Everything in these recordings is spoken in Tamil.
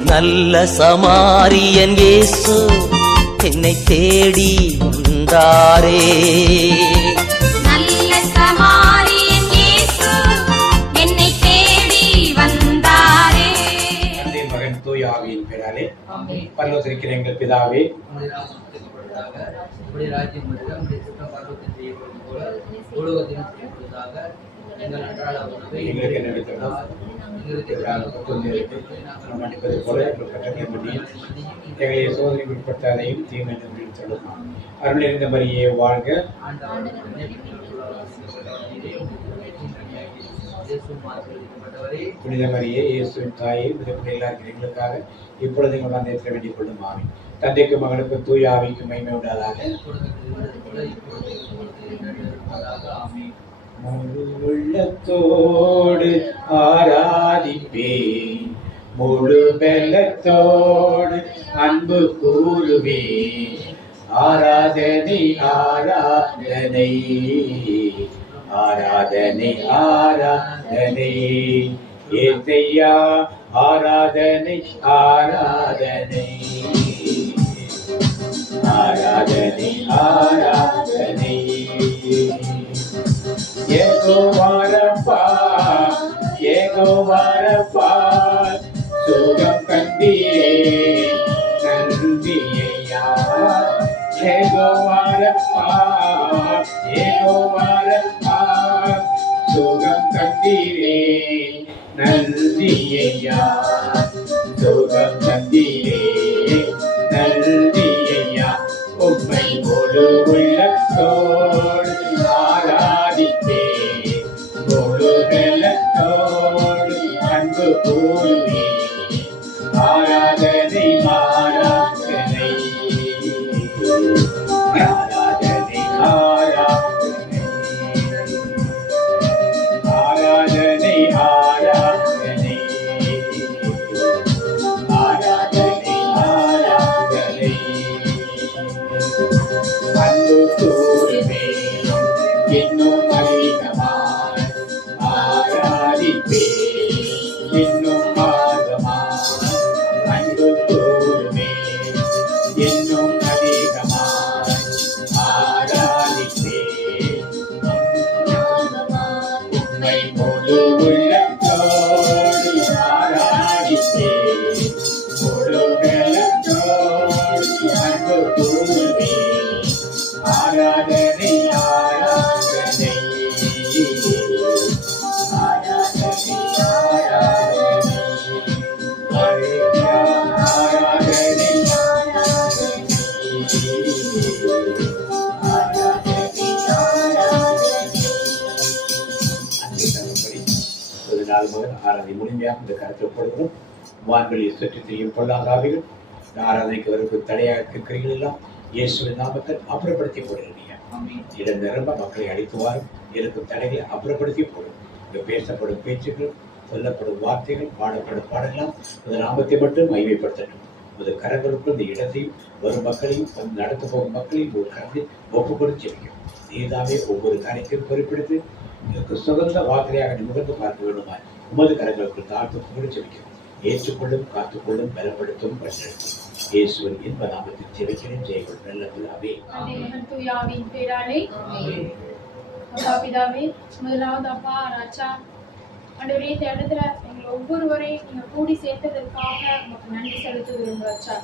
நல்ல சமாரியன் இயேசு என்னை தேடி வந்தாரே. நல்ல சமாரியன் இயேசு என்னை தேடி வந்தாரே. தந்தை மகன் தூய ஆவியின் பெயராலே பரலோகத்தில் இருக்கிற எங்கள் பிதாவே, ராஜ்யம் வருக, உம்முடைய சித்தம் பரலோகத்தில் செய்யப்படுவது போல பூலோகத்திலும் செய்யப்படுவதாக. எங்கள் அன்றாட உணவை எங்களுக்கு நினைத்தோம் மன்னிப்பது போல எங்கள் கட்டளை மன்னியும், எங்களை சோதனைக்கு உட்பட்டாதையும் தீமையிலிருந்து விடுவித்தருளும். அருள் நிறைந்த மரியே வாழ்க. புனித மரியே இயேசுவின் தாயே, எல்லா எங்களுக்காக இப்பொழுது எங்கள் மரணத்தில் வேண்டிக் கொள்ளும். ஆமென். தந்தைக்கு மகனுக்கு தூய ஆவிக்கு மகிமை உண்டாதாக. முழு உள்ளத்தோடு ஆராதிப்பேன், முழு பெலத்தோடு அன்பு கூறுவேன். ஆராதனை ஆராதனை ஆராதனை ஆராதனை ஏசையா, ஆராதனை ஆராதனை ஆராதனை ஆராதனை. ஏகோவாரப்பா ஏகோவாரப்பா, சுகம் கண்டீரே நன்றியையா. ஏகோவாரப்பா ஏகோவாரப்பா, சுகம் கண்டீரே நன்றியையா. சுகம் கண்டீரே நன்றியையா. உம்மை முழு உள்ளத்தோடு ஆராதிப்பேன், முழு வெள்ளத்தோடு அன்பு கூறுவேன். ஆராதனை ஆராதனை ஆராதனை ஆராதனை ஆராதனை ஆராதனை ஆராதனை ஆராதனை. அன்பு கூறுவேன் இன்னும் அதிகமாய், ஆராதிப்பேன் இன்னும் ஆழமாய். அன்பு கூறுவேன் இன்னும் அதிகமாய், ஆராதிப்பேன் உம்மை முழு உள்ளத்தோடு ஆராதிப்பேன், முழு வெள்ளத்தோடு அன்பு கூறுவேன். ஆராதனை ஆராதனை ஆராதனை ஆராதனை ஆராதனை ஆராதனை முழுமையாக இந்த கருத்தை கொடுக்கிறோம். வான்களில் சுற்றி திரியும் பொல்லாத ஆவிகள் இந்த ஆராதனைக்கு வரப்பு தடையாக இருக்கிறீர்கள் எல்லாம் இயேசுவின் நாமத்தில் அப்புறப்படுத்தி போடுகிறீங்க. இதன் நிரம்ப மக்களை அழைத்துவாரும் இருக்கும் தடைகளை அப்புறப்படுத்தி போடும். இங்கு பேசப்படும் பேச்சுக்கள், சொல்லப்படும் வார்த்தைகள், பாடப்படும் பாடலாம் இந்த நாமத்தை மட்டும் மகிமைப்படுத்தட்டும். ஒரு கரங்களுக்குள் இந்த இடத்தையும் வரும் மக்களையும் நடந்து போகும் மக்களையும் ஒரு கரத்தை ஒப்புக்கொண்டு ஜெபிக்கும். நீதாவே ஒவ்வொரு காரியத்தையும் பொறுப்பெடுத்து இதற்கு சுகந்த வார்த்தையாக நிமிர்ந்து பார்க்க வேண்டுமாய் உமது கரங்களுக்குள் தாழ்த்து கொண்டு ஜெபிக்கும். ஏற்றுக்கொள்ளும், காத்துக்கொள்ளும், பலப்படுத்தும், வழிநடத்தும். இயேசுவின் இன்ப நாமத்தில் ஜெபிக்கிறேன். ஜெயங்கள் நல்ல பிதாவே. பிதாவே, முதலாவது அப்பா ராஜா ஆண்டவரே, இந்த இடத்துல எங்களை ஒவ்வொருவரையும் நீங்க கூடி சேர்த்ததற்காக உங்களுக்கு நன்றி செலுத்துகிறோம் ராஜா.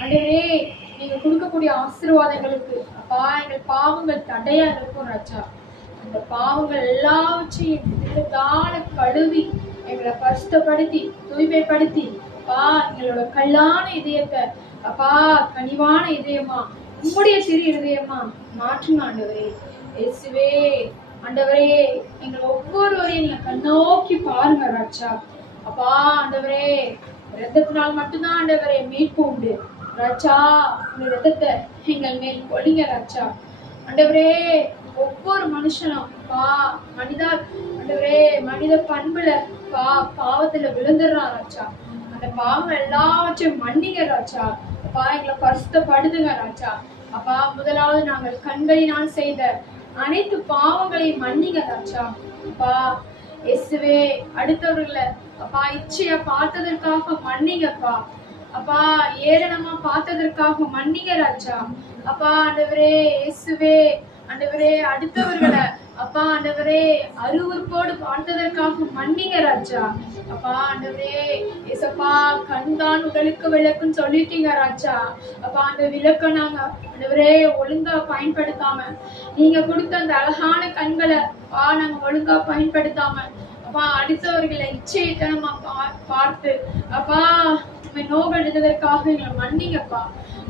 ஆண்டவரே, நீங்க கொடுக்கக்கூடிய ஆசீர்வாதங்களுக்கு அப்பா எங்கள் பாவங்கள் தடையா இருக்கும் ராஜா. அந்த பாவங்கள் எல்லாவற்றையும் தான கழுவி எங்களை பரிசுத்தப்படுத்தி தூய்மைப்படுத்தி அப்பா எங்களோட கல்லான இதயத்தை அப்பா கனிவான இதயமா உம்முடைய திரு இதயமா மாற்றுங்க ஆண்டவரே. இயேசுவே ஆண்டவரே, எங்களை ஒவ்வொருவரையும் நீங்க கண்ணோக்கி பாருங்க ராஜா. அப்பா ஆண்டவரே, ரத்தத்தினால் மட்டும்தான் ஆண்டவரே மீட்பு உண்டு ராஜா. உங்க ரத்தத்தை எங்கள் மேல் பொழிங்க ராஜா. ஆண்டவரே, ஒவ்வொரு மனுஷனும் மனிதர் ஆண்டவரே மனித பண்புல பாவத்துல விழுந்துடுறான் ராஜா. அந்த பாவம் எல்லாவற்றையும் மன்னிங்க ராஜா. அப்பா எங்களை பரிசுத்தப்படுத்துங்க ராஜா. அப்பா முதலாவது நாங்கள் கண்களினால் செய்த அனைத்து பாவங்களையும் மன்னிங்க ராஜா. அப்பா இயேசுவே அடுத்தவர்களை அப்பா இச்சையா பார்த்ததற்காக மன்னிங்கப்பா. அப்பா ஏளனமா பார்த்ததற்காக மன்னிங்க ராஜா. அப்பா ஆண்டவரே இயேசுவே ஆண்டவரே அடுத்தவர்களை அப்பா ஆண்டவரே அருவருப்போடு பார்த்ததற்காக மன்னிங்க ராஜா. அப்பா ஆண்டவரே ஏசப்பா கண்தான் உடலுக்கு விளக்குன்னு சொல்லிட்டீங்க ராஜா. அப்பா அந்த விளக்க நாங்க ஆண்டவரே ஒழுங்கா பயன்படுத்தாம நீங்க கொடுத்த அந்த அழகான கண்களை நாங்க ஒழுங்கா பயன்படுத்தாம அப்பா அடுத்தவர்களை இச்சைத்தனமா பார்த்து அப்பா நோகெடுத்ததற்காக எங்களை மன்னிங்கப்பா.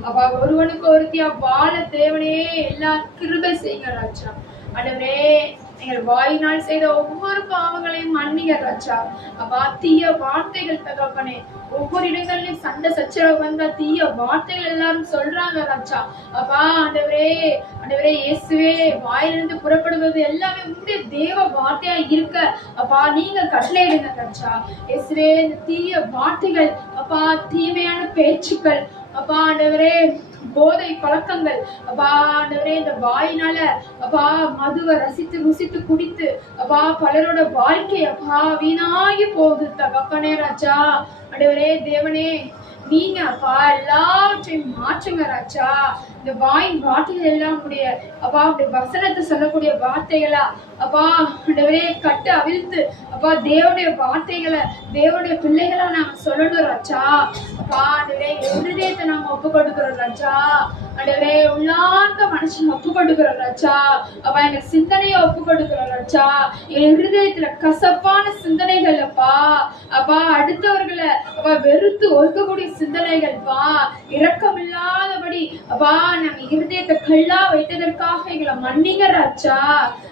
அப்பா ஒருவனுக்கு ஒருத்தியா வாழ தேவனே எல்லா கிருபை செய்யுங்க ராஜா. ஆண்டவரே எங்கள் வாயினால் செய்த ஒவ்வொரு பாவங்களையும் மன்னிங்க ராஜா. அப்பா தீய வார்த்தைகள் தகப்பனே ஒவ்வொரு இடங்களிலும் சண்டை சச்சரவு வந்தா தீய வார்த்தைகள் எல்லாரும் சொல்றாங்க ராஜா. அப்பா ஆண்டவரே ஆண்டவரே இயேசுவே வாயிலிருந்து புறப்படுவது எல்லாமே உங்களுடைய தேவ வார்த்தையா இருக்க அப்பா நீங்க கட்டளையிடுங்க ராஜா. இயேசுவே இந்த தீய வார்த்தைகள் அப்பா தீமையான பேச்சுக்கள் அப்பா ஆண்டவரே போதை பழக்கங்கள் அப்பா ஆண்டவரே இந்த வாயினால அப்பா மதுவை ரசித்து ருசித்து குடித்து அப்பா பலரோட வாழ்க்கை அப்பா வீணாகி போகுது தகப்பனே ராஜா. ஆண்டவரே தேவனே நீங்க அப்பா எல்லாவற்றையும் மாற்றுங்க ராஜா. இந்த வாயின் வார்த்தைகள் எல்லாம் உடைய அப்பா அப்படி வசனத்தை சொல்லக்கூடிய வார்த்தைகளா அப்பா ஆண்டவரே கட்டு அவிழ்த்து அப்பா தேவனுடைய வார்த்தைகளை தேவனுடைய பிள்ளைகளா நாங்க சொல்லணும் ராஜா. அப்பா ஆண்டவரே இருதயத்தை நாங்க ஒப்பு கொடுக்கிறோம் ராஜா. ஆண்டவரே உள்ளார்ந்த மனுஷன் ஒப்பு கொடுக்கிறோம் ராஜா. அப்பா எங்க சிந்தனையை ஒப்பு கொடுக்கிறோம் ராஜா. என் இருதயத்துல கசப்பான சிந்தனைகள் அப்பா அப்பா அடுத்தவர்களை அப்பா வெறுத்து ஒதுக்கக்கூடிய சிந்தனைகள் பா இரக்கம் இல்லாதபடி அப்பா நாங்க இருதயத்தை கல்லா வைத்ததற்காக எங்களை மன்னிங்க ராஜா.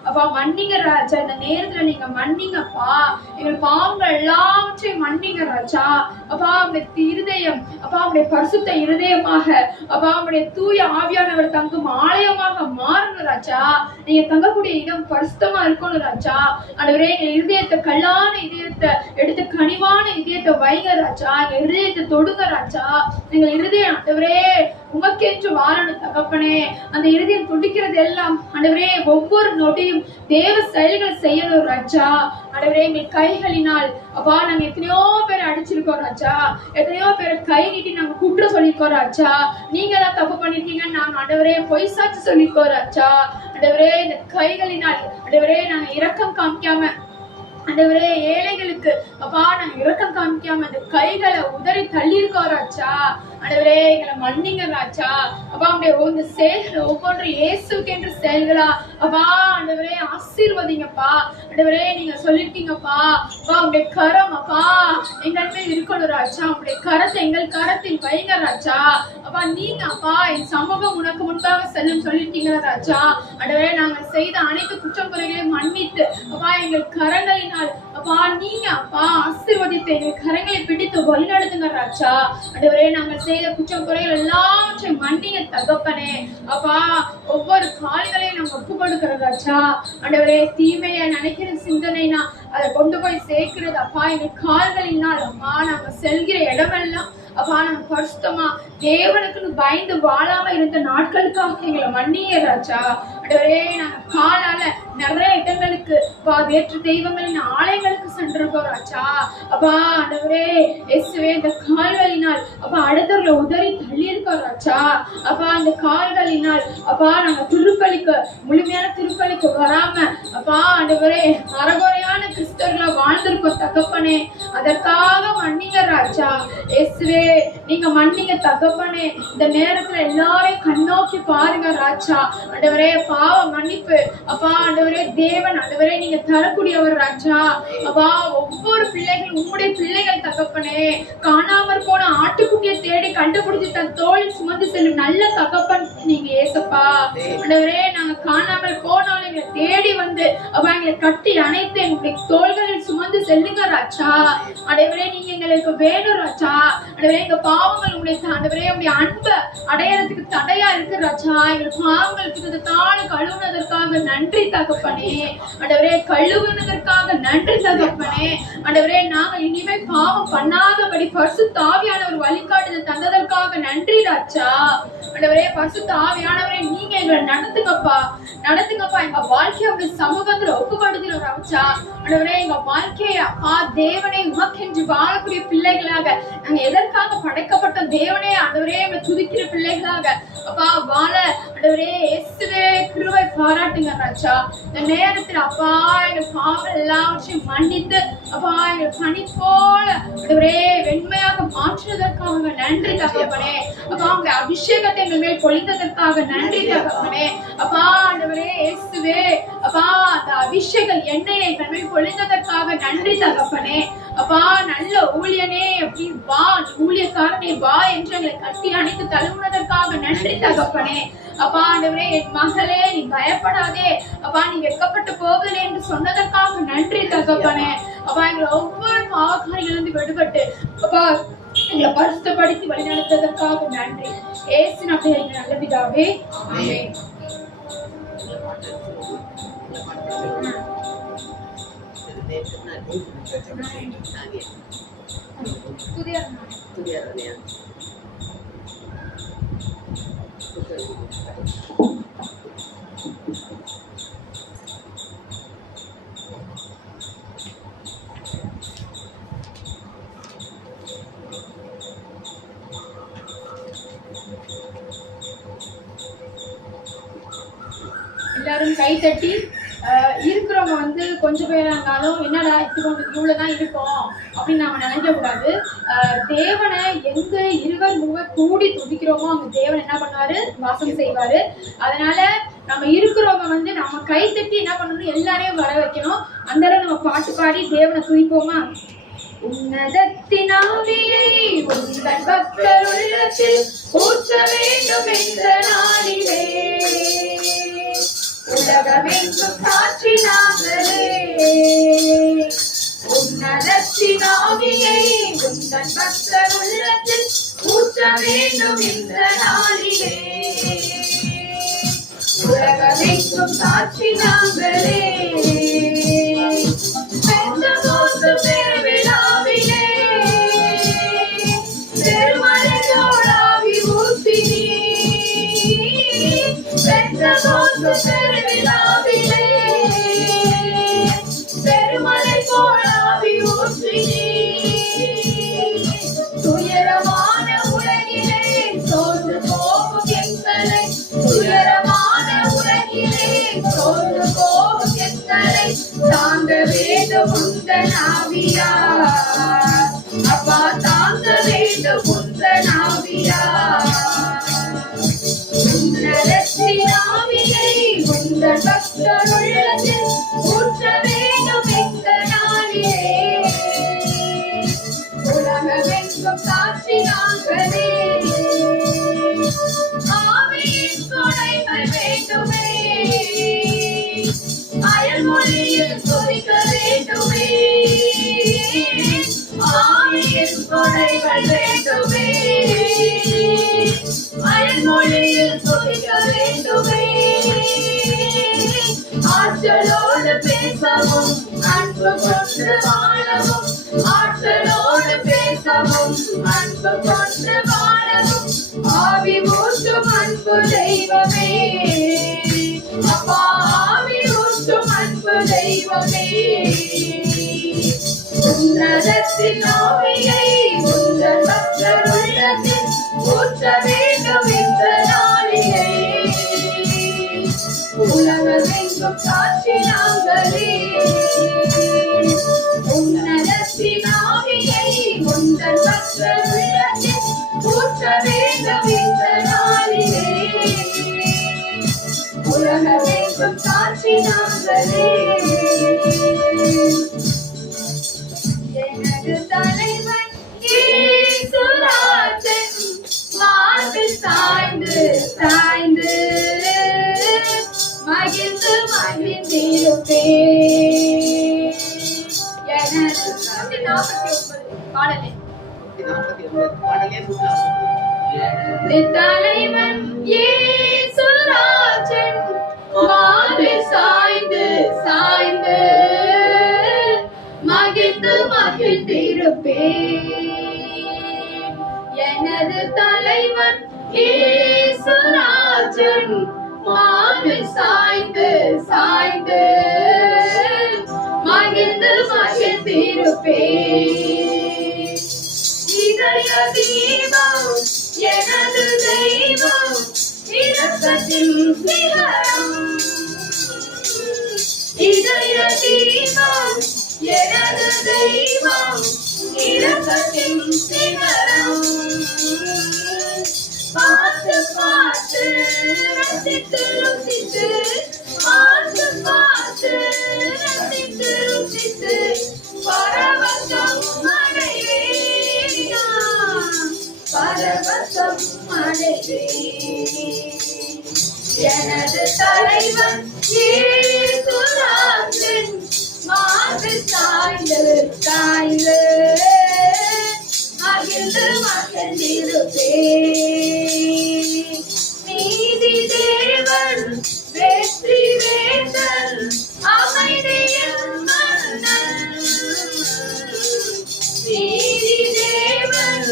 அப்பா மன்னிங்க ராஜா. இந்த நேரத்துல நீங்க மன்னிங்கப்பா. எங்கள் பாவங்கள் எல்லாவற்றையும் மன்னிங்க ராஜா. அப்பா உங்களுடைய இருதயம் அப்பா உங்களுடைய பரிசுத்த இருதயமாக அப்பா உங்களுடைய தூய ஆவியானவர் தங்கும் ஆலயமாக மாறணும் ராஜா. நீங்க தங்கக்கூடிய இடம் பரிசுத்தமா இருக்கணும் ராஜா. ஆண்டவரே எங்க இருதயத்தை கல்லான இதயத்தை எடுத்து கனிவான இதயத்தை வைங்க ராஜா. எங்க இருதயத்தை தொடுங்க ராஜா. எங்க இருதயம் ஆண்டவரே உமக்கென்று வாழணும் தகப்பனே. அந்த இருதயம் துடிக்கிறது எல்லாம் ஆண்டவரே ஒவ்வொரு நொடியும் தேவ செயல்களை செய்யணும் ராஜா. ஆண்டவரே எங்கள் கைகளினால் அப்பா நாங்க எத்தனையோ பேரை அடிச்சிருக்கோம் ராஜா. எத்தனையோ பேரை கை நீட்டி நாங்க குற்றம் சொல்லிருக்கோம் ராஜா. நீங்க தான் தப்பு பண்ணிருக்கீங்க நாங்க ஆண்டவரே பொய் சாட்சி சொல்லிருக்கோம் ராஜா. ஆண்டவரே இந்த கைகளினால் ஆண்டவரே நாங்க இரக்கம் காமிக்காம ஆண்டவரே ஏழைகளுக்கு அப்பா நாங்க இரக்கம் காமிக்காம அந்த கைகளை உதறி தள்ளி இருக்கோம் ராஜா. ஆண்டவரே எங்களை மன்னிங்க ராஜா. அப்பா உங்களுடைய செயல்கள் ஒவ்வொன்று இயேசுக்கு என்று செயல்களா அப்பா ஆண்டவரே ஆசீர்வதிங்கப்பா. ஆண்டவரே நீங்க சொல்லிருக்கீங்கப்பா அப்பா உங்களுடைய கரம் அப்பா எங்கள் மேல் இருக்கணும் ராஜா. உங்களுடைய கரத்தை எங்கள் கரத்தில் வைங்க ராஜா. அப்பா நீங்க அப்பா என் சமூகம் உனக்கு முன்பாக செல்லும் சொல்லிருக்கீங்க ராஜா. ஆண்டவரே நாங்கள் செய்த அனைத்து குற்றம் குறைகளையும் மன்னித்து அப்பா எங்கள் கரங்களினால் அப்பா நீங்க அப்பா ஆசீர்வதித்து எங்கள் கரங்களை பிடித்து வழிநடத்துங்க ராஜா. ஆண்டவரே நாங்கள் செய்த குற்றம் குறைகள் எல்லாவற்றையும் மன்னிங்க தகப்பனே. அப்பா ஒவ்வொரு கால்களையும் நாங்க ஒப்பு கொடுக்கிறோம் ராஜா. ஆண்டவரே தீமையை நினைக்கிற சிந்தனைனா அதை கொண்டு போய் சேர்க்கிறது அப்பா எங்கள் கால்களினால் அப்பா நாங்க செல்கிற இடமெல்லாம் அப்பா நாங்க பரிசுத்தமா தேவனுக்குன்னு பயந்து வாழாம இருந்த நாட்களுக்காக எங்களை மன்னிய ராஜா. ஆண்டவரே நாங்க காலால நிறைய இடங்களுக்கு அப்பா வேற்று தெய்வங்களின் ஆலயங்களுக்கு சென்றிருக்கோம் ராஜா. அப்பா ஆண்டவரே இயேசுவே இந்த கால்களினால் அப்பா அடுத்தவர்களை உதறி தள்ளி இருக்கோம் ராஜா. அப்பா அந்த கால்களினால் அப்பா நாங்க திருப்பலிக்கு முழுமையான திருப்பலிக்கு வராம அப்பா ஆண்டவரே அறகுறையான கிறிஸ்தவர்களா வாழ்ந்திருக்கோம் தகப்பனே. அதற்காக மன்னிங்க ராஜா. இயேசுவே நீங்க மன்னிங்க தகப்பனே. இந்த நேரத்துல எல்லாரையும் கண்ணோக்கி பாருங்க ராஜா. ஆண்டவரே பாவ மன்னிப்பு அப்பா ஆண்டவரே தேவன் ஆண்டவரே நீங்க தரக்கூடியவர் ராஜா. அப்பா ஒவ்வொரு பிள்ளைகளும் உங்களுடைய பிள்ளைகள் தகப்பனே. காணாமற் போன ஆட்டுக்குட்டியை தேடி கண்டுபிடிச்சு தன் தோளில் சுமந்து செல்லும் நல்ல தகப்பன் நீங்க ஏசப்பா. ஆண்டவரே நாங்க காணாமல் போனாலும் எங்களை தேடி வந்து அப்பா எங்களை கட்டி அணைத்து எங்களுடைய தோள்களில் சுமந்து செல்லுங்க ராஜா. ஆண்டவரே நீங்க எங்களுக்கு வேணும் ராஜா. எங்க பாவங்கள் உங்களுடைய ஆண்டவரே உங்களுடைய அன்பை அடையறதுக்கு தடையா இருக்கு ராஜா. எங்க பாவங்களுக்கு தாழ கழுவுனதற்காக நன்றி தகப்பனே. ஆண்டவரே கழுவுனதற்காக நன்றி தகப்பனே. ஆண்டவரே நாங்க இனிமே பாவம் பண்ணாதபடி பரிசுத்த ஆவியானவர் வழிகாட்டுதல் தந்ததற்காக நன்றி ராஜா. ஆண்டவரே பரிசுத்த ஆவியானவரே நீங்க எங்களை நடத்துங்கப்பா, நடத்துங்கப்பா. எங்க வாழ்க்கையை உங்க சமூகத்துல ஒப்புப்படுத்துகிற ராஜா. ஆண்டவரே எங்க வாழ்க்கையை அப்பா தேவனை உமக்கென்று வாழக்கூடிய பிள்ளைகளாக, நாங்க எதற்காக படைக்கப்பட்ட தேவனே ஆண்டவரே எங்களை துதிக்கிற பிள்ளைகளாக அப்பா வாழ ஆண்டவரே இயேசுவே கிருபை பாராட்டுங்க ராஜா. இந்த நேரத்துல அப்பா எங்க பாவம் எல்லாவற்றையும் மன்னித்து அப்பா எங்க பனி போல ஆண்டவரே வெண்மையாக மாற்றுவதற்காக நன்றி தகப்பனே. அப்பா உங்க அபிஷேகத்தை எங்கள் மேல் பொழிந்ததற்காக நன்றி தகப்பனே. அப்பா ஆண்டவரே இயேசுவே அப்பா அந்த அபிஷேகம் எண்ணெயை எங்கள் மேல் பொழிந்ததற்காக நன்றி தகப்பனே. அப்பா நல்ல ஊழியனே அப்படி வா, ஊழியக்காரனே வா என்று எங்களை கட்டி அணைத்து தழுவுனதற்காக நன்றி தகப்பனே. அப்பா ஆண்டவரே என் மகளே நீ பயப்படாதே, அப்பா நீ வெட்கப்பட்டு போவதில்லை என்று சொன்னதற்காக நன்றி தகப்பனே. அப்பா எங்களை ஒவ்வொரு பாவக்காரிகளிலிருந்து விடுபட்டு அப்பா எங்களை பரிசுத்தப்படுத்தி வழிநடத்துவதற்காக நன்றி. ஏசு நாமத்தில் நல்ல பிதாவே, ஆமென். எல்லாரும் கை தட்டி இருக்கிறவங்க வந்து கொஞ்சம் பேரா இருந்தாலும் என்னடா இவ்வளவுதான் இருக்கும் அப்படின்னு நாம நினைக்க கூடாது. தேவனை எங்க இருவர் மூவர் கூடி துதிக்கிறோமோ அங்க தேவன் என்ன பண்ணுவாரு, வாசம் செய்வாரு. அதனால நம்ம இருக்கிறவங்க வந்து நம்ம கை தட்டி என்ன பண்ணணும், எல்லாரையும் வர வைக்கணும். அந்த நம்ம பாட்டு பாடி தேவனை துதிப்போமா? உன்னதத்தின் ஆவியை உந்தன் பக்தர் உள்ளத்தில் ஊற்ற வேண்டும் என்ற நாளிலே உலகமெங்கும் சாற்றினாங்களே. உன்னதத்தின் ஆவியை உந்தன் பக்தர் உள்ளத்தில் ஊற்ற வேண்டும் என்ற நாளிலே உலகமெங்கும் சாற்றினாங்களே. பெந்தகோஸ்து பெருவிழாவிலே பெருமழையோடு ஆவி ஊற்றினீர். பெந்தகோஸ்து பெருவிழாவிலே பெருமழை போல் ஆவி ஊற்றினீர். துயரமான உலகிலே சோர்ந்து போகும் எங்களை, துயரமான உலகிலே சோர்ந்து போகும் எங்களை தாங்க வேண்டும் உந்தன் ஆவியார். அப்பா தாங்க வேண்டும் உந்தன் ஆவியார். உன்னதத்தின் ஆவியை உந்தன் பக்தர் உள்ளத்தில் ஊற்ற வேண்டும் என்ற நாளிலே உலகமெங்கும் சாற்றினாங்களே. ஆவியின் கொடைகள் வேண்டுமே, அயல்மொழியில் சொரிக்க வேண்டுமே. ஆவியின் கொடைகள் வேண்டுமே, அயல்மொழியில் சொரிக்க வேண்டுமே. ஆற்றலோடு பேசவும் அன்பு கொண்டு வாழவும், ஆற்றலோடு பேசவும் அன்பு கொண்டு வாழவும் ஆவி ஊற்றும் அன்பு தெய்வமே. அப்பா ஆவி ஊற்றும் அன்பு தெய்வமே. உன்னதத்தின் ஆவியை உந்தன் பக்தர் உள்ளத்தில் ஊற்ற வேண்டும் என்ற நாளிலே உலகமெங்கும் சாற்றினாங்களே. உன்னதத்தின் ஆவியை உந்தன் பக்தர் உள்ளத்தில் ஊற்ற வேண்டும் என்ற நாளிலே உலகமெங்கும் சாற்றினாங்களே. எனது தலைவன் இயேசுராஜன் மார்பில் சாய்ந்து சாய்ந்து மகிழ்ந்து மகிழ்ந்திருப்பேன். எனது 49 பாடலே தலைவன் இயேசுராஜன் மார்பில் சாய்ந்து சாய்ந்து மகிழ்ந்து மகிழ்ந்திருப்பேன். எனது தலைவன் இயேசுராஜன் மார்பில் சாய்ந்து சாய்ந்து மகிழ்ந்து மகிழ்ந்திருப்பேன். இதய தீபம் எனது தெய்வம் இரக்கத்தின் சிகரம். இதய தீபம் எனது தெய்வம் இரக்கத்தின் சிகரம். பார்த்து பார்த்து ரசித்து ருசித்து பார்த்து பார்த்து ரசித்து ருசித்து பரவசம் அடைவேன். பரவசம் அடைவேன். எனது தலைவன் இயேசுராஜன் மார்பில் சாய்ந்து சாய்ந்து மகிழ்ந்து மகிழ்ந்திருப்பேன். நீதி தேவன் வெற்றி வேந்தன் அமைதியின் மன்னன். நீதி தேவன்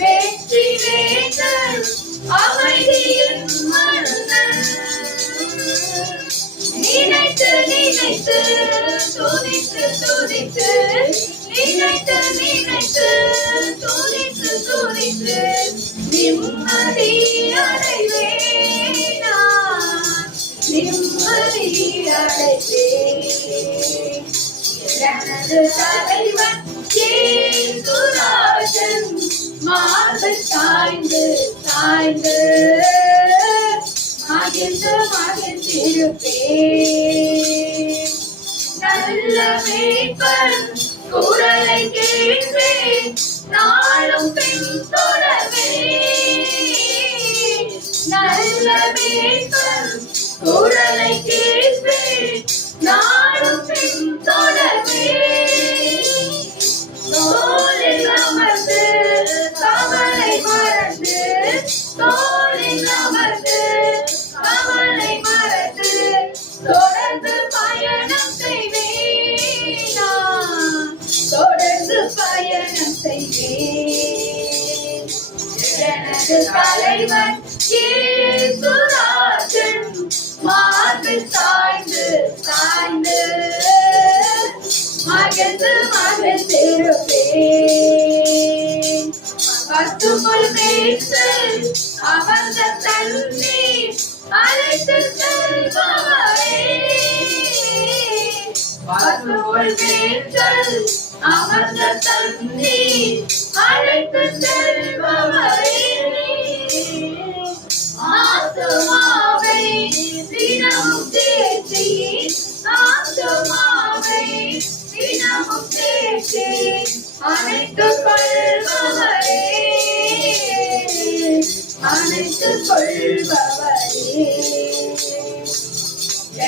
வெற்றி வேந்தன் அமைதியின் மன்னன். நினைத்து நினைத்து துதித்து துதித்து நினைத்து நினைத்து துதித்து துதித்து நிம்மதி அடைவேன். நிம்மதி அடைவேன். எனது தலைவன் இயேசுராஜன் மார்பில் சாய்ந்து சாய்ந்து மகிழ்ந்து மகிழ்ந்திருப்பேன். நல்ல மேய்ப்பன் குரலை கேட்பேன் நாளும் பின்தொடர்வேன். நல்ல மேய்ப்பன் குரலை கேட்பேன் நாளும் பின்தொடர்வேன். தோளில் அமர்ந்து கவலை மறந்து தோளில் அமர்ந்து கவலை மறந்து தொடர்ந்து பயணம் செய்வேன். தொடர்ந்து பயணம் செய்வேன். எனது தலைவன் இயேசுராஜன் மார்பில் சாய்ந்து சாய்ந்து மகிழ்ந்து மகிழ்ந்திருப்பேன். பசும்புல் மேய்ச்சல் அமர்ந்த தண்ணீர் அழைத்து செல்பவரே. பசும்புல் மேய்ச்சல் அமர்ந்த தண்ணீர் அழைத்து செல்பவரே. ஆத்துமாவை தினமும் தேற்றி ஆத்துமாவை தினமும் தேற்றி அணைத்துக் கொள்பவரே. அணைத்துக் கொள்பவரே.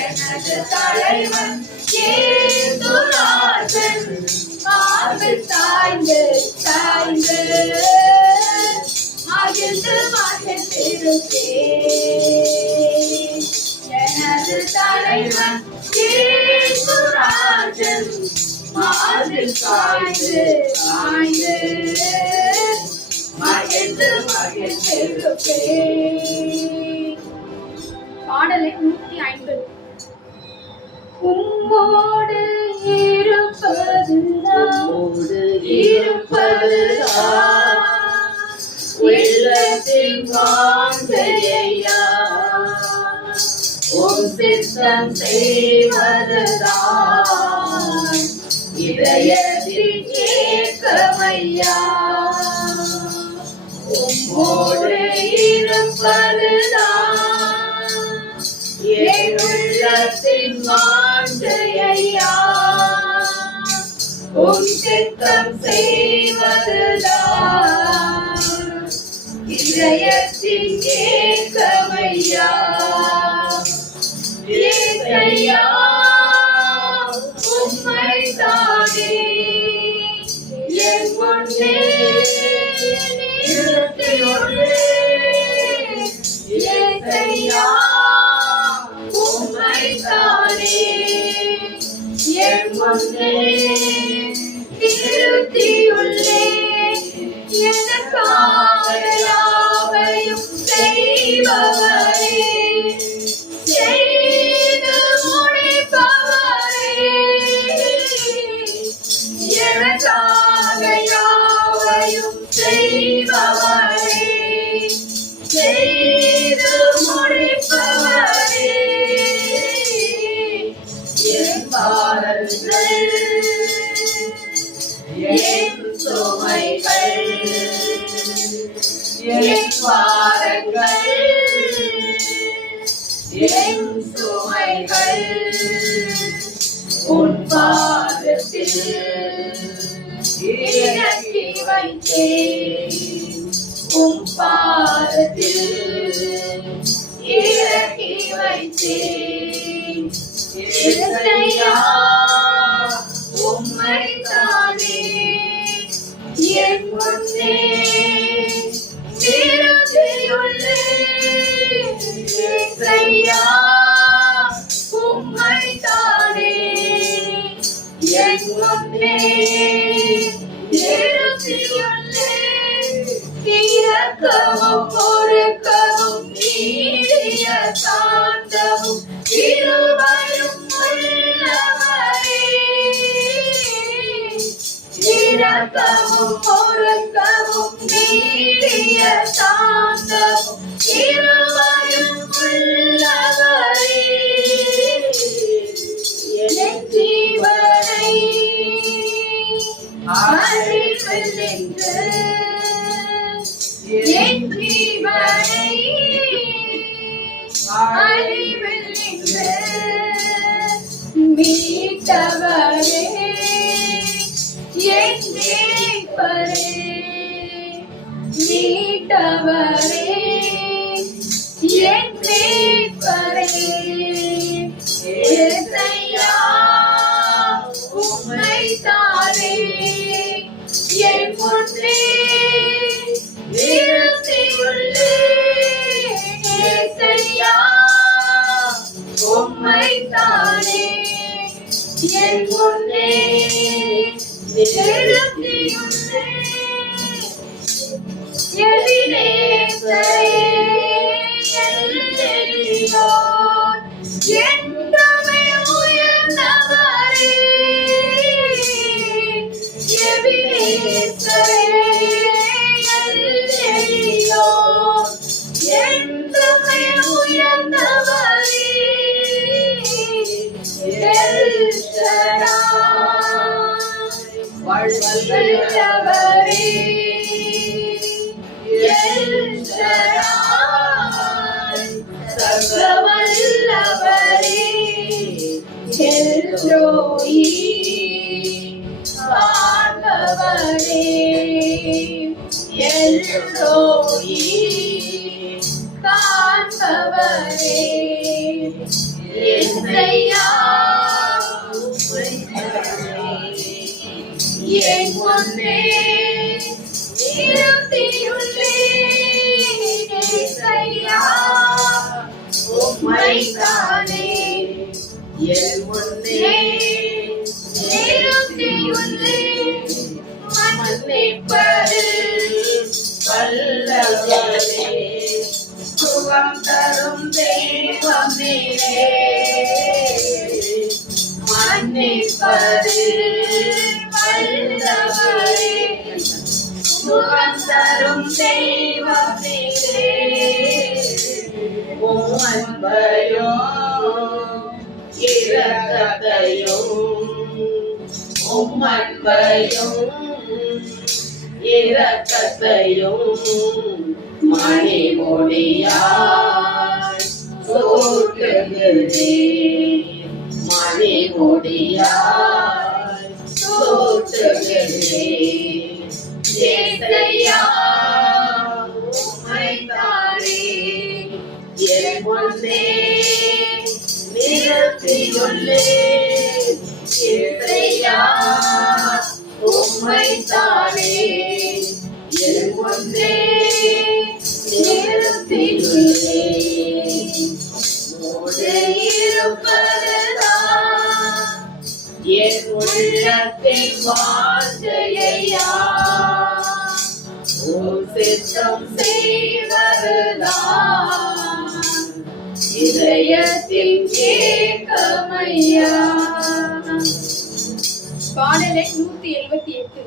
எனது தலைவன் இயேசுராஜன் மார்பில் சாய்ந்து சாய்ந்து மகிழ்ந்து மகிழ்ந்திருப்பேன். எனது தலைவன் இயேசுராஜன் மார்பில் சாய்ந்து சாய்ந்து மகிழ்ந்து மகிழ்ந்திருப்பேன். பாடலை 150. உம்மோடு இருப்பதுதான் உள்ளத்தின் வாஞ்சையா. உம் சித்தம் செய்வதுதான் இதயத்தின் ஏக்கமையா. உம்மோடு இருப்பதுதான் என் உள்ளத்தின் வாஞ்சையா. உம் சித்தம் செய்வதுதான் இதயத்தின் ஏக்கமையா. ஏசையா உம்மை தானே என் முன்னே நிறுத்தியுள்ளேன். ஏசையா உம்மை தானே என் முன்னே நிறுத்தியுள்ளேன். எனக்காக யாவையும் என் பாரங்கள் என் சுமைகள் உன் பாதத்தில் இறக்கி வைத்தேன் உன் பாதத்தில் இறக்கி வைத்தேன் இயேசையா உம்மைத்தானே என் முன்னே நிறுத்தியுள்ளேன் இயேசையா உம்மைத்தானே என் முன்னே நிறுத்தியுள்ளேன் இரக்கமும் பொறுக்கவும் நீடிய சாந்தமும் கிருபையும் உள்ளவரே இரக்கமும் பொறுக்கவும் நீடிய சாந்தமும் கிருபையும் உள்ளவரே என் ஜீவனை அறிவில் நின்று என் ஜீவனை அறிவில் நின்று மீட்டவரே என் மீட்பரே மீட்டவரே என் மீட்பரே இயேசையா உம்மைத்தானே என் முன்னே நிறுத்தியுள்ளேன் இயேசையா உம்மைத்தானே என் முன்னே நிறுத்தியுள்ளேன் எபினேசரே எல்லையோன் என்றுமே உயர்ந்தவரே எபினேசரே எல்லையோன் என்றுமே உயர்ந்தவரே எல் ஷடாய் வல்லவரே எல் ஷடாய் சர்வவல்லவரே எல் ரோயி ஆண்டவரே எல் ரோயி காண்பவரே இயேசையா என் முன்னே நிறுத்தியுள்ளேன் இயேசையா உம்மைத்தானே என் முன்னே நிறுத்தியுள்ளேன் மன்னிப்பது வல்லவரே சுகம் தரும் தெய்வம் நீரே மன்னிப்பது வல்லவரே சுகம் தரும் தெய்வம் நீரே உம் அன்பையும் இரக்கத்தையும் உம் அன்பையும் இரக்கத்தையும் மணிமொழியாய் சூட்டுகிறேன் மணிமொழியாய் சூட்டுகிறேன் இயேசையா உம்மைத்தானே என் முன்னே நிறுத்தியுள்ளேன் இயேசையா உம்மைத்தானே என் முன்னே நிறுத்தியுள்ளேன் உம்மோடு இருப்பதுதான் என் உள்ளத்தின் வாஞ்சையா உம் சித்தம் செய்வதுதான் இதயத்தின் ஏக்கமையா. பாடல் எண் 178.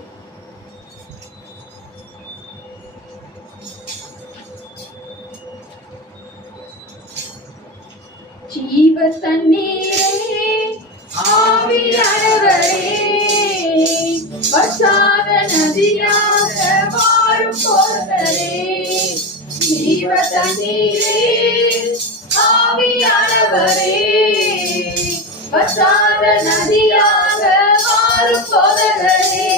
ஜீவ தண்ணீரே ஆவியானவரே வற்றாத நதியாக மாறும் போதரே ஜீவ தண்ணீரே ஆவியானவரே வற்றாத நதியாக மாறும் போதகரே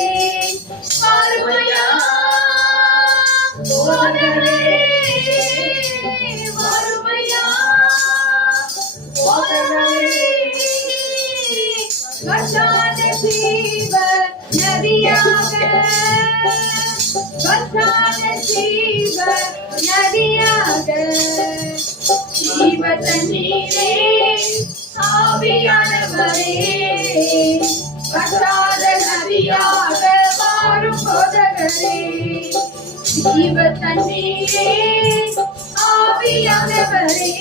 மறுமையா போதகரே மறுமையா போதகரே வற்றாத ஜீவ நதியாக வற்றாத ஜீவ நதியாக ஜீவ தண்ணீரே ஆவியானவரே வற்றாத நதியாக மாறும் போதகரே ஜீவ தண்ணீரே ஆவியானவரே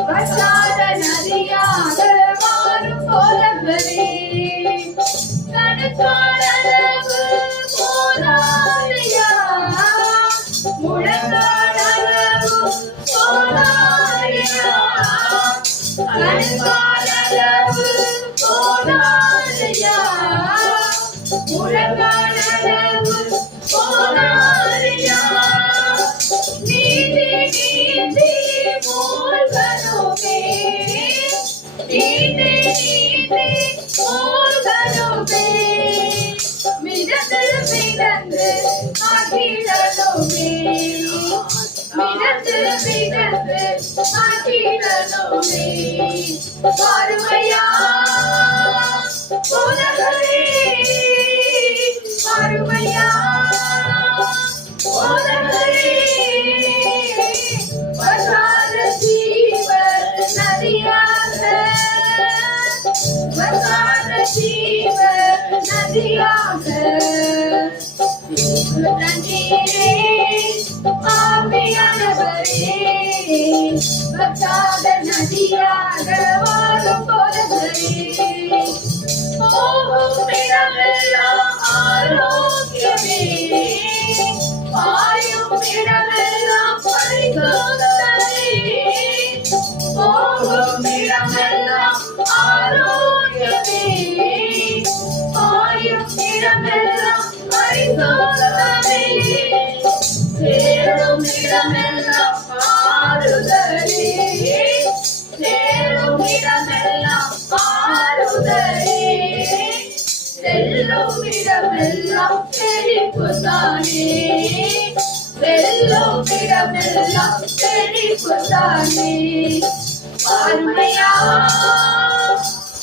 வற்றாத நதியாக மாறும் போதகரே கணக்காளவு போதாதையா முழங்காளவு போதாதையா கணக்காளவு போதாதையா முழங்காளவு போதாதையா நீதி நீதி மூழ்கனுமே நீதி நீதி மூழ்கனுமே மிதந்து மிதந்து ஆகிடனுமே மிதந்து மிதந்து ஆகிடனுமே மறுமையா போதகரே மறுமையா போதகரே வற்றாத ஜீவ நதியாக வற்றாத ஜீவ நதியாக தண்ணீரே ஆவியானவரே வற்றாத நதியாக வாழும் போதகரே போகும் இடமெல்லாம் ஆரோக்கியமே பாயும் இடமெல்லாம் பரிசுத்தமே போகும் இடமெல்லாம் ஆரோக்கியமே பாயும் இடமெல்லாம் பரிசுத்தமே சேரும் இடமெல்லாம் ஆறுதலே சேரும் இடமெல்லாம் ஆறுதலே செல்லும் இடமெல்லாம் செழிப்புதானே செல்லும் இடமெல்லாம் செழிப்புதானே மறுமையா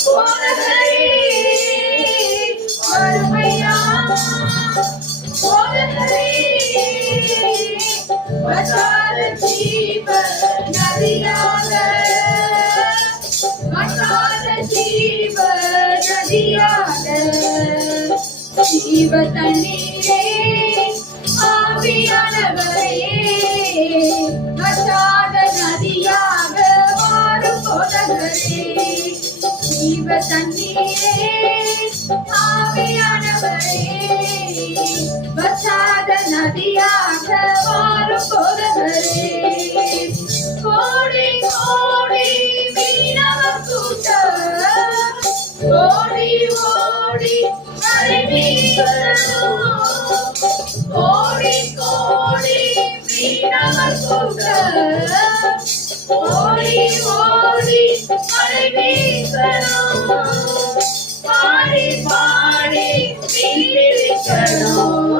போதகரே மறுமையா போதகரே வற்றாத ஜீவ நதியாக வற்றாத ஜீவ நதியாக ஜீவ தண்ணீரே ஆவியானவரே வற்றாத நதியாக மாறும் போதகரே ஜீவ தண்ணீரே ஆவியானவரே வற்றாத நதியாக மாறும் போதகரே கோடி கோடி மீனவர் கூட்டம் ஓடி ஓடி கோடி கோடி மீனவர் கூட்டம் ஓடி ஓடி மழை வீசணும் பாடி பாடி மீன்பிடிக்கணும்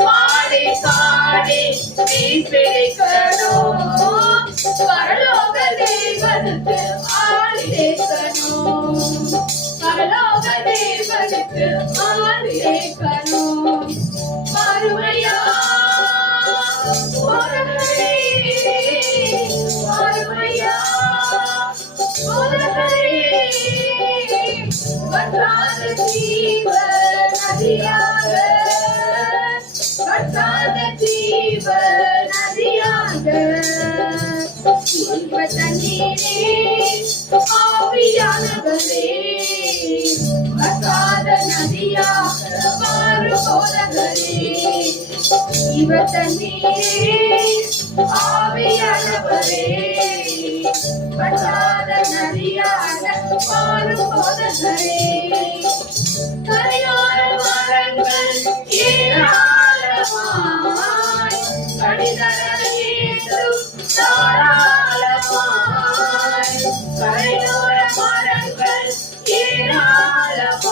பாடி பாடி மீன்பிடிக்கணும் பரலோக தேவனுக்கு ஆளிக்கணும் பரலோக தேவனுக்கு ஆளிக்கணும் மறுமையா போதகரே மறுமையா போதகரே வற்றாத ஜீவ நதியாக வற்றாத ஜீவ நதியாக ஜீவ தண்ணீரே ஆவியானவரே வற்றாத நதியாக மாறும் போதகரே ஜீவ தண்ணீரே ஆவியானவரே வற்றாத நதியாக மாறும் போதகரே கரையோர மரங்கள் ஏராளமாய் கடிதர வேண்டும் தாராளமாய் கரையோர மரங்கள் ஏராளமாய்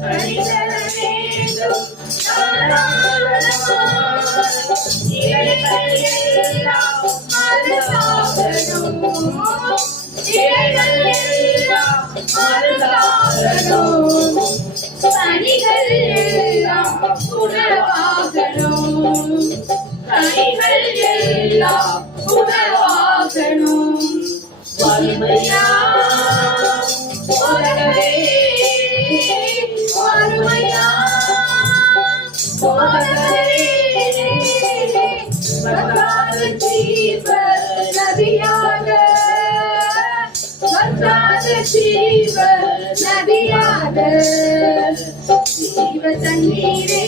கடிதர வேண்டும் தாராளமாய் இலைகள் எல்லாம் மருந்தாகணும் இலைகள் எல்லாம் மருந்தாகணும் கனிகள் எல்லாம் உணவாகணும் கனிகள் எல்லாம் உணவாகணும் வறுமையா போதகரே வறுமையா போதகரே வற்றாத ஜீவ நதியாக வற்றாத ஜீவ நதியாக ஜீவ தண்ணீரே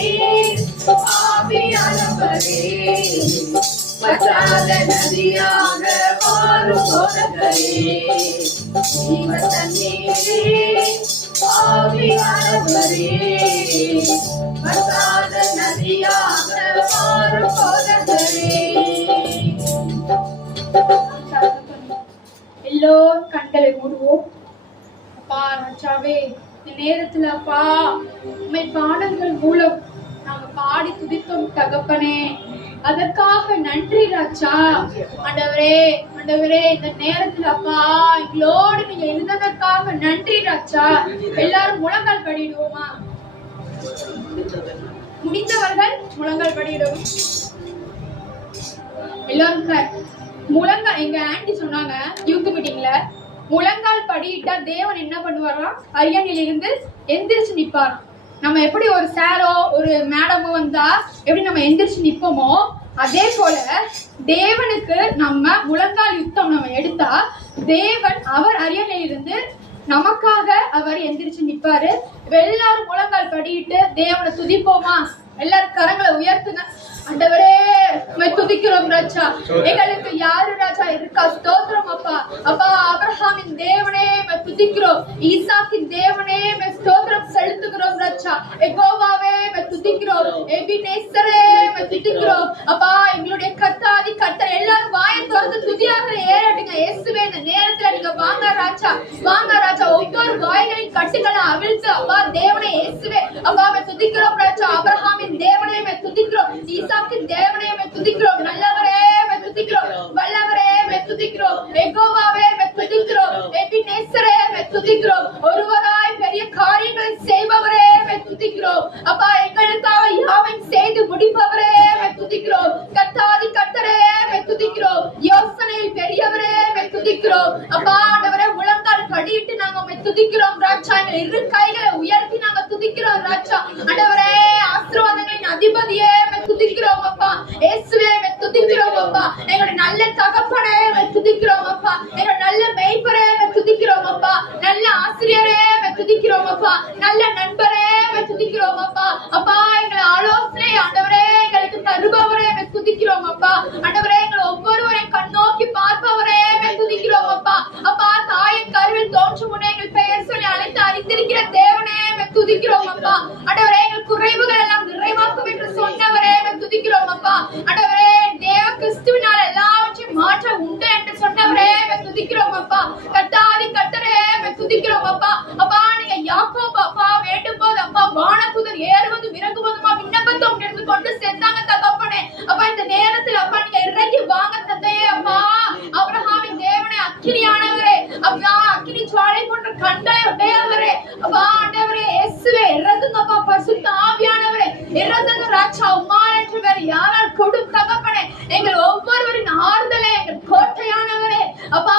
ஆவியானவரே வற்றாத நதியாக மாறும் போதகரே ஜீவ தண்ணீரே ஆவியானவரே வற்றாத நதியாக மாறும் போதகரே. எல்லோரும் கண்களை மூடுவோம். அப்பா ராஜாவே, இந்த நேரத்துல அப்பா உம்மை பாடல்கள் மூலம் நாங்க பாடி துதித்தோம் தகப்பனே, அதற்காக நன்றி ராஜா. ஆண்டவரே ஆண்டவரே, இந்த நேரத்துல அப்பா எங்களோடு நீங்க இருந்ததற்காக நன்றி ராஜா. எல்லாரும் முழங்கால் படிடுவோமா? முடிந்தவர்கள் முழங்கால் படிடுவோம். எல்லாரும் முழங்கால், எங்க ஆண்டி சொன்னாங்க யூத் மீட்டிங்ல, முழங்கால் படியிட்டா தேவன் என்ன பண்ணுவாராம்? அரியணையிலிருந்து எந்திரிச்சு நிப்பாராம். நம்ம எப்படி ஒரு சாரோ ஒரு மேடமோ வந்தா எப்படி நம்ம எந்திரிச்சு நிப்போமோ, அதே போல தேவனுக்கு நம்ம முழங்கால் யுத்தம் நம்ம எடுத்தா தேவன் அவர் அரியணையிலிருந்து நமக்காக அவர் எந்திரிச்சு நிப்பாரு. எல்லாரும் முழங்கால் படியிட்டு தேவனை துதிப்போமா? எல்லாரும் கரங்களை உயர்த்துங்க. ஆண்டவரே உம்மை துதிக்கிறோம் ராஜா. எங்களுக்கு யாரு ராஜா இருக்கா? ஸ்தோத்திரம் அப்பா. அப்பா ஆபிரகாமின் தேவனே உம்மை துதிக்கிறோம். ஈசாக்கின் தேவனே உம்மை ஸ்தோத்திரம் செலுத்துகிறோம் ராஜா. யெகோவாவே உம்மை துதிக்கிறோம். எபினேசரே உம்மை துதிக்கிறோம். அப்பா எங்களுடைய கர்த்தாதி கர்த்தர் எல்லாரும் வாயை திறந்து துதியாக ஏறட்டுங்க. இயேசுவே, இந்த நேரத்துல நீங்க வாங்க ராஜா, வாங்க ராஜா. ஒவ்வொரு வாய்களின் கட்டுகளை அவிழ்த்து அப்பா தேவனே இயேசுவே அப்பா உம்மை துதிக்கிறோம் ராஜா. ஆபிரகாமின் தேவனே உம்மை துதிக்கிறோம். ஈசாக்கின் தேவனே உம்மை துதிக்கிறோம். நல்லவரே உம்மை துதிக்கிறோம். வல்லவரே உம்மை துதிக்கிறோம். யெகோவாவே உம்மை துதிக்கிறோம். எபினேசரே உம்மை துதிக்கிறோம். ஒருவராய் பெரிய காரியங்களை செய்பவரே உம்மை துதிக்கிறோம். அப்பா எங்களுக்காக யாவையும் செய்து முடிப்பவரே உம்மை துதிக்கிறோம். கர்த்தாதி கர்த்தரே உம்மை துதிக்கிறோம். யோசனையில் பெரியவரே உம்மை துதிக்கிறோம். அப்பா ஆண்டவரே, முழங்கால் படியிட்டு நாங்க உம்மை துதிக்கிறோம் ராஜா. எங்கள் இரு கைகளை உயர்த்தி நாங்க துதிக்கிறோம் ராஜா. ஆண்டவரே, ஆசீர்வாதங்களின் அதிபதியே உம்மை துதிக்கிறோம் அப்பா. இயேசுவே உம்மை துதிக்கிறோம் அப்பா. எங்களுடைய நல்ல தகப்பனே உம்மை துதிக்கிறோம் அப்பா. எங்களுடைய நல்ல மேய்ப்பரே உம்மை துதிக்கிறோம் அப்பா. நல்ல ஆசிரியரே உம்மை துதிக்கிறோம் அப்பா. நல்ல நண்பரே உம்மை துதிக்கிறோம் அப்பா. அப்பா எங்களை ஆலோசனை ஆண்டவரே எங்களுக்கு தருபவரே உம்மை துதிக்கிறோம் அப்பா. ஆண்டவரே, எங்களை ஒவ்வொருவரையும் கண்ணோக்கி பார்ப்பவரே உம்மை துதிக்கிறோம் அப்பா. அப்பா தாயின் கருவில் தோன்றும் முன்னே எங்கள் பெயர் சொல்லி அழைத்து அறிந்திருக்கிற தேவனே உம்மை துதிக்கிறோம் அப்பா. ஆண்டவரே, எங்கள் குறைவுகள் எல்லாம் நிறைவாக்கும் என்று சொன்னவரே உம்மை துதிக்கிறோம் அப்பா. ஆண்டவரே, தேவ கிறிஸ்துவினால் எல்லாவற்றையும் மாற்ற உண்டு என்று சொன்னவரே உம்மை துதிக்கிறோம் அப்பா. கர்த்தாதி கர்த்தரே உம்மை துதிக்கிறோம் அப்பா. அப்பா நீங்க யாக்கோபு அப்பா வேண்டும் போது அப்பா வானதூதர் ஏறுவதும் இறங்குவதுமா விண்ணப்பத்தை உங்களிடத்து கொண்டு சேர்ந்தாங்க தகப்பனே. அப்பா இந்த நேரத்தில் அப்பா நீங்க இறங்கி வாங்க தந்தையே. அப்பா ஆபிரகாமின் தேவனே, அக்கினியானவரே அப்பா, அக்கினி ஜுவாலை போன்ற கண்களை உடையவரே அப்பா ஆண்டவரே இயேசுவே இறங்குங்கப்பா. பரிசுத்த ஆவியானவரே இறங்குங்க ராஜா. உம்மால் என்று வேறு யாரால் கொடும் தகப்பனே. எங்கள் ஒவ்வொருவரின் ஆறுதலே, எங்கள் கோட்டையானவரே அப்பா,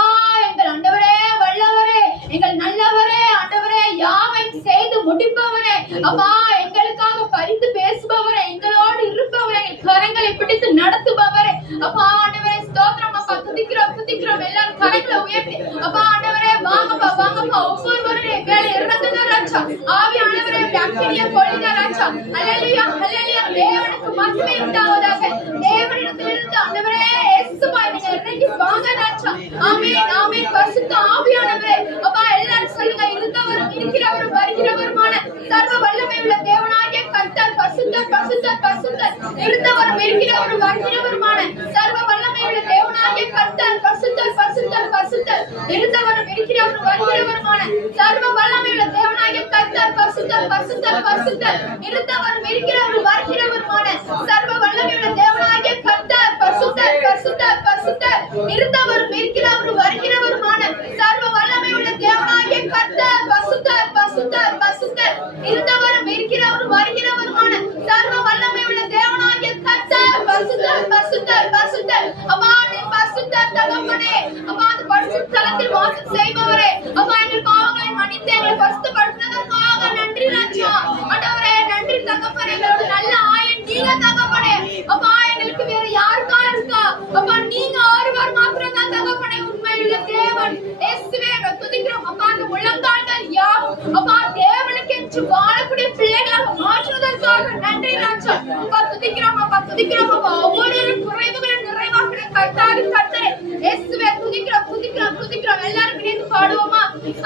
எங்கள் ஆண்டவரே வல்லவரே, எங்கள் நல்லவரே ஆண்டவரே, யாவையும் செய்து முடிப்பவரே அப்பா, எங்களுக்காக பரிந்து பேசுபவரே, எங்களோடு இருப்பவரே, எங்கள் கரங்களை பிடித்து நடத்துபவரே அப்பா ஆண்டவரே ஸ்தோத்திரம் அப்பா. துதிக்கிறோம் துதிக்கிறோம். எல்லாரும் கரங்களை உயர்த்தி அப்பா ஆண்டவரே வாங்கப்பா வாங்கப்பா. ஒவ்வொருவரும் மேலே இறங்குங்க ராஜா. ஆவியானவரே அக்கினியை பொழிங்க ராஜா. அல்லேலூயா அல்லேலூயா. தேவனுக்கு மகிமை உண்டாவதாக. தேவனிடத்திலிருந்து ஆண்டவரே இயேசுவா நீங்க இறங்கி வாங்க ராஜா. ஆமென் ஆமென். பரிசுத்த ஆவியானவரே அப்பா எல்லாரும் சொல்லுங்க. இருந்தவரும் இருக்கிறவரும் வருகிறவருமான சர்வ வல்லமை உள்ள தேவனாகிய கர்த்தர் பரிசுத்தர் பரிசுத்தர் பரிசுத்தர். இருந்தவரும் இருக்கிறவர் வருகிறவருமான சர்வ வல்லமையுள்ள தேவனாகிய கர்த்தர் பரிசுத்தர் பரிசுத்தர் பரிசுத்தர். இருந்தவரும் இருக்கிறவரும் வருகிறவருமான சர்வ வல்லமையுள்ள தேவனாகிய கர்த்தர் பரிசுத்தர் பரிசுத்தர் பரிசுத்தர். இருந்தவரும் இருக்கிறவரும் வருகிறவருமான சர்வ வல்லமையுள்ள தேவனாகிய கர்த்தர் பரிசுத்தர் பரிசுத்தர் பரிசுத்தர். இருந்தவரும் இருக்கிறவரும் வருகிறவருமான சர்வ வல்லமையுள்ள தேவனாகிய கர்த்தர் பரிசுத்தர் பரிசுத்தர் பரிசுத்தர். இருந்தவரும் இருக்கிறவரும் வருகிறவருமான சர்வ வல்லமையுள்ள தேவனாகிய கர்த்தர் பரிசுத்தர் பரிசுத்தர் பரிசுத்தர். அப்பா நீர் பரிசுத்தர் தகப்பனே. அப்பா அந்த பரிசுத்த ஸ்தலத்தில் வாசம் செய்பவரே, அப்பா எங்கள் பாவங்களை மன்னித்து எங்களை பரிசுத்தப்படுத்தினதற்காக நன்றி ராஜா. ஆண்டவரே நன்றி தகப்பனே. எங்களோட நல்ல ஆயன் நீங்க தகப்பனே. அப்பா எங்களுக்கு வேற யாருக்கா இருக்கா? அப்பா நீங்க ஒருவர் மாத்திரம் தான் தகப்பனே உண்மையுள்ள தேவன். இயேசுவே துதிக்கிறோம். அப்பா அந்த முழங்கால்கள் யாவும் அப்பா தேவனுக்கு என்று வாழக்கூடிய பிள்ளைகளாக மாற்றுவதற்காக நன்றி ராஜா. அப்பா துதிக்கிறோம். அப்பா துதிக்கிறோம். அப்பா ஒவ்வொரு குறைவுகளும் நிறைவாக கர்த்தாவே கர்த்தரே இயேசுவே துதிக்கிறோம் துதிக்கிறோம் துதிக்கிறோம். எல்லாரும் இணைந்து பாடுவோமா?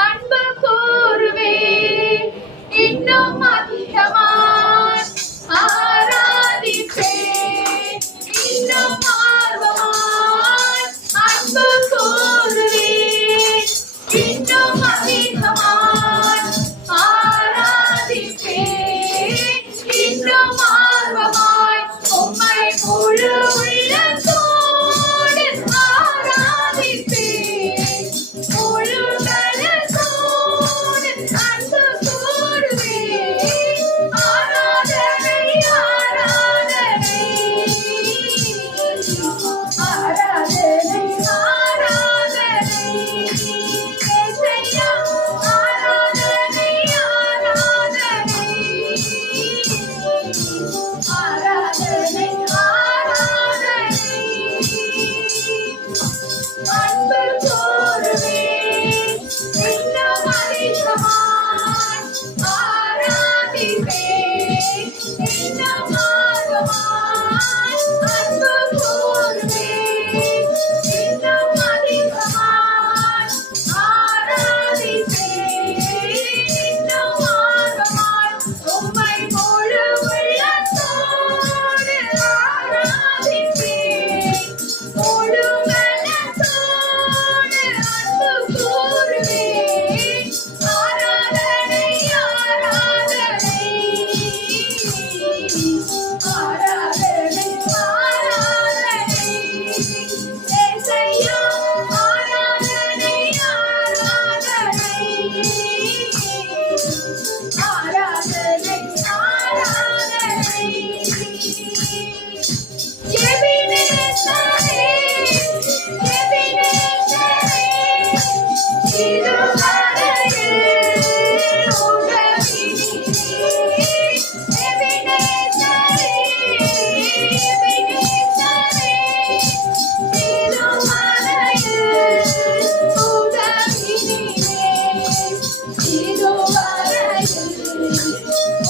அன்பு கூறுவே இன்னும் அதிகமாய் ஆராதிப்பே இன்னும் ஆர்வமாய் அன்பு கூறுவே இன்னும் அதிகமாய் ஆராதிப்பே இன்னும் ஆர்வமாய் உம்மை முழு உள்ளத்தோடு ஆராதிப்பே முழு பலத்தோடு அன்பு கூறுவே. ஆராதனை ஆராதனை ஆராதனை ஆராதனை இயேசுயா. ஆராதனை ஆராதனை ஆராதனை ஆராதனை அன்பு கூறுவே இன்னும் அதிகமாய் ஆராதிப்பே இன்னும் ஆர்வமாய் அன்பு கூறுவே இன்னும் அதிகமாய் ஆராதிப்பே இன்னும் ஆர்வமாய் உம்மை முழு உள்ளத்தோடு ஆராதிப்பே முழு மனத்தோடு அன்பு கூறுவே. ஆராதனை ஆராதனை ஆராதனை ஆராதனை இயேசுயா. ஆராதனை ஆராதனை ஆராதனை ஆராதனை எபினேசரே எபினேசரே இதுவரையில் உதவினீரே. எபினேசரே எபினேசரே இதுவரையில் உதவினீரே. இதுவரையில்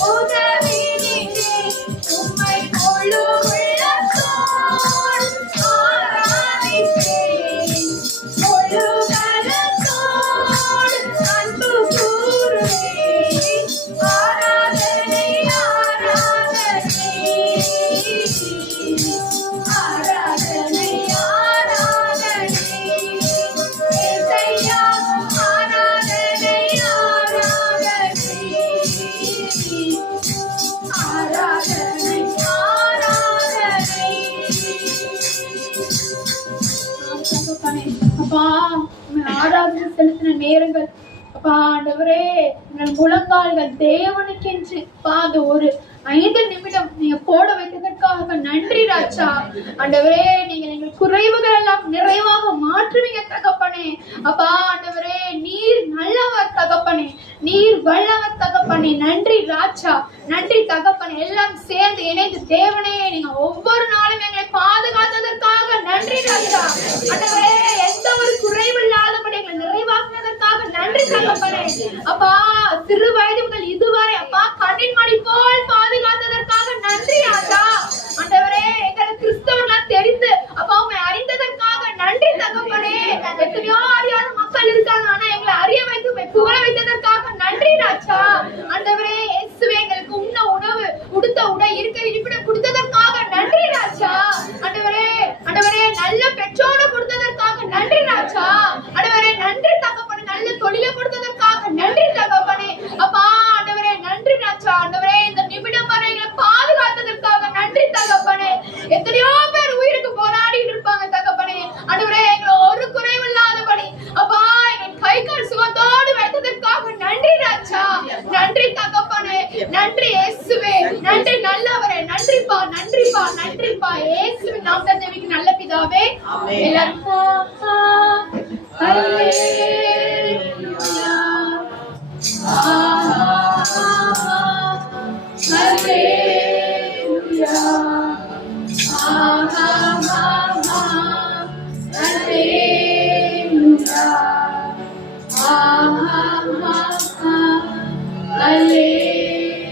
உதவினீரே. உம்மை முழு உள்ளத்தோடு ஆராதிப்பேன் முழு பலத்தோடு அன்பு கூறுவேன். ஆராதனை ஆராதனை ஆராதனை ஆராதனை இயேசுயா. ஆராதனை ஆராதனை ஆராதனை ஆராதனை. அப்பா ஆராதனை செலுத்தின நேரங்கள் அப்பா ஆண்டவரே எங்கள் முழங்கால்கள் தேவனுக்கென்று அது ஒரு 5 நிமிடம் நீங்க போட வைத்ததற்காக நன்றி ராஜா. ஆண்டவரே நீங்க எங்கள் குறைவுகள் எல்லாம் நிறைவாக மாற்றுவீங்க தகப்பனே. அப்பா ஆண்டவரே நீர் நல்லவர் தகப்பனே, நீர் வல்லவர் தகப்பனே. நன்றி ராஜா நன்றி தகப்பனே. எல்லாம் சேர்ந்து இணைந்து தேவனே நீங்க ஒவ்வொரு நாளும் எங்களை பாதுகாத்ததற்காக நன்றி ராஜா. ஆண்டவரே எந்த ஒரு குறைவு இல்லாதபடி எங்களை நிறைவாக்குனதற்காக நன்றி தகப்பனே. அப்பா சிறு வயது முதல் இதுவரை அப்பா கண்ணின் மணி போல் பாதுகாத்ததற்காக நன்றி ராஜா. ஆண்டவரே எங்களை கிறிஸ்தவர்களா தெரிந்து அப்பா உண்மை அறிந்ததற்காக நன்றி தகப்பனே. எத்தனையோ அறியாத மக்கள் இருக்காங்க, ஆனா எங்களை அறிய வைத்து உண்மை புகழ வைத்ததற்காக நன்றி ராஜா. ஆண்டவரே இயேசுவே எங்களுக்கு உண்ண உணவு, உடுத்த உடை, இருக்க இருப்பிடம் கொடுத்ததற்காக நன்றி ராஜா. இயேசுவின் நாமத்தில் ஜெபிக்கும் நல்ல பிதாவே. எல்லாரும்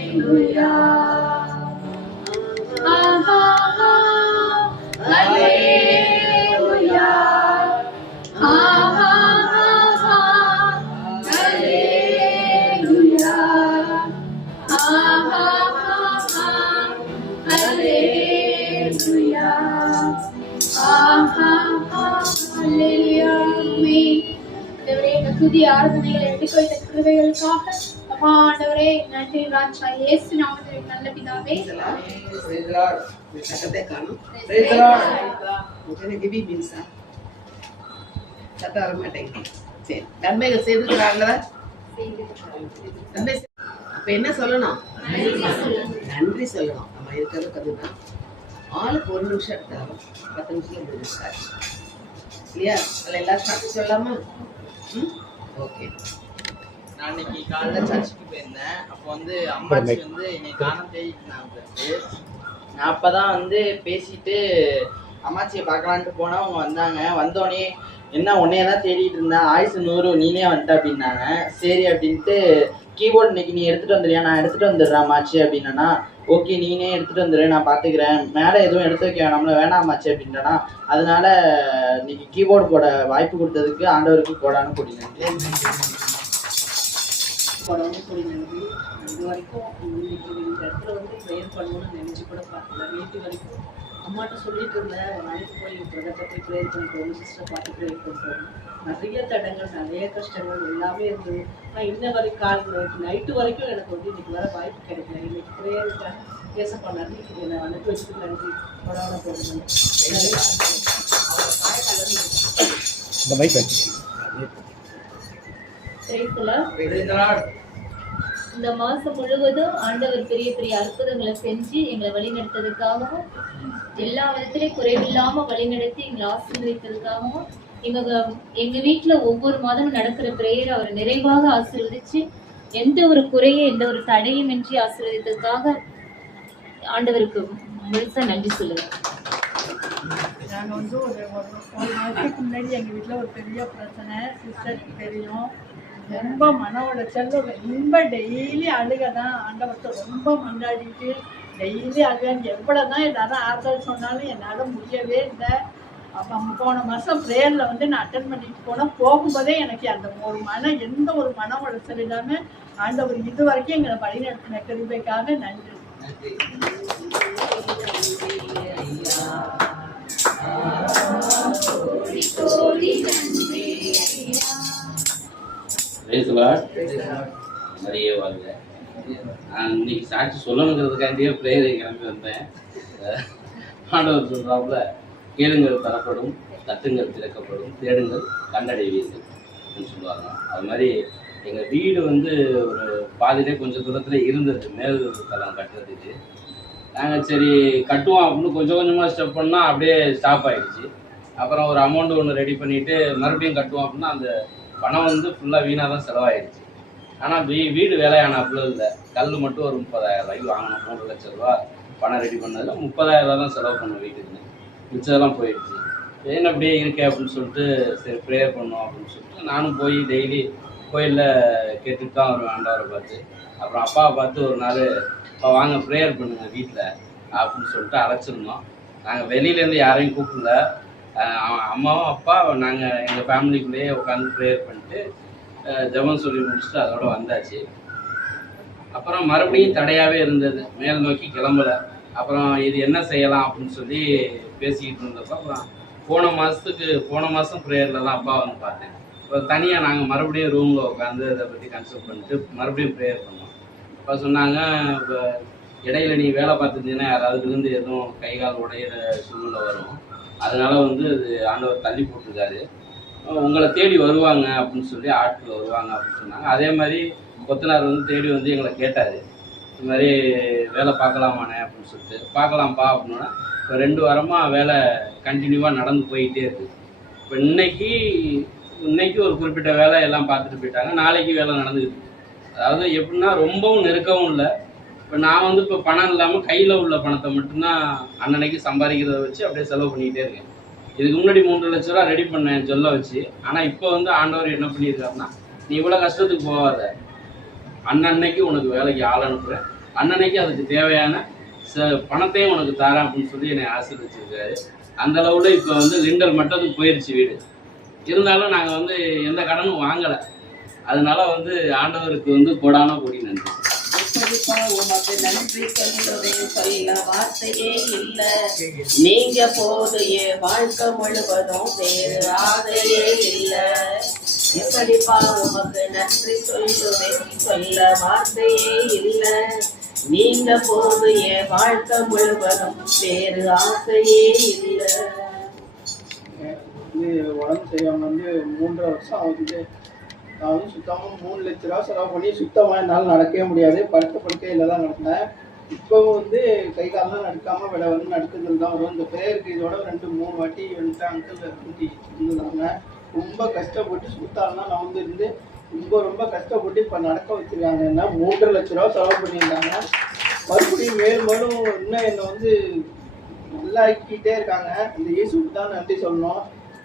ஹல்லேலூயா ஹல்லேலூயா Hallelujah. துதி ஆராதனைகளை எடுத்து வைத்த கிருபைகளுக்காக அப்பா ஆண்டவரே நன்றி ராஜா. இயேசு நாமத்தில் நல்ல பிதாவே. நன்மைகள் செய்திருக்கிறாங்களா? அப்ப என்ன சொல்லணும்? நன்றி சொல்லணும். நம்ம இருக்கிறது கதுதான் ஆளுக்கு 1 நிமிஷம் எடுத்தாலும் 10 நிமிஷத்துல முடிஞ்சாச்சு இல்லையா? அதில் எல்லாரும் சாப்பிட்டு சொல்லலாமா? ஓகே. நான் இன்னைக்கு காலைல சர்ச்சுக்கு போயிருந்தேன். அப்போ வந்து அம்மாச்சி வந்து என்னை காணம் தேடிட்டு இருந்தாங்க. நான் அப்பதான் வந்து பேசிட்டு அம்மாச்சியை பார்க்கலான்ட்டு போனா அவங்க வந்தாங்க. வந்தோடனே என்ன உன்னையே தான் தேடிட்டு இருந்தேன், ஆயுசு 100 நீனே வந்துட்ட அப்படின்னாங்க. சரி அப்படின்ட்டு கீபோர்டு இன்னைக்கு நீ எடுத்துட்டு வந்துடுறியா? நான் எடுத்துட்டு வந்துடுறேன் அம்மாச்சி அப்படின்னா. ஓகே நீனே எடுத்துட்டு வந்துடு, நான் பார்த்துக்கிறேன், மேலே எதுவும் எடுத்து வைக்க வேணாம்ல, வேணாமாச்சு அப்படின்ட்டனா. அதனால இன்னைக்கு கீபோர்டு போட வாய்ப்பு கொடுத்ததுக்கு ஆண்டவருக்கு கோடானு கொடி நன்றி. இது வரைக்கும் இன்னைக்கு இந்த இடத்துல வந்து ப்ரேயர் பண்ணணும்னு நினைச்சு கூட பார்க்கல. வீட்டு வரைக்கும் அம்மாட்ட சொல்லிட்டு இருந்தேன், ஒரு நாளைக்கு போய் பிரதர் பற்றி ப்ரேயர் பண்ணிட்டு சிஸ்டர் பார்த்து ப்ரேயர் பண்ணிட்டு நிறைய தடங்கள் நிறைய கஷ்டங்கள் எல்லாமே இருந்தது. நான் இன்ன வரைக்கும் நைட்டு வரைக்கும் எனக்கு வந்து இன்னைக்கு வர வாய்ப்பு கிடைக்கல. இன்னைக்கு ப்ரேயருக்கு பேசப்பா நன்றி, என்னை அனுப்பி வச்சுட்டு நன்றி கொடான போடுங்க. இந்த மாசம் முழுவதும் ஆண்டவர் பெரிய பெரிய அற்புதங்களை செஞ்சு எங்களை வழிநடத்ததுக்காகவும் எல்லா விதத்திலையும் குறைவில்லாம வழிநடத்தி எங்களை ஆசீர்வதித்ததுக்காகவும் எங்க வீட்டுல ஒவ்வொரு மாதமும் நடக்கிற பிரேயர் அவர் நிறைவாக ஆசீர்வதிச்சு எந்த ஒரு குறையும் எந்த ஒரு தடையும் இன்றி ஆசீர்வதித்ததுக்காக ஆண்டவருக்கு முழுசா நன்றி சொல்லுவேன். நாங்கள் வந்து ஒரு மாதத்துக்கு முன்னாடி எங்கள் வீட்டில் ஒரு பெரிய பிரச்சனை, சிஸ்டருக்கு தெரியும். ரொம்ப மன உளைச்சல், ரொம்ப டெய்லி அழுக தான். ஆண்டவர்கிட்ட ரொம்ப மண்டாடிட்டு டெய்லி அழுக. எவ்வளோ தான் எல்லாரும் ஆறுதல் சொன்னாலும் என்னால் முடியவே இல்லை. அப்போ போன மாதம் ப்ரேயரில் வந்து நான் அட்டன் பண்ணிட்டு போனேன். போகும்போதே எனக்கு அந்த ஒரு எந்த ஒரு மன உளைச்சல் இல்லாமல் ஆண்டவர் இது வரைக்கும் எங்களை வழிநடத்தின கிருபைக்காக நன்றி. நிறைய வாங்க. நான் இன்னைக்கு சாட்சி சொல்லணுங்கிறதுக்காண்டியே பிரேயரை கிளம்பி வந்தேன். ஆண்டவர் சொல்றாப்புல, கேளுங்கள் தரப்படும், தட்டுங்கள் திறக்கப்படும், தேடுங்கள் கண்டடைவீர்கள் அப்படின்னு சொல்லுவாங்க. அது மாதிரி எங்கள் வீடு வந்து ஒரு பாதியிலே கொஞ்சம் தூரத்தில் இருந்தது மேல் தளம் கட்டுறதுக்கு. நாங்கள் சரி கட்டுவோம் அப்படின்னு கொஞ்சம் கொஞ்சமாக ஸ்டெப் பண்ணால் அப்படியே ஸ்டாப் ஆகிடுச்சு. அப்புறம் ஒரு அமௌண்ட் ஒன்று ரெடி பண்ணிவிட்டு மறுபடியும் கட்டுவோம் அப்படின்னா அந்த பணம் வந்து ஃபுல்லாக வீணாக தான் செலவாயிடுச்சு. ஆனால் வீடு வேலையானாப்புல இல்லை. கல் மட்டும் ஒரு 30,000 ரூபாய்க்கு வாங்கணும். 3 லட்ச ரூபா பணம் ரெடி பண்ணதில் 30,000 ரூபா தான் செலவு பண்ணோம் வீட்டுக்கு. மிச்சதெல்லாம் போயிடுச்சு. ஏன்னு அப்படியே இருக்கேன் அப்படின்னு சொல்லிட்டு சரி ப்ரேயர் பண்ணோம் அப்படின்னு சொல்லிட்டு நானும் போய் டெய்லி கோயிலில் கேட்டுட்டு தான் வருவேன் ஆண்டவரை பார்த்து. அப்புறம் அப்பாவை பார்த்து ஒரு நாள் அப்பா வாங்க ப்ரேயர் பண்ணுங்கள் வீட்டில் அப்படின்னு சொல்லிட்டு அழைச்சிருந்தோம். நாங்கள் வெளியிலேருந்து யாரையும் கூப்பிடல. அம்மாவும் அப்பா நாங்கள் எங்கள் ஃபேமிலிக்குள்ளேயே உட்காந்து ப்ரேயர் பண்ணிட்டு ஜெபம் சொல்லி முடிச்சுட்டு அதோட வந்தாச்சு. அப்புறம் மறுபடியும் தடையாகவே இருந்தது, மேல் நோக்கி கிளம்பலை. அப்புறம் இது என்ன செய்யலாம் அப்படின்னு சொல்லி பேசிக்கிட்டு இருந்தப்போ அப்புறம் போன மாதம் ப்ரேயரில் தான் அப்பா வந்து பார்த்தேன். அப்புறம் தனியாக நாங்கள் மறுபடியும் ரூமில் உட்காந்து அதை பற்றி கன்சல்ட் பண்ணிட்டு மறுபடியும் ப்ரேயர் பண்ணோம். அப்போ சொன்னாங்க, இப்போ இடையில நீ வேலை பார்த்துருந்தீங்கன்னா யாராவது விழுந்து எதுவும் கை கால் உடையிற சூழ்நிலை வரும், அதனால வந்து அது ஆண்டவர் தள்ளி போட்டிருக்காரு, உங்களை தேடி வருவாங்க அப்படின்னு சொல்லி ஆட்கள் வருவாங்க அப்படின்னு சொன்னாங்க. அதே மாதிரி கொத்தனார் வந்து தேடி வந்து எங்களை கேட்டார், இந்த மாதிரி வேலை பார்க்கலாமாண்ணே அப்படின்னு சொல்லிட்டு, பார்க்கலாம்ப்பா அப்படின்னா இப்போ 2 வாரமாக வேலை கண்டினியூவாக நடந்து போயிட்டே இருக்குது. இப்போ இன்னைக்கு ஒரு குறிப்பிட்ட வேலை எல்லாம் பார்த்துட்டு போயிட்டாங்க, நாளைக்கு வேலை நடந்துக்கிட்டு இருக்கு. அதாவது எப்படின்னா ரொம்பவும் நெருக்கவும் இல்லை. இப்போ நான் வந்து இப்போ பணம் இல்லாமல் கையில் உள்ள பணத்தை மட்டும்தான் அன்னன்னைக்கு சம்பாதிக்கிறத வச்சு அப்படியே செலவு பண்ணிக்கிட்டே இருக்கேன். இதுக்கு முன்னாடி 3 லட்ச ரூபா ரெடி பண்ணேன் சொல்ல வச்சு. ஆனால் இப்போ வந்து ஆண்டவர் என்ன பண்ணியிருக்காருன்னா, நீ இவ்வளோ கஷ்டத்துக்கு போகாத, அன்னன்னைக்கு உனக்கு வேலைக்கு ஆள் அனுப்புகிறேன், அன்னன்னைக்கு அதுக்கு தேவையான பணத்தையும் உனக்கு தரேன் அப்படின்னு சொல்லி என்னை ஆசீர்வதிச்சிருக்காரு. அந்த அளவில் இப்போ வந்து லிண்டல் மட்டத்துக்கு போயிடுச்சு வீடு. இருந்தாலும் நாங்கள் வந்து எந்த கடனும் வாங்கலை. அதனால வந்து ஆண்டவருக்கு வந்து கோடான கோடி நன்றி. உமக்கு நன்றி சொல்லுவேன், சொல்ல வார்த்தையே இல்ல. நீங்க போதையே வாழ்க்கை முழுவதும் வேறு ஆதையே இல்ல. எப்படிப்பா உமக்கு நன்றி சொல்லுவேன், சொல்ல வார்த்தையே இல்ல. நீங்க போதையே வாழ்க்கை முழுவதும் வேறு ஆசையே இல்ல. உடம்பு சரியாமல் 3.5 வருஷம் ஆகுது. நான் வந்து சுத்தமாக 3 லட்ச ரூபா செலவு பண்ணி சுத்தமாக என்னால் நடக்கவே முடியாது, படுக்கையில் தான் நடந்தேன். இப்போவும் வந்து கை காலெலாம் நடக்காமல் விட வந்து நடக்குதுன்னு தான் வரும். இந்த பேருக்கு இதோட 2-3 வாட்டி வந்துட்டு அங்கிள் கூட்டி இருந்துருந்தாங்க. ரொம்ப கஷ்டப்பட்டு சுத்தாலாம் நான் வந்து இருந்து ரொம்ப கஷ்டப்பட்டு இப்போ நடக்க வச்சுருக்காங்க. என்ன 3.5 லட்ச ரூபா செலவு பண்ணியிருந்தாங்க. மறுபடியும் மேலும் இன்னும் என்னை வந்து நல்லா ஆக்கிக்கிட்டே இருக்காங்க. இந்த இயேசுக்கு தான் நன்றி சொல்லணும்.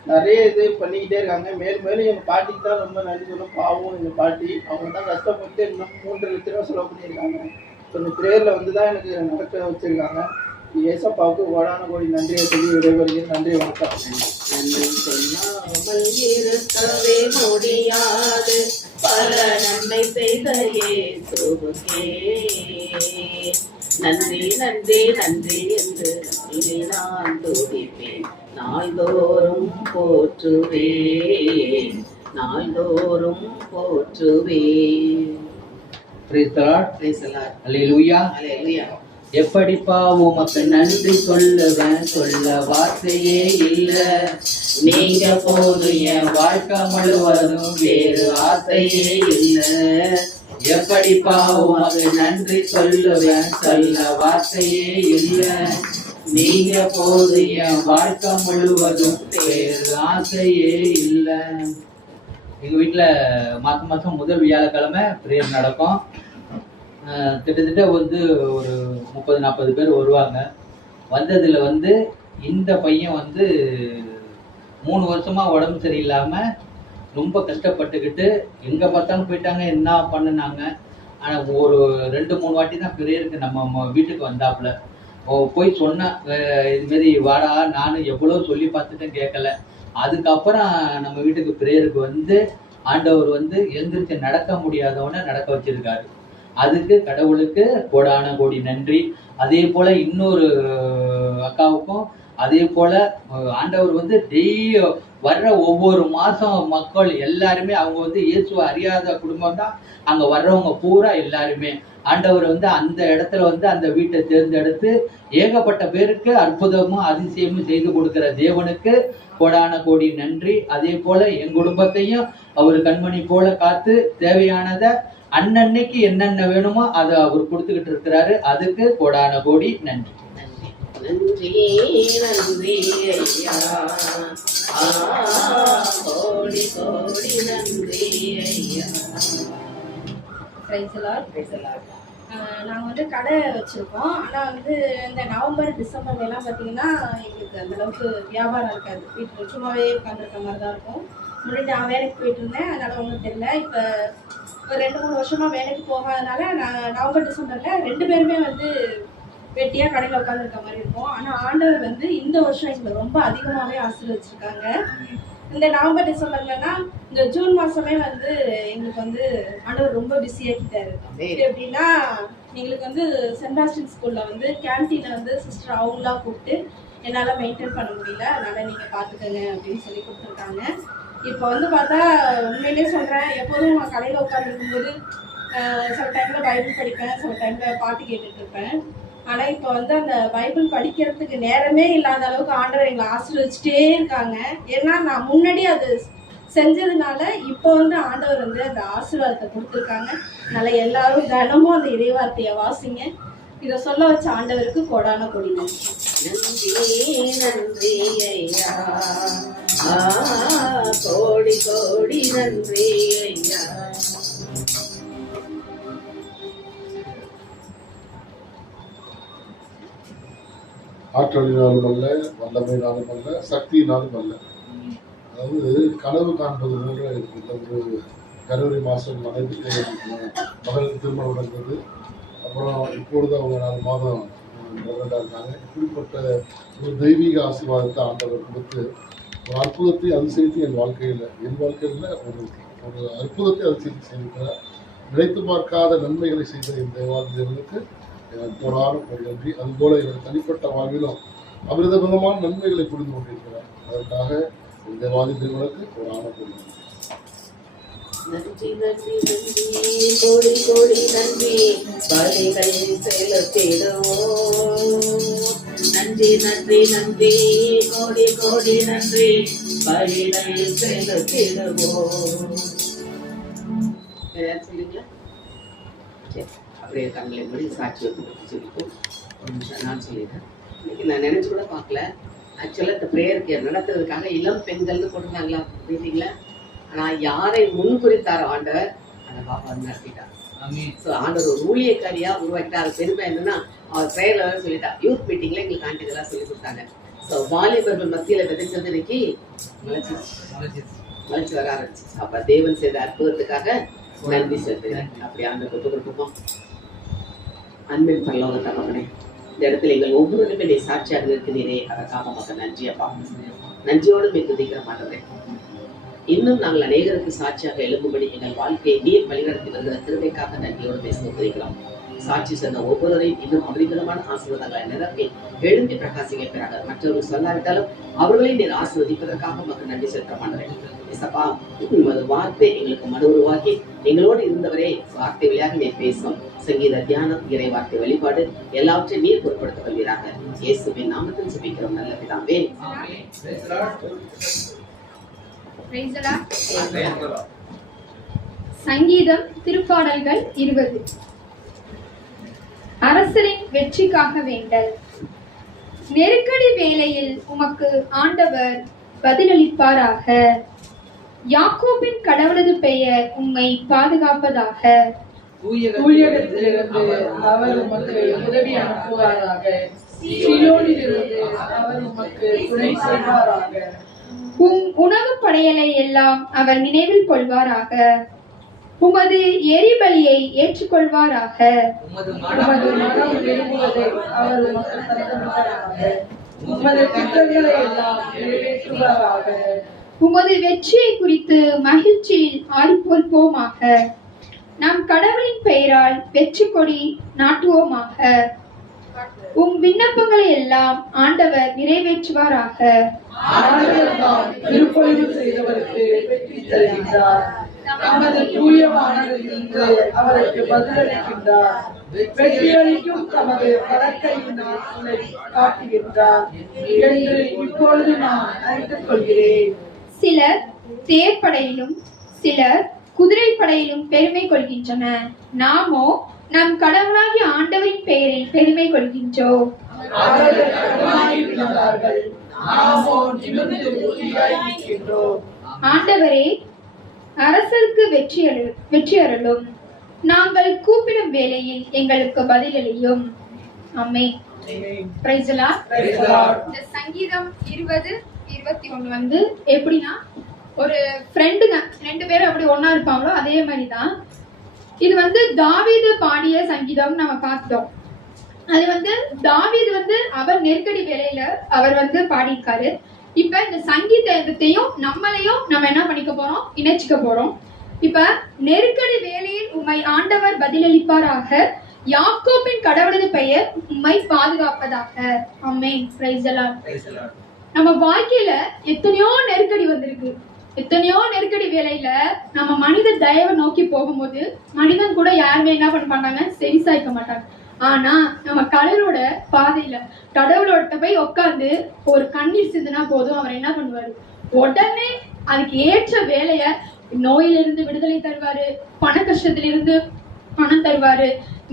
நிறைய இது பண்ணிக்கிட்டே இருக்காங்க. மேலும் எங்கள் பாட்டிக்கு தான் ரொம்ப நன்றி சொல்லணும். பாவம் எங்கள் பாட்டி, அவங்க தான் கஷ்டப்பட்டு இன்னும் 3.5 லட்ச ரூபா செலவு பண்ணியிருக்காங்க. இப்போ இந்த ப்ரேயரில் வந்து தான் எனக்கு நடக்க வச்சுருக்காங்க. ஏசப்பாவுக்கு கோடான கோடி நன்றியை சொல்லி விடைபெறுகிறேன். நன்றி, வணக்கம். நன்றி சொல்லாமல் இருக்கவே முடியாது, பல நன்மை செய்த இயேசுவுக்கே நன்றி நன்றி நன்றி என்று இதை நான் துதிப்பேன். நாள்தோறும் போற்றுவேன், நாள்தோறும் போற்றுவேன். Praise the Lord. Praise the Lord. Hallelujah. Hallelujah. எப்படிப்பா உமக்கு நன்றி சொல்லுவேன், சொல்ல வார்த்தையே இல்ல. நீங்க போது என் வாழ்க்கை முழுவதும் வேறு ஆசையே இல்ல. எப்படிப்பா உமக்கு நன்றி சொல்லுவேன், சொல்ல வார்த்தையே இல்ல. நீங்க போது என் வாழ்க்கை முழுவதும் வேறு ஆசையே இல்ல. எங்க வீட்டுல மாசம் முதல் வியாழக்கிழமை பிரேயர் நடக்கும். கிட்டத்தட்ட வந்து ஒரு 30-40 பேர் வருவாங்க. வந்ததுல வந்து இந்த பையன் வந்து 3 வருஷமா உடம்பு சரியில்லாம ரொம்ப கஷ்டப்பட்டுக்கிட்டு எங்க பார்த்தாலும் போயிட்டாங்க, என்ன பண்ணுனாங்க. ஆனா ஒரு 2-3 வாட்டி தான் பிரேயருக்கு நம்ம வீட்டுக்கு வந்தாப்புல. போய் சொன்னேன், இதுமாரி வாடா, நானும் எவ்வளோ சொல்லி பார்த்துட்டேன், கேட்கல. அதுக்கப்புறம் நம்ம வீட்டுக்கு பிரேயருக்கு வந்து ஆண்டவர் வந்து எழுந்திரிச்சு நடக்க முடியாதவனை நடக்க வச்சிருக்காரு. அதுக்கு கடவுளுக்கு கோடான கோடி நன்றி. அதே போல இன்னொரு அக்காவுக்கும் அதே போல ஆண்டவர் வந்து டெய்லி வர்ற ஒவ்வொரு மாசம் மக்கள் எல்லாருமே, அவங்க வந்து இயேசுவை அறியாத குடும்பம் தான் அங்க வர்றவங்க பூரா எல்லாருமே. ஆண்டவர் வந்து அந்த இடத்துல வந்து அந்த வீட்டை தேர்ந்தெடுத்து ஏகப்பட்ட பேருக்கு அற்புதமும் அதிசயமும் செய்து கொடுக்கிற தேவனுக்கு கோடான கோடி நன்றி. அதே போல என் குடும்பத்தையும் அவர் கண்மணி போல காத்து தேவையானதை அன்னன்னைக்கு என்னென்ன வேணுமோ அதை அவர் கொடுத்துக்கிட்டு இருக்கிறாரு. அதுக்கு கோடான கோடி நன்றி. நன்றி நன்றி ஐயா, கோடி கோடி நன்றி ஐயா. Praise the Lord. நாங்கள் வந்து கடை வச்சுருக்கோம். ஆனால் வந்து இந்த நவம்பர் டிசம்பர்லாம் பார்த்தீங்கன்னா எங்களுக்கு அந்தளவுக்கு வியாபாரம் இருக்காது. வீட்டில் சும்மாவே உட்காந்துருக்க மாதிரி தான் இருக்கும். முன்னாடி நான் வேலைக்கு போயிட்டு இருந்தேன், அதனால் ஒன்றும் தெரியல. இப்போ ஒரு 2-3 வருஷமாக வேலைக்கு போகாதனால நான் நவம்பர் டிசம்பரில் 2 பேருமே வந்து வெட்டியாக கடையில் உட்காந்துருக்க மாதிரி இருக்கும். ஆனால் ஆண்டவர் வந்து இந்த வருஷம் எங்களை ரொம்ப அதிகமாகவே ஆசீர்வதிச்சிருக்காங்க. இந்த நவம்பர் டிசம்பர்லன்னா இந்த ஜூன் மாதமே வந்து எங்களுக்கு வந்து ஆண்டவர் ரொம்ப பிஸியாக்கிட்டாரு. எப்படின்னா எங்களுக்கு வந்து சென்ட் ஆஸ்டின் ஸ்கூலில் வந்து கேன்டீனை வந்து சிஸ்டர் அவங்களாம் கூப்பிட்டு என்னால் மெயின்டைன் பண்ண முடியல, அதனால் நீங்கள் பார்த்துக்கங்க அப்படின்னு சொல்லி கொடுத்துருக்காங்க. இப்போ வந்து பார்த்தா உண்மையிலே சொல்கிறேன், எப்போதும் நான் கடையில் உட்காந்துருக்கும்போது சில டைமில் பைபிள் படிப்பேன், சில டைமில் பாட்டு கேட்டுட்டு இருப்பேன். ஆனால் இப்போ வந்து அந்த பைபிள் படிக்கிறதுக்கு நேரமே இல்லாத அளவுக்கு ஆண்டவர் எங்களை ஆசீர்வதிச்சுட்டே இருக்காங்க. ஏன்னா நான் முன்னாடி அது செஞ்சதுனால இப்போ வந்து ஆண்டவர் வந்து அந்த ஆசீர்வாதத்தை கொடுத்துருக்காங்க. அதனால எல்லாரும் தினமும் அந்த இறைவார்த்தையை வாசிங்க. இதை சொல்ல வச்ச ஆண்டவருக்கு கோடான கொடி நன்றி. நன்றி ஐயா, கோடி கோடி நன்றி ஐயா. ஆற்றலினாலும் அல்ல, வல்லமையினாலும் அல்ல, சக்தியினாலும் அல்ல. அதாவது கனவு காண்பது போன்ற இந்த ஒரு ஜனவரி மாதம் மனைவிக்கு மகளுக்கு திருமணம் நடந்தது. அப்புறம் இப்பொழுது அவங்க 4 மாதம் பிரெக்னெண்டாக இருக்காங்க. இப்படிப்பட்ட ஒரு தெய்வீக ஆசீர்வாதத்தை ஆண்டவர் கொடுத்து ஒரு அற்புதத்தை அதிசயித்து என் வாழ்க்கையில் ஒரு அற்புதத்தை அதிசயித்து செய்திருக்கிறார். நினைத்து பார்க்காத நன்மைகளை செய்த இந்த தேவாலயங்களுக்கு எனக்கு கோடான கோடி நன்றி. அதுபோல இவர் தனிப்பட்ட வாழ்விலும் அமிர்த விதமான நன்மைகளை புரிந்து கொண்டிருக்கிறார். அதற்காக இந்த தேவாலயங்களுக்கு கோடான கோடி நன்றி. நன்றி நன்றி நன்றி, கோடி கோடி நன்றி, பலிகள் செலுத்திடுவோம். நன்றி நன்றி நன்றி, கோடி கோடி நன்றி, பலிகள் செலுத்திடுவோம். சொல்லுங்களா? சரி, அப்படியே கண்களை மூடி சாட்சி வந்து சொல்லிப்போம். ஒரு நிமிஷம் நான் சொல்லிடுறேன். இன்னைக்கு நான் நினைச்சு கூட பார்க்கல. ஆக்சுவலாக இந்த ப்ரேயருக்கு நடத்துறதுக்காக இளம் பெண்கள்னு போட்டுருந்தாங்களா புரியுதுங்களா? ஆனால் யாரை முன்குறித்தாரோ ஆண்டவர் அந்த பாப்பா நடத்திட்டார். ஸோ ஆண்டவர் ஒரு ஊழியக்காரியா உருவாக்கிட்டார். பெருமை என்னன்னா அவர் ப்ரேயர்ல வேற சொல்லிட்டா. யூத் மீட்டிங்ல எங்களுக்கு ஆண்டிகளாக சொல்லி கொடுத்தாங்க. ஸோ வாலிபர்கள் மத்தியில விதைச்சது இன்னைக்கு வளர்ச்சி வர ஆரம்பிச்சு. அப்ப தேவன் செய்த அற்புதத்துக்காக நன்றி செலுத்துகிறேன். அப்படி ஆண்டு கொத்து கொடுப்போம். அன்பின் பரலோக தகப்பனே, இந்த இடத்துல எங்கள் ஒவ்வொருவருமே நீ சாட்சியாக இருக்கிறீரே, அதற்காக மக்கள் நன்றி அப்பா. நன்றியோடு போய் துதிக்கிற மாட்டேன். இன்னும் நாங்கள் அநேகருக்கு சாட்சியாக எழும்பும்படி எங்கள் வாழ்க்கையை நீர் வழிநடத்தி வருகிற திருமைக்காக நன்றியோடு பேசுகிறோம். சாட்சி சொன்ன ஒவ்வொருவரையும் இன்னும் அபரிமிதமான ஆசீர்வாதங்களை நிரப்பி எழும்பி பிரகாசிக்க பெறாங்க. மற்றவர்கள் சொல்லாவிட்டாலும் அவர்களையும் நீர் ஆசீர்வதிப்பதற்காக மக்கள் நன்றி செலுத்த மாட்டேன். இசப்பா, உமது வார்த்தை எங்களுக்கு மன உருவாக்கி எங்களோடு இருந்தவரே வார்த்தை வழியாக நீர் பேசும். சங்கீத தியானம், இறை வார்த்தை வழிபாடு எல்லாவற்றையும் நீர் பொருட்படுத்த கொள்வீராக. இயேசுவின் நாமத்தில் ஜெபிக்கிறோம் நல்ல பிதாவே. சங்கீதம் திருப்பாடல்கள் 20. அரசரின் வெற்றிக்காக வேண்டல். நெருக்கடி வேளையில் உமக்கு ஆண்டவர் பதிலளிப்பாராக. யாக்கோபின் கடவுளது பெயர் உம்மை பாதுகாப்பதாக. ஊழியத்திலிருந்து அவர் உமக்கு உதவி அனுப்புவாராக. சீயோனிலிருந்து அவர் உமக்கு துணை செய்வாராக. உம் உணவு படையலை எல்லாம் அவர் நினைவில் கொள்வாராக. உமது எரிபலியை ஏற்றுக்கொள்வாராக. உமது மனம் விரும்புவதை அவர் உமக்கு தருவாராக. உமது திட்டங்களை எல்லாம் நிறைவேற்றுவாராக. உமது வெற்றியை குறித்து மகிழ்ச்சியில் ஆடிப்போமாக. நம் கடவுளின் பெயரால் வெற்றி கொடி நாட்டுவோமாக. உம் விண்ணப்பங்களை எல்லாம் ஆண்டவர் நிறைவேற்றுவாராக. திருப்பொழிவு செய்தவருக்கு வெற்றி தருகின்றார். நமது தூயவானவரிலிருந்து அவருக்கு பதிலளிக்கின்றார். வெற்றியளிக்கும் தமது வழக்கையின் காட்டுகின்றார் என்று இப்பொழுது நான் அறிந்து கொள்கிறேன். சிலர் தேர்ப்படையிலும் சிலர் குதிரைப்படையிலும் பெருமை கொள்கின்றனர். நாமோ நம் கடவுளாகிய ஆண்டவரின் பெயரில் பெருமை கொள்கின்றோம். ஆண்டவரே, அரசருக்கு வெற்றி அருளும். நாங்கள் கூப்பிடும் வேளையில் எங்களுக்கு பதிலளியும். ஆமென். Praise the Lord. இந்த சங்கீதம் 20-21 வந்து எப்படின்னா, ஒரு ஃப்ரெண்டுங்க 2 பேரும் அப்படி ஒண்ணா இருப்பாங்களோ அதே மாதிரி தான். இது வந்து தாவீது பாடிய சங்கீதம் நம்ம பார்த்தோம். அது வந்து தாவீது வந்து அவர் நெருக்கடி வேலையில அவர் வந்து பாடியிருக்காரு. இப்ப இந்த சங்கீதத்தையும் நம்மளையும் நம்ம என்ன பண்ணிக்க போறோம், இணைச்சிக்க போறோம். இப்ப நெருக்கடி வேலையில் உம்மை ஆண்டவர் பதிலளிப்பாராக. யாக்கோபின் கடவுளது பெயர் உம்மை பாதுகாப்பதாக. ஆமென். Praise the Lord. நம்ம வாழ்க்கையில எத்தனையோ நெருக்கடி வந்திருக்கு. எத்தனையோ நெருக்கடி வேலையில நம்ம மனித தயவை நோக்கி போகும்போது மனிதன் கூட யாருமே என்ன பண்ண மாட்டாங்க, செவிசாய்க்க மாட்டாங்க. ஆனா நம்ம கடவுளோட பாதையில கடவுளோட போய் உட்காந்து ஒரு கண்ணீர் சிந்துனா போதும், அவர் என்ன பண்ணுவாரு, உடனே அதுக்கு ஏற்ற வேலைய நோயிலிருந்து விடுதலை தருவாரு, பண கஷ்டத்திலிருந்து பணம் தருவாரு,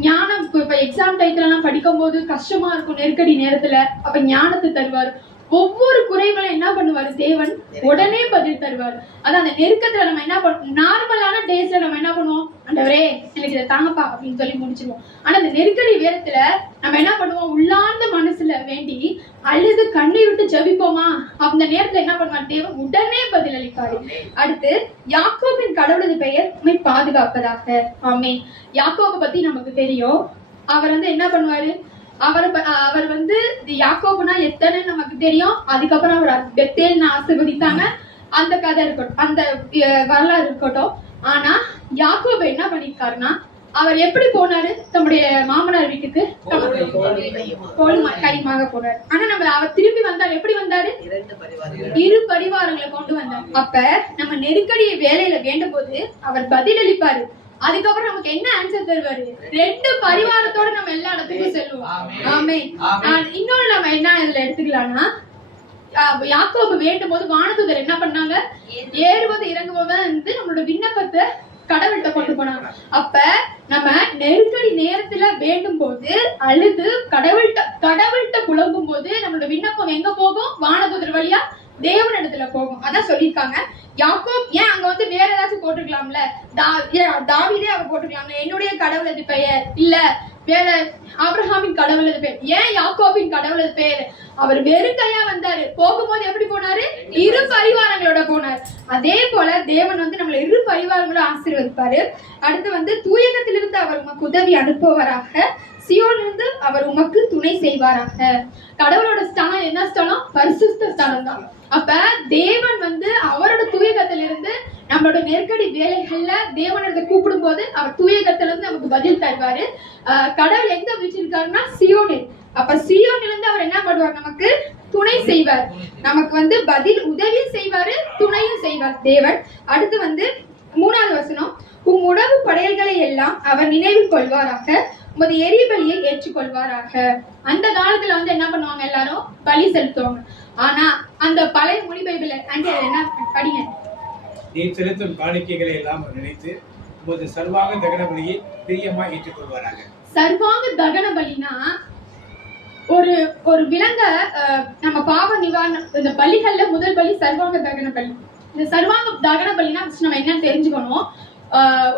ஞானம். இப்ப எக்ஸாம் டைத்துல எல்லாம் படிக்கும் போது கஷ்டமா இருக்கும், நெருக்கடி நேரத்துல அப்ப ஞானத்தை தருவாரு. ஒவ்வொரு குறைகளும் என்ன பண்ணுவாரு தேவன் உடனே பதில் தருவார். அதான் அந்த நெருக்கத்துல நம்ம என்ன பண்ணுவோம், நார்மலான டேஸ்ல நம்ம என்ன பண்ணுவோம், ஆண்டவரே எனக்கு இதை தாங்கப்பா அப்படின்னு சொல்லி முடிச்சிருவோம். ஆனா அந்த நெருக்கடி நேரத்துல நம்ம என்ன பண்ணுவோம், உள்ளார்ந்த மனசுல வேண்டி அழுது கண்ணீர் விட்டு ஜெபிப்போமா, அந்த நேரத்துல என்ன பண்ணுவார் தேவன் உடனே பதில் அளிப்பாரு. அடுத்து யாக்கோபின் கடவுளது பெயர் உம்மை பாதுகாப்பதாக. ஆமென். யாக்கோபை பத்தி நமக்கு தெரியும். அவர் என்ன பண்ணுவாரு, அவர் யாக்கோபுனா எத்தனை நமக்கு தெரியும். அதுக்கப்புறம் அவர் பெத்தேல் ஆசீர்வதித்தாங்க, அந்த கதை இருக்கட்டும், அந்த வரலாறு இருக்கட்டும். ஆனா யாக்கோபு என்ன பண்ணிருக்காருன்னா, அவர் எப்படி போனாரு, தம்முடைய மாமனார் வீட்டுக்கு கைமாக போனாரு. ஆனா அவர் திரும்பி வந்தார், எப்படி வந்தாரு, இரு பரிவாரங்களை கொண்டு வந்தார். அப்ப நம்ம நெருக்கடியை வேலையில வேண்டும் போது அவர் பதில் அளிப்பாரு. அதுக்கப்புறம் நமக்கு என்ன ஆன்சர் தருவாரு, 2 பரிவாரத்தோட நம்ம எல்லா இடத்துக்கும் செல்லுவோம். ஆமென். இன்னொன்னு நம்ம என்ன இதுல எடுத்துக்கலாம்னா, யாக்கோபு வேண்டும் போது வானதூதர் என்ன பண்ணாங்க, ஏறுவது இறங்குவது நம்மளோட விண்ணப்பத்தை கடவுள்கிட்ட கொண்டு போனாங்க. அப்ப நம்ம நெருக்கடி நேரத்துல வேண்டும் போது அழுது கடவுள்கிட்ட புலம்பும் போது நம்மளோட விண்ணப்பம் எங்க போகும், வானதூதர் வழியா தேவன் இடத்துல போகும். அதான் சொல்லியிருக்காங்க. யாக்கோப் ஏன் அங்க வேற ஏதாச்சும் போட்டுக்கலாம்ல, தாவீதே அவர் போட்டுக்கலாம்ல, என்னுடைய கடவுளது பெயர் இல்ல வேற ஆபிரகாமின் கடவுளது பெயர், ஏன் யாக்கோபின் கடவுளது பெயர். அவர் வெறும் கையா வந்தாரு, போகும்போது எப்படி போனாரு, இரு பரிவாரங்களோட போனார். அதே போல தேவன் நம்மள இரு பரிவாரங்களோட ஆசீர்வதிப்பாரு. அடுத்து தூயகத்திலிருந்து அவர் உமக்கு உதவி அனுப்புவாராக, சியோனிலிருந்து அவர் உமக்கு துணை செய்வாராக. கடவுளோட ஸ்தானம் என்ன ஸ்தானம், பரிசுத்த ஸ்தானம் தான். அப்ப தேவன் அவரோட தூயகத்திலிருந்து நம்மளோட நெருக்கடி வேலைகள்ல தேவனத்தை கூப்பிடும் போது அவர் தூயகத்துல இருந்து நமக்கு பதில் தருவாரு. கடவுள் எங்க வச்சிருக்காருன்னா சியோனில். அப்ப சியோனில இருந்து அவர் என்ன பண்ணுவார், நமக்கு துணை செய்வார், நமக்கு பதில் உதவியும் செய்வாரு, துணையும் செய்வார் தேவன். அடுத்து 3வது வசனம், உம் உணவு படையல்களை எல்லாம் அவர் நினைவில் கொள்வாராக, உமது எரிபலியை ஏற்றுக்கொள்வாராக. அந்த காலத்துல என்ன பண்ணுவாங்க, எல்லாரும் பலி செலுத்துவாங்க. ஆனா அந்த பழைய மொழி பைபிள் என்ன படிங்க, நீ செலுத்தும் காணிக்கைகளை எல்லாம் நினைத்து உமது சர்வாங்க தகன பலியை பிரியமா ஏற்றுக்கொள்வாராக. சர்வாங்க தகன பலினா ஒரு விலங்க நம்ம பாவ நிவாரண இந்த பலிகள்ல முதல் பலி சர்வாங்க தகன பலி. இந்த சர்வாங்க தகன பலினா நம்ம என்னன்னு தெரிஞ்சுக்கணும்.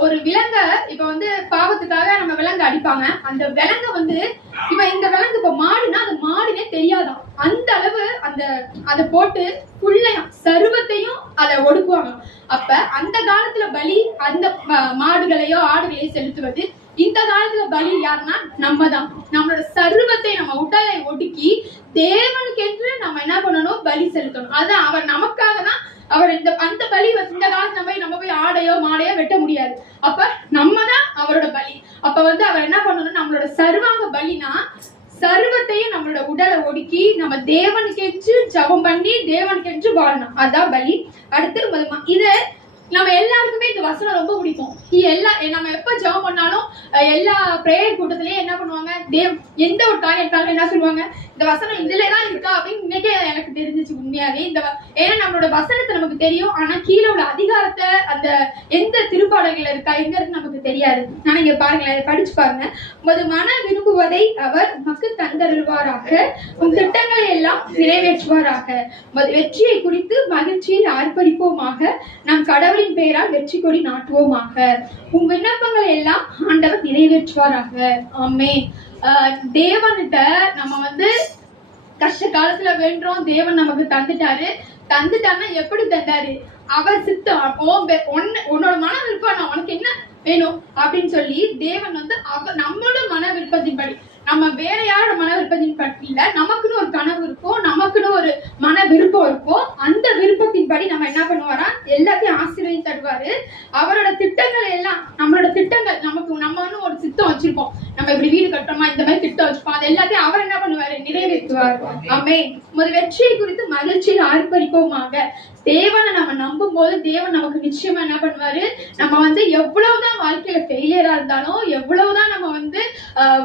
ஒரு விலங்க இப்ப பாவத்துக்காக நம்ம விலங்கு அடிப்பாங்க. அந்த விலங்க இப்ப இந்த விலங்கு இப்ப மாடுனா அது மாடுனே தெரியாதான், அந்த அளவு அதை போட்டு புள்ளையும் சருவத்தையும் அதை ஒடுக்குவாங்க. அப்ப அந்த காலத்துல பலி அந்த மாடுகளையோ ஆடுகளையோ செலுத்துவது. இந்த காலத்துல பலி யாருன்னா நம்ம தான். நம்மளோட சருவத்தை நம்ம உடலை ஒடுக்கி தேவனுக்கு என்று நம்ம என்ன பண்ணணும், பலி செலுத்தணும். அதான் அவர் நமக்காக தான் அவர் அந்த பலி இந்த காலத்துல நம்ம போய் ஆடையோ மாடையோ வெட்ட முடியாது. அப்ப நம்ம தான் அவரோட பலி. அப்ப அவர் என்ன பண்ணணும், நம்மளோட சர்வாங்க பலினா சர்வத்தையும் நம்மளோட உடலை ஒடுக்கி நம்ம தேவனுக்கென்று ஜெபம் பண்ணி தேவனுக்கென்று வாழணும், அதான் பலி. அடுத்து இது நம்ம எல்லாருக்குமே இந்த வசனம் ரொம்ப பிடிக்கும். நம்ம எப்ப ஜெபம் பண்ணாலும் எல்லா பிரேயர் கூட்டத்திலயும் என்ன பண்ணுவாங்க, எந்த ஒரு காரியத்தாலும் என்ன சொல்லுவாங்க, இந்த வசனம் இதுலதான் இருக்கா அப்படின்னு இன்னைக்கே எனக்கு தெரிஞ்சிச்சு உண்மையாவே. ஏன்னா நம்மளோட வசனத்தை நமக்கு தெரியும், ஆனா கீழே உள்ள அதிகாரத்தை அந்த எந்த திருப்பாடல்கள் இருக்கா எங்க இருக்கு நமக்கு தெரியாது. ஆனா இங்க பாருங்களேன், படிச்சு பாருங்க. உமது மன விரும்புவதை அவர் உமக்கு தந்தருள்வாராக, உன் திட்டங்களை எல்லாம் நிறைவேற்றுவாராக, உமது வெற்றியை குறித்து மகிழ்ச்சியில் ஆர்ப்பரிப்போமாக, நாம் கடவுளின் பெயரால் வெற்றி கொடி நாட்டுவோமாக, உன் விண்ணப்பங்களை எல்லாம் ஆண்டவர் நிறைவேற்றுவாராக. ஆமென். தேவன்கிட்ட நம்ம கஷ்ட காலத்துல வேண்டோம், தேவன் நமக்கு தந்துட்டாருன்னா எப்படி தந்தாரு, அவர் சித்தம் உன்னோட மன விருப்பம் உனக்கு என்ன வேணும் அப்படின்னு சொல்லி தேவன் நம்மளோட மன விருப்பத்தின்படி, நம்ம வேற யாரோட மன விருப்பத்தின் இல்ல, நமக்குன்னு ஒரு கனவு இருக்கும், நமக்குன்னு ஒரு மன விருப்பம் இருக்கும். அந்த விருப்பத்தின்படி நம்ம என்ன பண்ணுவாரா, எல்லாத்தையும் ஆசீர்வதி தருவாரு. அவரோட திட்டங்கள் எல்லாம் நம்மளோட திட்டங்கள் நம்ம ஒரு சித்தம் வச்சிருப்போம், நம்ம இப்படி வீடு கட்டுறோமா, இந்த மாதிரி திட்டம் வச்சிருப்போம், அது எல்லாத்தையும் அவர் என்ன பண்ணுவாரு, நிறைவேற்றுவார். ஆமென். வெற்றியை குறித்து மகிழ்ச்சியில் ஆர்ப்பரிப்போமாக. தேவனை நம்ம நம்பும் போது தேவன் நமக்கு நிச்சயமா என்ன பண்ணுவாரு, நம்ம வந்து எவ்வளவுதான் வாழ்க்கையில ஃபெயிலியரா இருந்தாலும், எவ்வளவுதான் நம்ம வந்து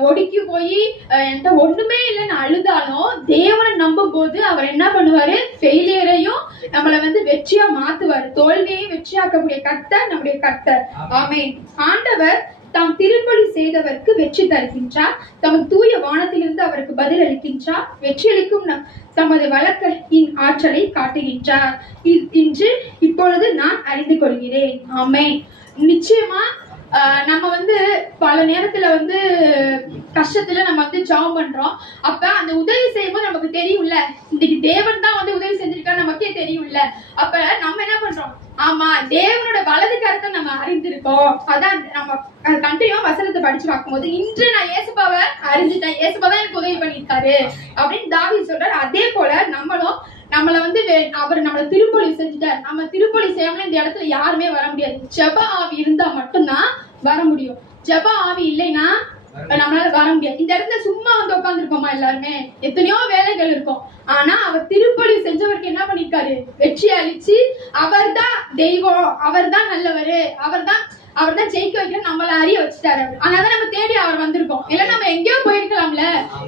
ஒடுக்கி போய் என்கிட்ட ஒண்ணுமே இல்லைன்னு அழுதாலும், தேவனை நம்பும் போது அவர் என்ன பண்ணுவாரு, ஃபெயிலியரையும் நம்மளை வந்து வெற்றியா மாத்துவாரு. தோல்வியையும் வெற்றியாக்கக்கூடிய கர்த்தர் நம்முடைய கர்த்தர். ஆமென். ஆண்டவர் தாம் திருப்பலி செய்தவருக்கு வெற்றி தருகின்றார். தமது தூய வானத்திலிருந்து அவருக்கு பதில் அளிக்கின்றார். வெற்றியளிக்கும் தமது வழக்கின் ஆற்றலை காட்டுகின்றார் என்று இப்பொழுது நான் அறிந்து கொள்கிறேன். ஆமென். நிச்சயமா நம்ம வந்து பல நேரத்துல வந்து கஷ்டத்துல நம்ம வந்து ஜாப் பண்றோம். அப்ப அந்த உதவி செய்யும்போது நமக்கு தெரியும்ல, இன்னைக்கு தேவன் தான் வந்து உதவி செஞ்சிருக்கா நமக்கே தெரியும்ல. அப்ப நம்ம என்ன பண்றோம், ஆமா தேவனோட வலது கருத்தை நம்ம அறிந்திருக்கோம். அதான் நம்ம கண்டினியூவா வசனத்தை படிச்சு பார்க்கும்போது, இன்று நான் இயேசுபாவை அறிஞ்சிட்டேன், இயேசுபா தான் எனக்கு உதவி பண்ணியிருக்காரு அப்படின்னு தாவீது சொல்றாரு. அதே போல நம்மள வந்து அவர் நம்மள திருப்பலி செஞ்சுட்டார். நம்ம திருப்பலி செய்யாமல இந்த இடத்துல யாருமே வர முடியாது. ஜெப ஆவி இருந்தா மட்டும்தான் வர முடியும். ஜெப ஆவி இல்லைன்னா நம்மளால வர முடியாது. இந்த இடத்துல சும்மா வந்து உட்காந்துருக்கோமா, எல்லாருமே எத்தனையோ வேலைகள் இருக்கும். ஆனா அவர் திருப்பலி செஞ்சவருக்கு என்ன பண்ணிருக்காரு, வெற்றி அளிச்சு அவர் தான் தெய்வம், அவர் தான் நல்லவரு, அவர் தான் ஜெயிக்க வைக்க நம்மள அறிய வச்சுட்டாரு. அதனால நம்ம தேடி அவர் வந்திருக்கோம். இல்ல நம்ம எங்கேயோ போயிருக்கலாம்ல,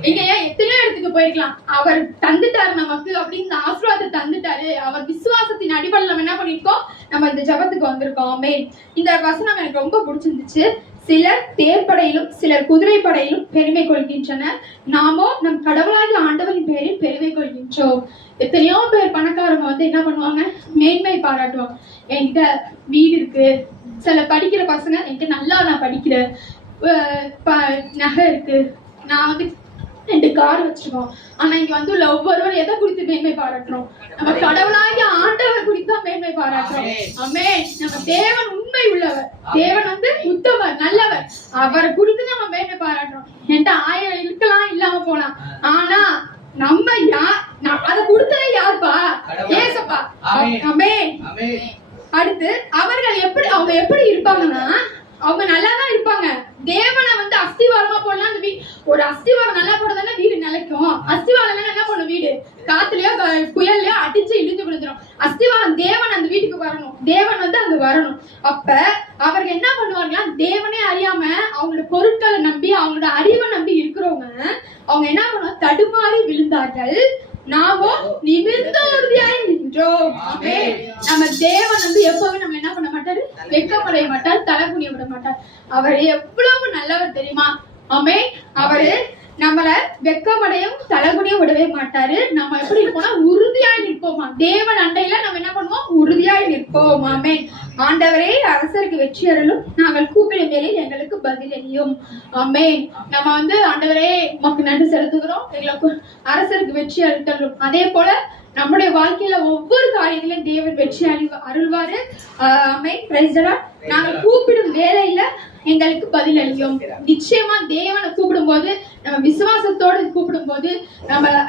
எங்கேயோ எத்தனையோ இடத்துக்கு போயிருக்கலாம். அவர் தந்துட்டாரு நமக்கு அப்படின்னு ஆசீர்வாதத்தை தந்துட்டாரு. அவர் விசுவாசத்தின் அடிப்படையில் நம்ம என்ன பண்ணிருக்கோம், நம்ம இந்த ஜபத்துக்கு வந்திருக்கோம். ஆமென். இந்த வசனம் எனக்கு ரொம்ப பிடிச்சிருந்துச்சு. சிலர் தேர்ப்படையிலும் சிலர் குதிரைப்படையிலும் பெருமை கொள்கின்றனர், நாமோ நம் கடவுளாகிய ஆண்டவரின் பெயரில் பெருமை கொள்கின்றோம். எத்தனையோ பேர் பணக்காரங்க வந்து என்ன பண்ணுவாங்க, மேன்மை பாராட்டுவாங்க. என்கிட்ட வீடு இருக்கு, சில படிக்கிற பசங்க என்கிட்ட நல்லா நான் படிக்கிறேன், நகை இருக்கு, நான் வந்து 2 கார் வச்சிருக்கோம். ஆனா இங்க வந்து ஒவ்வொருவரும் எதை குறித்து மேன்மை பாராட்டுறோம், நம்ம கடவுளாகிய ஆண்டவர் குறித்து தான் மேன்மை பாராட்டுறோம். ஆமென். நம்ம தேவன் உண்மை உள்ளவர், தேவன் வந்து உத்தமர், நல்லவர், அவரை குறித்து நம்ம மேன்மை பாராட்டுறோம். என்கிட்ட 1000 இருக்கலாம், இல்லாம போலாம், ஆனா நம்ம அதை கொடுத்ததே யாருப்பா, ஏசப்பா. ஆமென். அடுத்து அவங்க எப்படி இருப்பாங்கன்னா, அவங்க நல்லாதான் இருப்பாங்க. தேவனை வந்து அஸ்திவாரமா போடலாம். அந்த ஒரு அஸ்திவாரம் நல்லா போடுறதானே வீடு நிலைக்கும். அஸ்திவாரம் என்ன பண்ணும், வீடு காத்துலயோ புயல்லயோ அடிச்சு இழுத்து விழுந்துரும். அஸ்திவாரம் தேவன் அந்த வீட்டுக்கு வரணும், தேவன் வந்து அங்க வரணும். அப்ப அவர்கள் என்ன பண்ணுவாங்கன்னா, தேவனே அறியாம அவங்களோட பொருட்களை நம்பி அவங்களோட அறிவை நம்பி இருக்கிறவங்க அவங்க என்ன பண்ணுவாங்க, தடுமாறி விழுந்தார்கள், நாமோ நிமிர்ந்த உறுதியாய் நின்றோம். நம்ம தேவன் வந்து எப்பவுமே நம்ம என்ன பண்ண மாட்டாரு, வெட்கப்படைய மாட்டார், தலை குனிய விட மாட்டார். அவர் எவ்வளவு நல்லவர் தெரியுமா. ஆமென். அவரு நம்மள வெட்கமடையும் தலகுனிய விடவே மாட்டாரு. நம்ம எப்படி இருப்போம்னா உறுதியாய் நிற்போமா, தேவன் அண்டையில நம்ம என்ன பண்ணுவோம், உறுதியாய் நிற்போம். ஆமென். ஆண்டவரே அரசருக்கு வெற்றி அருளும், நாங்கள் கூப்பிடும் வேளையில் எங்களுக்கு பதில் அளியும். ஆமென். நம்ம வந்து ஆண்டவரே உமக்கு நன்றி செலுத்துகிறோம், எங்களுக்கு அரசருக்கு வெற்றி அளித்தரும். அதே போல நம்முடைய வாழ்க்கையில ஒவ்வொரு காரியத்திலும் தேவன் வெற்றி அருள்வாரு. ஆமென். Praise the Lord. நாங்கள் கூப்பிடும் வேளையில எங்களுக்கு பதில் அளிக்கும். நிச்சயமா தேவனை கூப்பிடும் போது, நம்ம விசுவாசத்தோடு கூப்பிடும் போது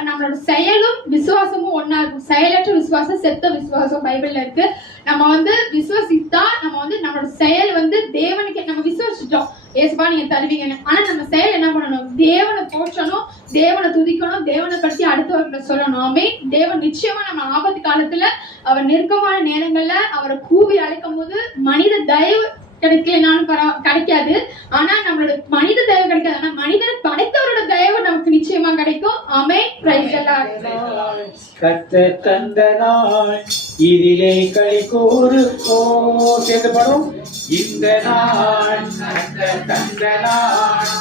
நம்மளோட செயலும் விசுவாசமும் ஒன்னா இருக்கும். செயலற்ற விசுவாசம் செத்த விசுவாசம் பைபிள்ல இருக்கு. நம்ம வந்து விசுவாசித்தா நம்ம வந்து நம்மளோட செயல் வந்து தேவனுக்கு நம்ம விசுவாசிட்டோம், ஏசுப்பா நீங்க தருவீங்கன்னு. ஆனா நம்ம செயல் என்ன பண்ணணும், தேவனை போற்றணும், தேவனை துதிக்கணும், தேவனை பற்றி அடுத்தவர்கிட்ட சொல்லணும். ஆமென். தேவன் நிச்சயமா நம்ம ஆபத்து காலத்துல அவர் நெருக்கமான நேரங்கள்ல அவரை கூவி அழைக்கும் போது மனித தயவு கிடைக்கலனாலும் கிடைக்காது, ஆனா நம்மளோட மனித தயவு கிடைக்காது, ஆனா மனிதனை படைத்தவரோட தயவு நமக்கு நிச்சயமா கிடைக்கும். ஆமென். Praise the lord. கர்த்தர் தந்த நாள் இதிலே களி கூறுவோம். சேர்ந்து பாடுவோம். இந்த நாள் கர்த்தர் தந்த நாள்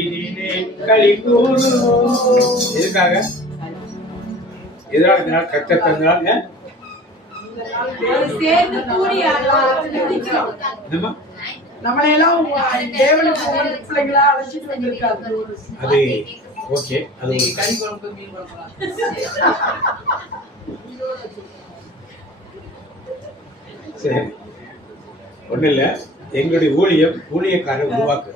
இதிலே களி கூறுவோம். எதுக்காக, எதனால இந்த நாள் கர்த்தர் தந்த நாள்? சேர்ந்து கூடி நம்மளையெல்லாம் தேவனுக்கு பிள்ளைங்களா அழைச்சிட்டு வந்திருக்காரு. அது ஓகே, அது கறி குழம்பு மீன் குழம்பு சரி, ஒன்றும் இல்லை. எங்களுடைய ஊழியக்காரர் உருவாக்கு,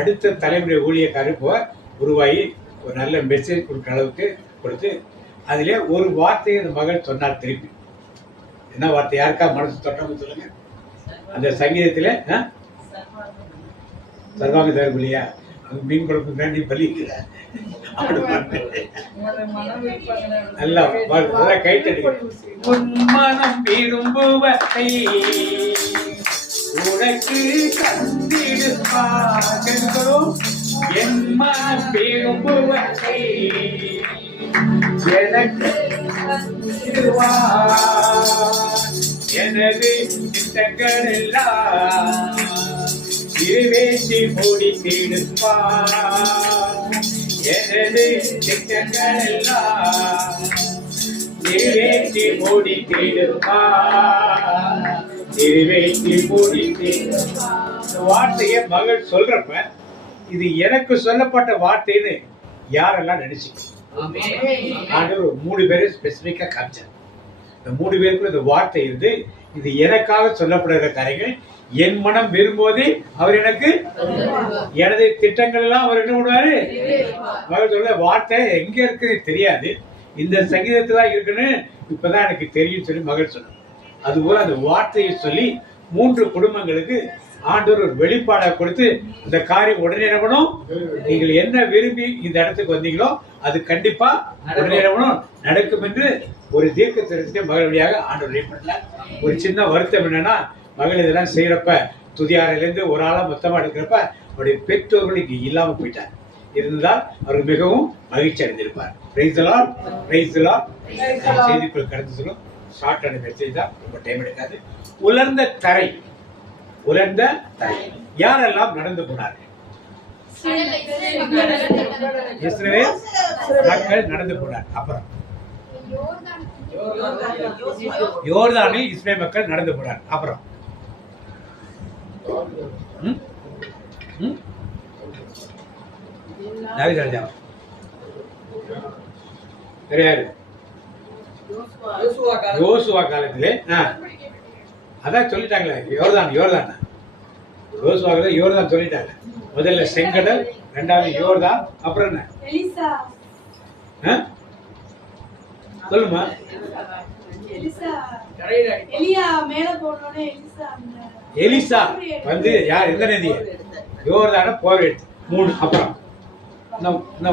அடுத்த தலைமுறை ஊழியக்காரர் போக உருவாகி ஒரு நல்ல மெசேஜ் கொடுக்குற அளவுக்கு கொடுத்து, அதிலே ஒரு வார்த்தையை அந்த மகள் சொன்னார். திருப்பி என்ன வார்த்தை, யாருக்கா மனசு தொட்டவங்க சொல்லுங்க. அந்த சங்கீதத்தில் சர்வாங்க தரப்பில்லையா, மீன் குழம்பு வேண்டி பலிக்கிற உங்களோட மன விருப்பங்களை நல்லா நல்லா கைத்தடி. உன் மனம் விரும்புவதை உனக்கு தந்திடுவார். என் மனம் விரும்புவதை எனக்கு தந்திடுவார். எனது திட்டங்கள் எல்லாம் நிறைவேற்றி முடித்திடுவார். எனது திட்டங்கள் எல்லாம் நிறைவேற்றி முடித்திடுவார். நிறைவேற்றி முடித்திடுவார். இந்த வார்த்தையை மகள் சொல்றப்ப இது எனக்கு சொல்லப்பட்ட வார்த்தைன்னு யாரெல்லாம் நினைச்சுக்கணும். ஆண்டவர் 3 பேரை ஸ்பெசிபிக்கா காமிச்சார். இந்த 3 பேருக்குள்ள இந்த வார்த்தை இருந்து இது எனக்காக சொல்லப்படுகிற காரியங்கள். என் மனம் விரும்புவதை அவர் எனக்கு, எனது திட்டங்கள் எல்லாம் அவர் என்ன பண்ணுவாரு. மகள் சொல்ற வார்த்தை எங்க இருக்குன்னு தெரியாது, இந்த சங்கீதத்துல தான் இருக்குன்னு இப்பதான் எனக்கு தெரியும் சொல்லி மகள் சொன்னார். அதுபோல அந்த வார்த்தையை சொல்லி 3 குடும்பங்களுக்கு ஆண்டவர் ஒரு வெளிப்பாடை கொடுத்து இந்த காரியம் உடனே என்ன பண்ணும். நீங்கள் என்ன விரும்பி இந்த இடத்துக்கு வந்தீங்களோ அது கண்டிப்பா உடனே என்ன பண்ணும், நடக்கும் என்று ஒரு தீர்க்க தரிசனத்தை மகள் வழியாக ஆண்டவர் வெளிப்படல. ஒரு சின்ன வருத்தம் என்னன்னா, மகள் இதெல்லாம் செய்யறப்ப துதியாரிலிருந்து ஒரு ஆளா மொத்தமா எடுக்கிறப்ப அவருடைய பெற்றோர்கள் இங்க இல்லாம போயிட்டார். இருந்தால் அவர் மிகவும் மகிழ்ச்சி அடைந்திருப்பார். Praise the lord, praise the lord. செய்திக்குள் கடந்து சொல்லும் ஷார்ட் அண்ட் மெசேஜ் தான், ரொம்ப டைம் எடுக்காது. உலர்ந்த தரை, உலர்ந்த தரை யாரெல்லாம் நடந்து போனார்கள்? இஸ்ரவேல் மக்கள் நடந்து போனார். அப்புறம் யோர்தானில் இஸ்ரவேல் மக்கள் நடந்து போனார். அப்புறம் தாவீது தெரியாது. யோசுவா காலத்திலே அதான் சொல்லிட்டாங்களே, யோர்தான் யோசுவாவில் யோர்தான் சொல்லிட்டாங்க. முதல்ல செங்கடல், 2வது யோர்தான், அப்புறம் என்ன சொல்லுமா? எலிசா வந்து யார், எந்த நதிய? யோர்தான போர் எடுத்து 3. அப்புறம் என்ன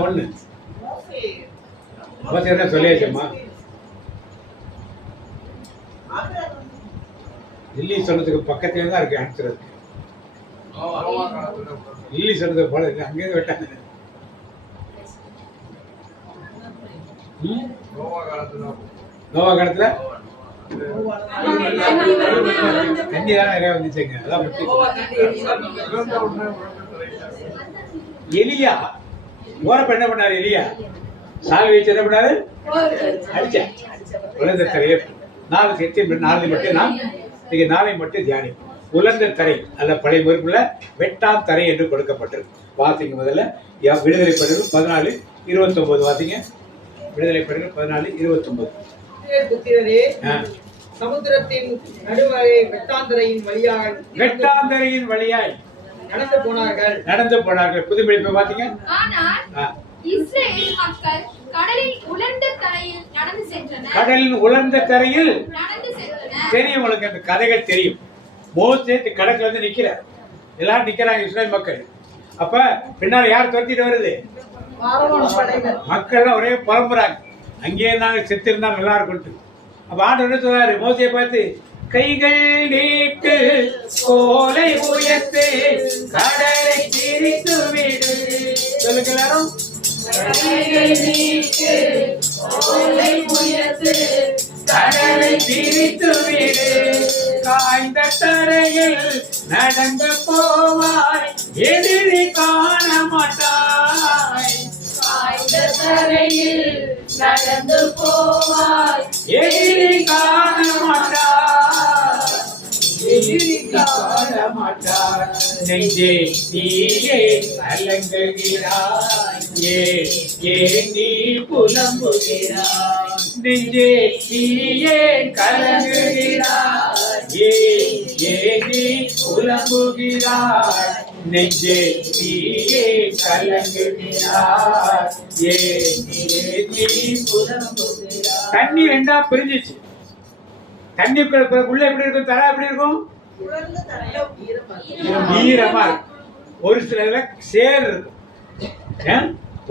1 என்ன சொல்லியாச்சம்மா? இல்லி சொன்னதுக்கு பக்கத்துல தான் இருக்கு ஆன்சர். இல்லி சொன்னது போல இருக்கு, அங்கே வெட்டாங்க. நோவா காலத்துல தண்ணி தான் நிறைய வந்துச்சுங்க. அதான் எலியா ஓரப்ப என்ன பண்ணாரு? எலியா சாவி வச்சு என்ன பண்ணாரு? அடிச்சேன். உலர்ந்த தரையை 4 மட்டும் நாம் இன்னைக்கு 4 மட்டும் தியானம். உலர்ந்த தரை அல்ல பழைய முறைக்குள்ள வெட்டாம் தரை என்று கொடுக்கப்பட்டிருக்கு. வாசிங்க முதல்ல விடுதலை படுகள் 14:29 வாசிங்க. விடுதலை படுகள் 14:29. சமுத்திரத்தின் நடுவரை வெட்டாந்தரையின் வழியாய் நடந்து போனார்கள். புதுப்பிடிப்பை பாத்தீங்க. இஸ்ரவேல் மக்கள் கடலில் உலர்ந்த தரையில் நடந்து சென்றனர். கடலில் உலர்ந்த தரையில் தெரியும். உங்களுக்கு அந்த கதைகள் தெரியும். மோசே கடற்கரை வந்து நிக்கிறார், எல்லாரும் நிக்கிறாங்க இஸ்ரவேல் மக்கள். அப்ப பின்னால யார் துரத்திட்டு வருது? மக்கள் ஒரே புலம்புறாங்க, அங்கேயே நாங்க செத்து இருந்தா நல்லா இருக்கும். அப்ப ஆண்டவர் என்ன சொல்றாரு? மோசையை பார்த்து, கைகள் நீட்டு கோலை உயர்த்து கடலை திரித்து விடு. சொல்லுங்க எல்லாரும். கடலை திரித்து விடு, காய்ந்த தரையில் நடந்து போவாய், எதிரி காண மாட்டாய். காய்ந்த தரையில் நடந்து போவாய், எதிரி காண மாட்டாய். எதிரி காண மாட்டாய். நெஞ்சே நீயே கலங்குகிறாய், ஏன் நீ புலம்புகிறாய்? நெஞ்சே நீயே கலங்குகிறாய், ஏன் நீ புலம்புகிறாய்? நெஞ்சே நீயே கலங்குகிறாய், ஏன் நீ புலம்புகிறாய்? தண்ணி 2ஆ பிரிஞ்சிச்சு. தண்ணி உள்ள எப்படி இருக்கும்? தரை எப்படி இருக்கும்? ஈரமா இருக்கும். ஒரு சில சேர் இருக்கும்.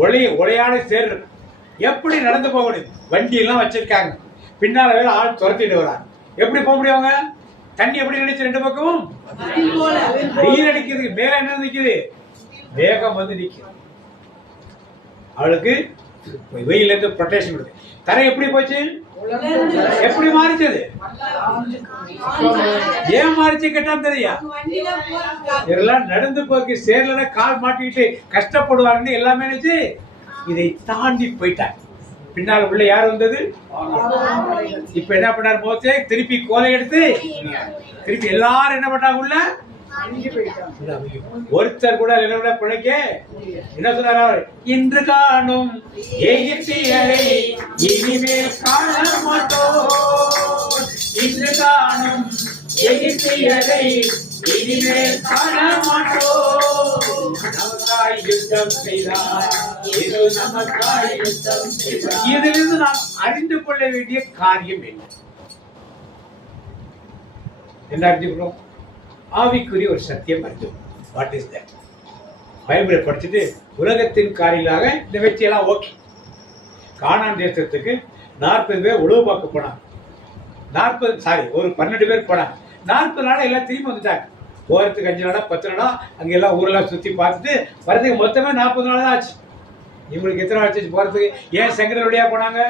ஒளையான சேர் இருக்கும். எப்படி நடந்து போக முடியும்? வண்டி எல்லாம் வச்சிருக்காங்க, பின்னால வேற ஆள் துரத்திட்டு வராங்க. எப்படி போக முடியும்? அவங்க தண்ணி எப்படி நினைச்சு ரெண்டு பக்கமும் நீர் அடிக்குது. மேல என்ன நிக்குது? வேகம் வந்து நிக்குது. அவளுக்கு வெயில இருந்து ப்ரொடெக்ஷன் கொடுத்து. தரை எப்படி போச்சு? எப்படி மாறிச்சது? ஏன் மாறிச்சு கேட்டா தெரியா? இதெல்லாம் நடந்து போக்கு சேர்ல கால் மாட்டிக்கிட்டு கஷ்டப்படுவாங்கன்னு எல்லாமே நினைச்சு இதை தாண்டி போயிட்டாங்க. பின்னால் உள்ள யார் வந்தது? இப்ப என்ன பண்ணார்? மோசே திருப்பி கோலை எடுத்து திருப்பி எல்லாரும் என்ன பண்ணாங்க? உள்ள ஒருத்தர் கூட பிழைக்க என்ன சொன்னார்? அவர் இன்று காணும் எகிப்தியரை இனிமேல் காண மாட்டோம். இன்று காணும் எகிப்தியரை இனிமேல் காண மாட்டோம். நமக்காய் யுத்தம் செய்தார், இது நமக்காய் யுத்தம் செய்தார். இதிலிருந்து நாம் அறிந்து கொள்ள வேண்டிய காரியம் என்ன அறிஞ்சுக்கிறோம்? ஆவிக்குரிய ஒரு சத்தியம் அறிஞ்சு. What is that? பைபிளை படிச்சுட்டு உலகத்தின் காரியங்களாக இந்த வெற்றியெல்லாம் ஓகே. கானான் தேசத்துக்கு 40 பேர் உழவு பார்க்க போனாங்க. ஒரு 12 பேர் போனாங்க. 40 நாள் எல்லாம் திரும்பி வந்துட்டாங்க. போறதுக்கு 5 நாளா 10 நாளா அங்க எல்லாம் ஊரெல்லாம் சுத்தி பார்த்துட்டு வரதுக்கு மொத்தமே 40 நாள் தான் ஆச்சு. இவங்களுக்கு எத்தனை நாள் ஆச்சு போறதுக்கு? ஏன் செங்கல் வழியா போனாங்க?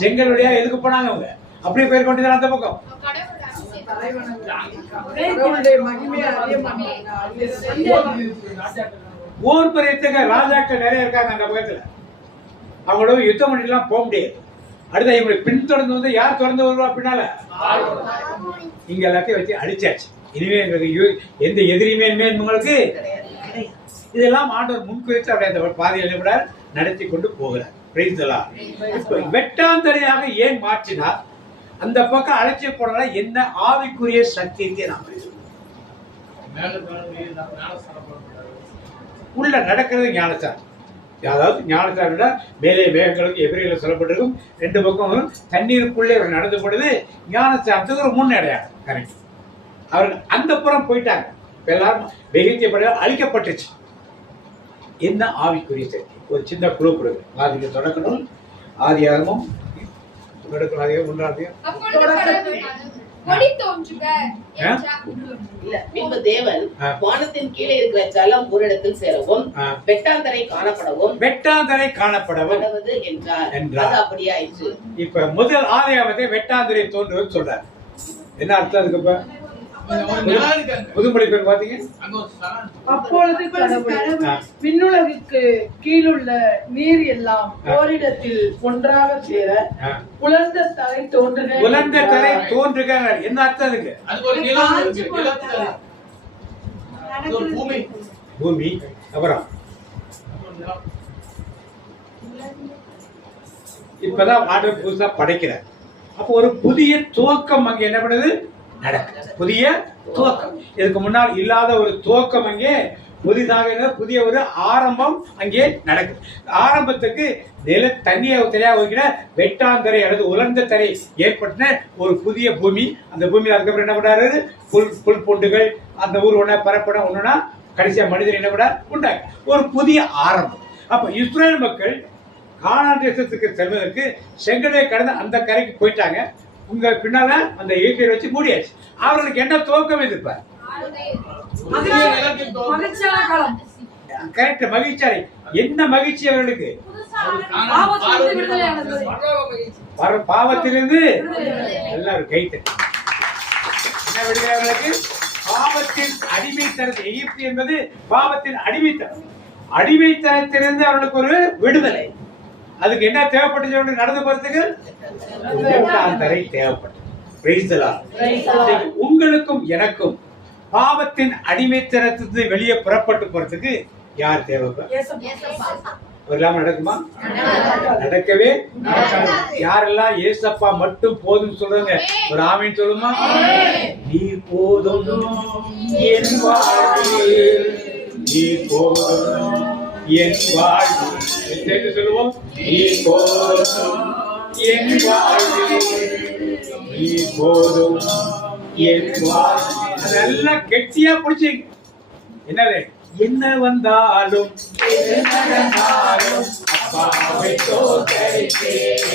செங்கல் வழியா எதுக்கு போனாங்க? அவங்க அப்படியே பேர் கொண்டு அந்த பக்கம் ஊர் பெரியத்துக்கு ராஜாக்கள் நிறைய இருக்காங்க அந்த பக்கத்துல. அவங்களோட யுத்தம் பண்ணிட்டுலாம் போக முடியாது. அடுத்த இவங்களை பின்தொடர்ந்து வந்து யார் தொடர்ந்து வருவா? பின்னால இங்க எல்லாத்தையும் வச்சு அடிச்சாச்சு. இனிமே எங்களுக்கு எந்த எதிரியுமே உங்களுக்கு இதெல்லாம் ஆண்டவர் முன்குறித்து அப்படியே அந்த பாதையில் விட நடத்தி கொண்டு போகிறார். வெட்டாந்தரையாக ஏன் மாற்றினார்? அந்த பக்கம் அழைச்சி போனால என்ன ஆவிக்குரிய சத்தியத்தை நாம் உள்ள நடக்கிறது ஞானசாரம். அதாவது ஞானசாரம் மேலே மேகங்களுக்கு எதிரியில் சொல்லப்பட்டிருக்கும். 2 பக்கம் தண்ணீருக்குள்ளே அவர் நடந்து போனது ஞானசாரத்துக்கு ஒரு முன்னடையாளம். கரெக்ட். அவர்கள் அந்த புறம் போயிட்டாங்க. எல்லாரும் வெகித்தியப்பட அழிக்கப்பட்டுச்சு. என்ன ஆவிக்குரிய சக்தி? ஒரு சின்ன குழு கொடுங்க. ஆதிக்கு தொடக்கணும். ஆதியாகமும் பின்பு தேவன் வானத்தின் கீழே இருக்கிற ஜலம் ஒரு இடத்தில் சேரவும் வெட்டாந்தரை காணப்படவும் என்றார். அப்படியே ஆயிற்று. இப்ப முதல் ஆலயத்தை வெட்டாந்தரை தோன்றுவது சொல்றாரு. என்ன அர்த்தம் அதுக்கு? இப்ப புதுமொழி பேர் பாத்தீங்க. அப்பொழுது கடவுள் விண்ணுலகுக்கு கீழுள்ள நீர் எல்லாம் ஓரிடத்தில் ஒன்றாக சேர உலர்ந்த தரை தோன்றுக. என்ன அர்த்தம் அதுக்கு? பூமி. அப்புறம் இப்பதான் ஆண்டவர் புதுசா படைக்கிறார். அப்போ ஒரு புதிய துவக்கம் அங்க என்ன பண்ணுது? நடக்குது. புதிய துவக்கம். இதுக்கு முன்னால் இல்லாத ஒரு துவக்கம் அங்கே புதிதாக புதிய ஒரு ஆரம்பம் அங்கே நடக்குது. ஆரம்பத்துக்கு தண்ணியை தெரியாத வைக்கிற வெட்டாந்தரை அல்லது உலர்ந்த தரை ஏற்பட்ட ஒரு புதிய பூமி. அந்த பூமியில் அதுக்கப்புறம் என்ன பண்ணாரு? புல் பூண்டுகள் அந்த ஊர் ஒன்னா பரப்பட ஒண்ணுனா கடைசியா மனிதர் என்ன பண்ணார்? உண்டாங்க ஒரு புதிய ஆரம்பம். அப்ப இஸ்ரேல் மக்கள் கானான் தேசத்துக்கு செல்வதற்கு செங்கடலை கடந்து அந்த கரைக்கு போயிட்டாங்க. உங்க பின்னால அந்த இயற்கையை வச்சு மூடியாச்சு. அவர்களுக்கு என்ன துவக்கம் எதிர்ப்பார்? கரெக்ட். மகிழ்ச்சி. என்ன மகிழ்ச்சி அவர்களுக்கு? பாவத்திலிருந்து எல்லாரும் கைத்து என்ன விடுதலை அவர்களுக்கு? பாவத்தின் அடிமைத்தனம். எகிப்து என்பது பாவத்தின் அடிமைத்தனம். அடிமைத்தனத்திலிருந்து அவர்களுக்கு ஒரு விடுதலை. அதுக்கு என்ன தேவைப்பட்டது? நடந்து போறதுக்கு வெட்டாந்தரை தேவைப்பட்டது. உங்களுக்கும் எனக்கும் பாவத்தின் அடிமைத்தனத்திலிருந்து வெளியே புறப்பட்டு போறதுக்கு யார் தேவைப்படும்? நடக்குமா? நடக்கவே. யாரெல்லாம் ஏசப்பா மட்டும் போதும் சொல்றாங்க? ஒரு ஆமீன் சொல்லுமா? நீ போதும் என் வாழ்வில், நீ போதும் என் வாழ்வில். சேர்த்து சொல்லுவோம். நீ போதும் என் வாழ்வில், நீ போதும் என் வாழ்வில். அதெல்லாம் கெட்டியா பிடிச்சிங்க. என்னது? என்ன வந்தாலும் எது நடந்தாலும் அப்பாவை தோற்கடிப்பேன்.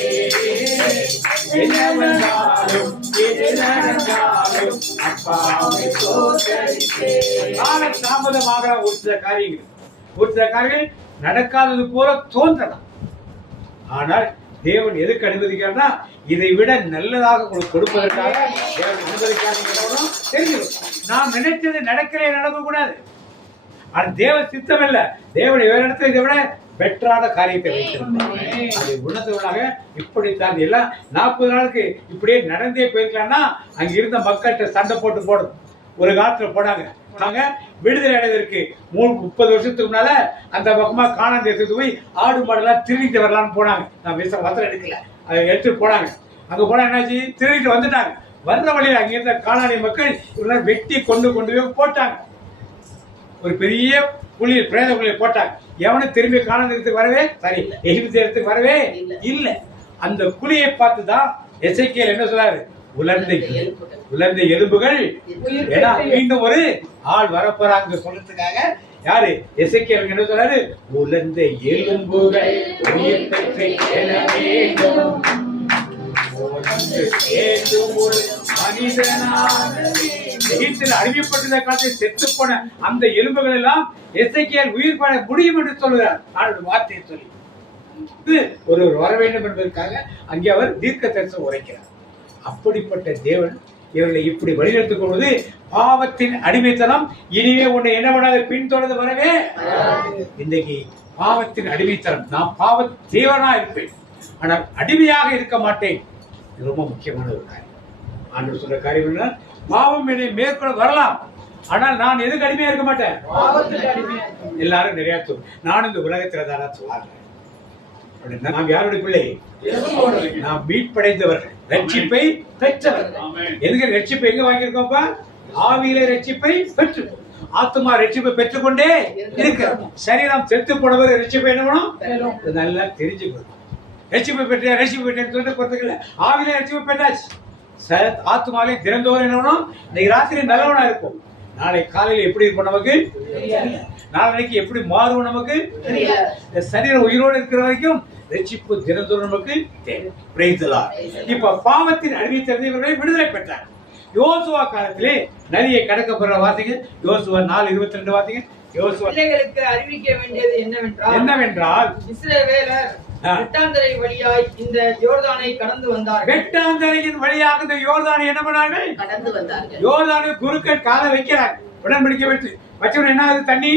என்ன வந்தாலும் எது நடந்தாலும் அப்பாவை தோற்கடிப்பேன். கால தாமதமாக ஒரு சில காரியங்கள் நடக்காதது போல தோன்றலாம். ஆனால் தேவன் எதுக்கு அனுமதிக்கிறார்னா இதை விட நல்லதாக உங்களுக்கு கொடுப்பதற்காக தேவன் அனுமதிக்காத தெரிஞ்சிடும். நாம் நினைச்சது நடக்க கூடாது. அது தேவ சித்தம் இல்ல. தேவன் வேற இடத்துல இதை விட பெட்டரான காரியத்தை வைத்திருந்தார். அதை உணர்ந்தவனாக இப்படித்தான் எல்லாம் 40 நாளுக்கு இப்படியே நடந்தே போயிருக்கலாம்னா அங்க இருந்த மக்கள்கிட்ட சண்டை போடணும். ஒரு காலத்துல போனாங்க. நாங்க விடுதலை அடைவதற்கு 30 வருஷத்துக்கு முன்னால அந்த பக்கமா கானான் தேசத்துக்கு போய் ஆடு மாடெல்லாம் திருடிட்டு வரலாம்னு போனாங்க. நான் வசனம் எடுக்கல, அதை எடுத்துட்டு போனாங்க. அங்க போனா என்னாச்சு, திருடிட்டு வந்துட்டாங்க. வர்ற வழியில் அங்க இருந்த கானானிய மக்கள் இவரெல்லாம் வெட்டி கொண்டு போய் போட்டாங்க. ஒரு பெரிய குழியில் பிரேத குழியில் போட்டாங்க. எவனும் திரும்பி கானான் தேசத்துக்கு வரவே எகிப்து தேசத்துக்கு வரவே இல்லை. அந்த குழியை பார்த்துதான் எசேக்கியேல் என்ன சொல்றாரு, உலர்ந்த எலும்புகள் மீண்டும் ஒரு ஆள் வரப்போறாங்க சொல்றதுக்காக யாரு எசேக்கியேல் என்ன சொல்றாரு, உலர்ந்த எலும்புகள் உயிர் பெற்று எழ வேண்டும். எகிப்தில் அறிவிக்கப்பட்ட காலத்தில் செத்து போன அந்த எலும்புகள் எல்லாம் எசேக்கியேல் உயிர் பெற முடியும் என்று சொல்லுகிறார். அவருடைய வார்த்தையை சொல்லி ஒரு வர வேண்டும் என்பதற்காக அங்கே அவர் தீர்க்க தரிசனம் உரைக்கிறார். அப்படிப்பட்ட தேவன் இவர்களை இப்படி வழிநடத்திக் கொள்வது பாவத்தின் அடிமைத்தனம். இனிமே உன்னை என்ன பண்ணாத பின்தொடர்ந்து வரவே. இன்றைக்கு பாவத்தின் அடிமைத்தனம். நான் பாவ தேவனா இருப்பேன், ஆனால் அடிமையாக இருக்க மாட்டேன். இது ரொம்ப முக்கியமான ஒரு காரியம். ஆண்டவர் சொல்ற காரியம் என்ன, பாவம் என்னை மேற்கொள்ள வரலாம், ஆனால் நான் எதுக்கு அடிமையா இருக்க மாட்டேன். எல்லாரும் நிறைய நான் இந்த உலகத்துல தானா சொல்றாங்க. நாம் யாருடைய பிள்ளை? நாம் மீட்படைந்தவர்கள், ரட்சிப்பை பெற்றவர்கள். எதுக்கு ரட்சிப்பை எங்க வாங்கியிருக்கோம்ப்பா? ஆவியில ரட்சிப்பை பெற்று, ஆத்மா ரட்சிப்பை பெற்றுக்கொண்டே இருக்க. சரீரம் செத்து போனவர் ரட்சிப்பை என்ன பண்ணும்? நல்லா தெரிஞ்சுக்கணும். ரட்சிப்பை பெற்றேன்னு சொல்லிட்டு போறதுக்கு இல்லை. ஆவியில ரட்சிப்பை பெற்றாச்சு. ஆத்மாவிலே திறந்தோர் என்ன பண்ணும்? இன்னைக்கு ராத்திரி நல்லவனா இருக்கும், நாளை காலையில் எப்படி இருக்கும் நமக்கு, நாளைக்கு எப்படி மாறும் நமக்கு. சரீரம் உயிரோடு இருக்கிற வரைக்கும் ரட்சிப்பு தினந்தோறும் நமக்கு தேவை. இப்ப பாவத்தின் அடிமைத்தனத்தை இவர்களை விடுதலை பெற்றார். யோசுவா காலத்திலே நதியை கடக்கப்படுற வாசிங்க. யோசுவா 4:22 வாசிங்க. யோசுவா பிள்ளைகளுக்கு அறிவிக்க வேண்டியது என்னவென்றால் இஸ்ரவேலர் வெட்டாந்தரை வழியாய் இந்த யோர்தானை கடந்து வந்தார்கள். வெட்டாந்தரையின் வழியாக இந்த யோர்தானை என்ன பண்ணார்கள்? கடந்து வந்தார்கள். யோர்தானை குறுக்கள் காலை வைக்கிறார். உடன்படிக்கை வச்சவன் என்ன ஆகுது? தண்ணி